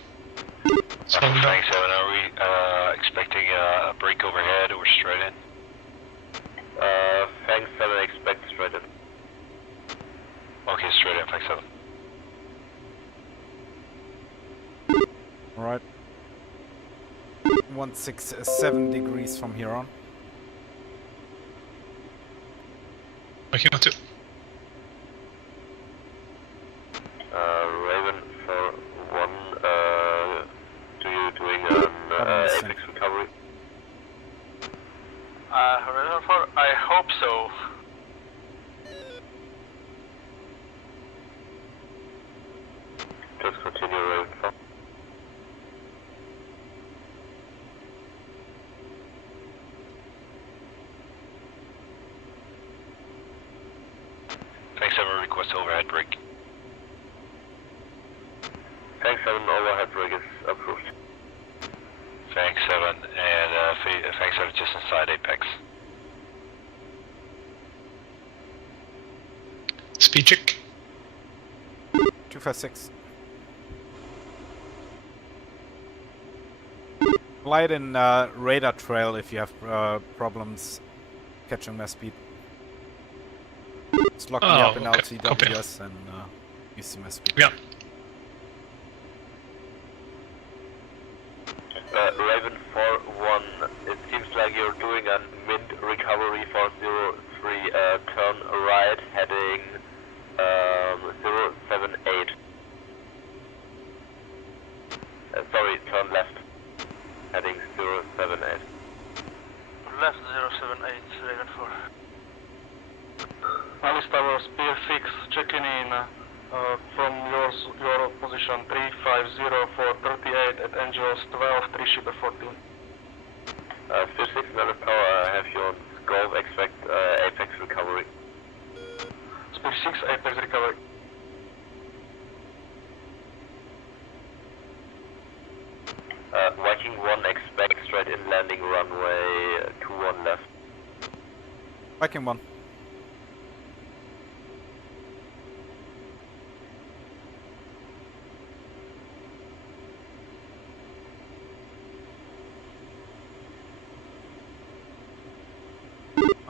Slowing down. Thanks 7, are we expecting a break overhead or straight in? Thanks 7, expect straight in. Okay, straight in, thanks 7. Alright. 167 degrees from here on. Viking 1 2. Raven for 1, do you doing an Apex recovery? Raven 4, I hope so. Just continue Raven 4. 7 overhead rig is approved. Fang 7 and Fang 7 just inside Apex. Speed check. 256. Glide in radar trail if you have problems catching my speed. Just lock me up in LCWS and you see my speed. Yeah. Raven 4-1, it seems like you're doing a mid recovery for 03, turn right heading 078. Sorry, turn left heading 078. Left 078, Raven 4. Alice Tower, Spear 6, checking in from your position 350438 at Angels 12, 3 ship 14. Spear 6, Alice Tower, I have you on scope, expect Apex recovery. Spear 6, Apex recovery. Viking 1, expect straight in landing runway 21 left. Viking 1.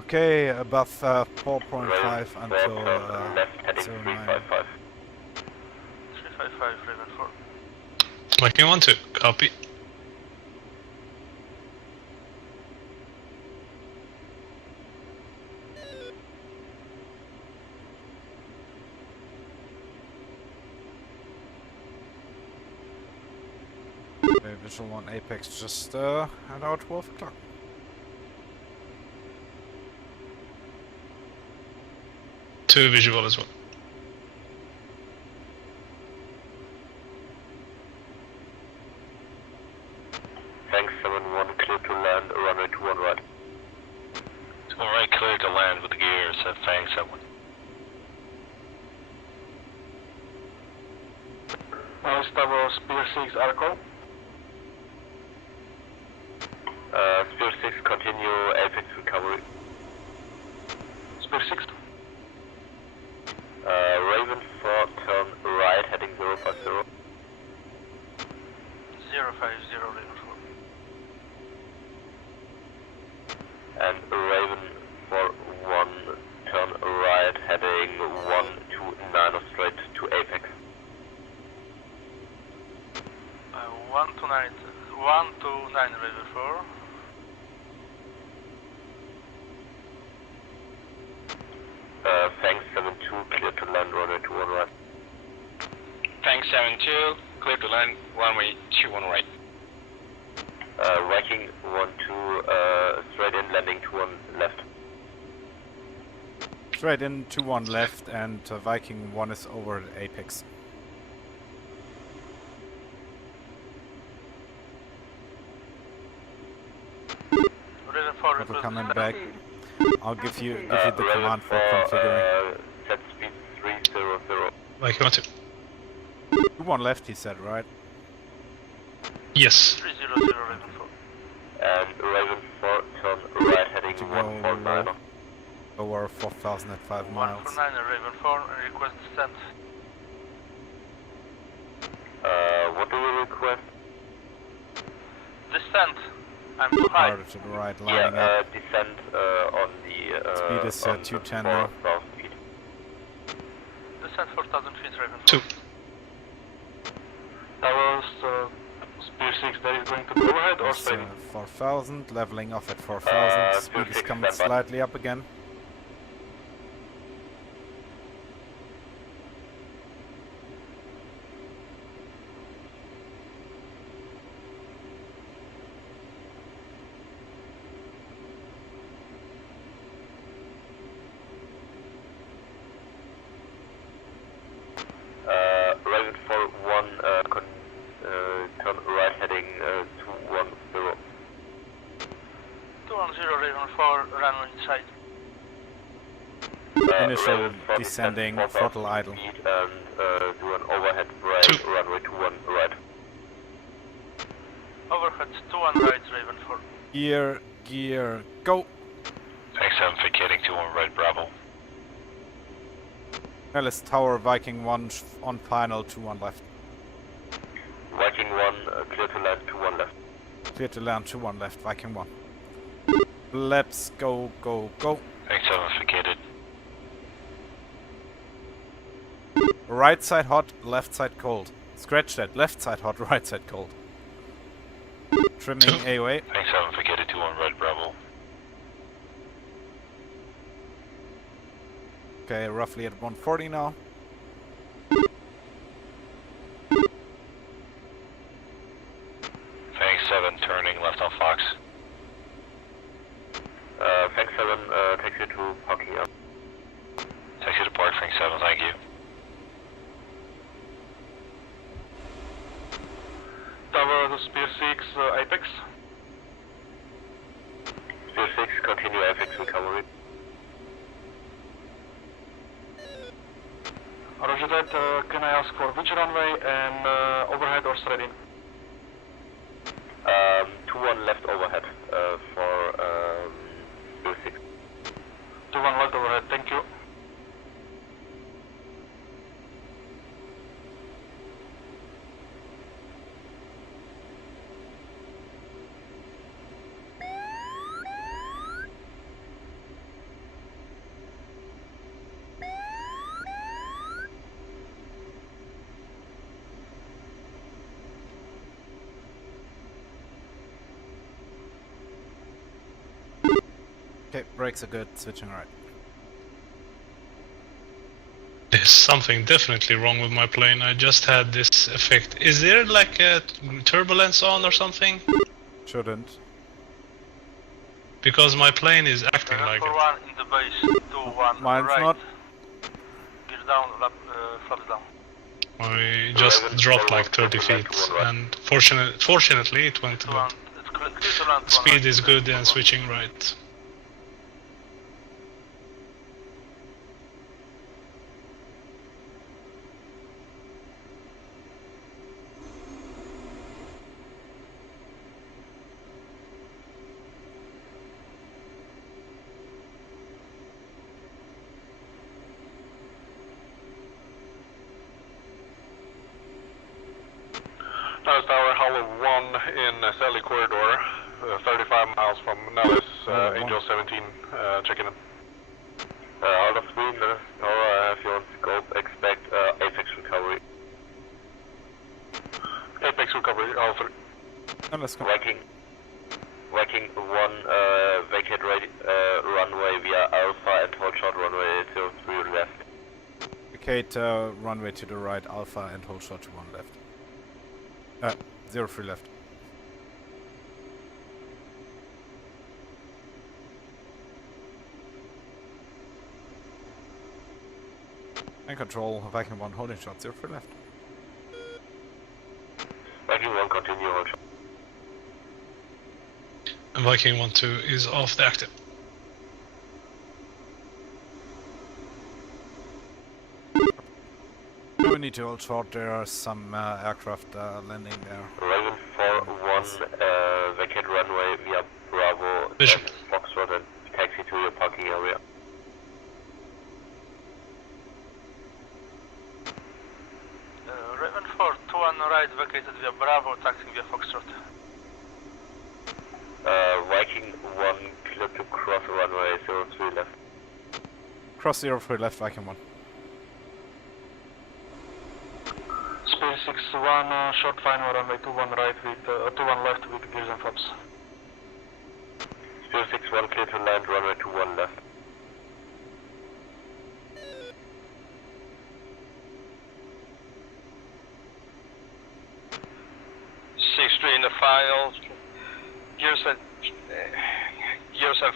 Okay, above 4.5 until 09. 355, Raven 4. Viking 1-2, copy. Okay, visual 1 Apex just at our 12 o'clock. Two visual as well. Thanks 7-1, clear to land, runway 21 right. 21 right, clear to land with the gears at Fang 7. Alice Tower, Spear 6, Arco. Spear 6, continue Apex recovery. Spear 6. Raven 4, turn right heading 050. 050, Raven 4. And Raven 4-1, turn right heading 129 straight to Apex. 129, Raven 4. Fang 7-2, clear to land runway 21 right. Fang 7-2, clear to land runway 21 right. Viking 1-2, straight in landing 21 left. Straight in 2-1 left and Viking 1 is over at Apex. Raven 4, We're coming back. I'll give you the command for configuring. Set speed 300. Viking 1-2. 2-1 left, he said, right? Yes. 300, Raven 4. And Raven 4, turn right heading 149. Over 4,000 at 5 miles. 149, Raven 4, and request descent. What do you request? Descent. I'm too high. Harder to the right, lining up. Descend on the... Speed is 210 now. Descent 4,000 feet, Raven 4. 2. Towers, Spear 6, there is going to be overhead or straight? 4,000, leveling off at 4,000. Speed is coming slightly up again. Raven 4-1, turn right heading 210. 210, Raven 4, runway inside. Initial descending, throttle idle. And do an overhead brake, runway 21 right. Gear, go! Thanks 7 vacating 2-1 right Bravo. Alice Tower, Viking 1 on final, 2-1 left. Viking 1, clear to land, 2-1 left. Clear to land, 2-1 left, Viking 1. Let's go. Thanks 7 vacated. Right side hot, left side cold. Scratch that, left side hot, right side cold. Trimming AOA. Thanks 7 vacated 2-1 right Bravo. Okay, roughly at 140 now. Thanks 7 turning left on Fox. Thanks 7, takes you to parking up. Taxi to park, thanks 7, thank you. Tower to Spear 6, Apex. Spear 6, continue Apex recovery. Roger that, can I ask for which runway and overhead or straight in? 2-1 left overhead for Spear 6. 2-1 left overhead, thank you. Okay, brakes are good, switching right. There's something definitely wrong with my plane. I just had this effect. Is there like a turbulence on or something? Shouldn't. Because my plane is acting like it. 1 in the base, 2-1 Mine's right. not. Gear down, flaps down. I just dropped like 30 feet, and fortunately it went good. Speed is good and switching right. Dallas Tower, Hollow 1 in Sally Corridor, 35 miles from Nellis, Angel 17, checking in. Out of 3 minutes, Tower, if you want to scope, expect Apex recovery. Apex recovery, all 3. And let's go. Viking 1, vacate runway via Alpha and hold short runway 03 left. Vacate runway to the right, Alpha, and hold short to 1 left. 03 left. And control, Viking 1 holding short, 03 left. Viking 1, continue hold short. And Viking 1-2 is off the active. We need to hold short, there are some aircraft landing there. Raven 4-1, vacate runway via Bravo and Foxtrot and taxi to your parking area. Raven 4, 2-1 right, vacated via Bravo, taxi via Foxtrot. Viking 1, clear to cross runway 03 left. Cross 03 left, Viking 1. Spear 6-1, short final runway 2-1 right with 2-1 left with gears and flaps. Spear 6-1, clear to land runway 21 left. In the file, gears and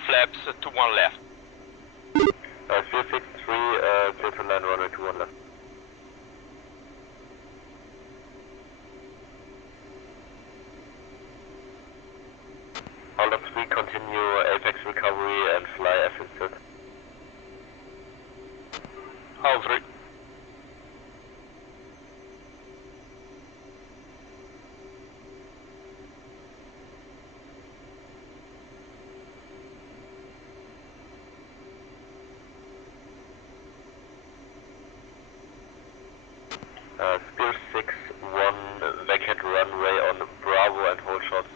flaps to 1 left. Spear 6-3, clear to land runway 21 left. Hold up 3, continue Apex recovery and fly as instead. All 3. Spear 6-1 vacate runway on Bravo and hold shots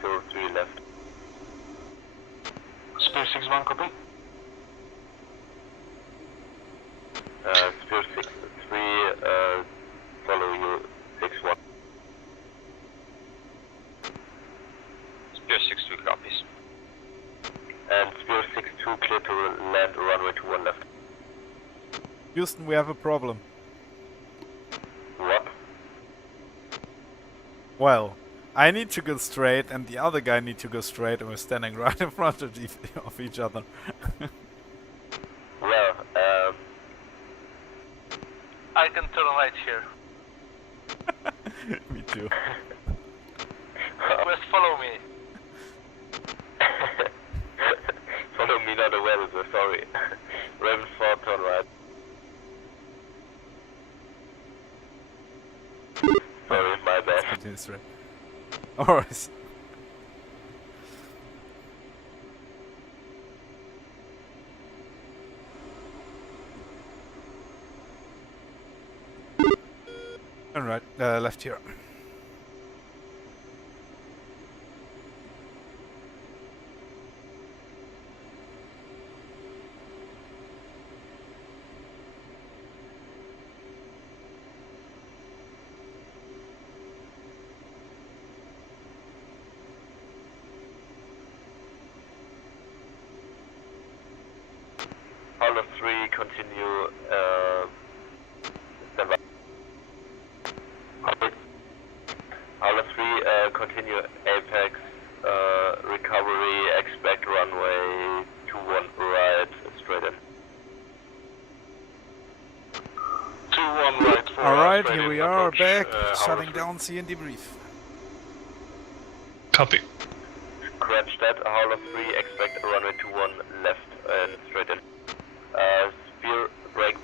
03 left. Spear 6-1, copy. Spear 6-3 follow you 6-1. Spear 6-2 copies. And Spear 6-2 clear to land runway 21 left. Houston, we have a problem. What? Well, I need to go straight and the other guy need to go straight and we're standing right in front of each other. Well, I can turn right here. Me too. Just follow me. Follow me, not available, sorry. Raven 4, turn right. Sorry, my bad. Let's continue straight. Alright. Turn right, left here. Hollow 3, continue, stand by. Hollow 3, continue Apex, recovery, expect runway 21 right, straight in. 2-1 right for Alright, straight here in we are, approach, back, Hollow shutting 3. down C and debrief. Copy. Scratch that, Hollow 3, expect runway 21 left and straight in. Spear, brake,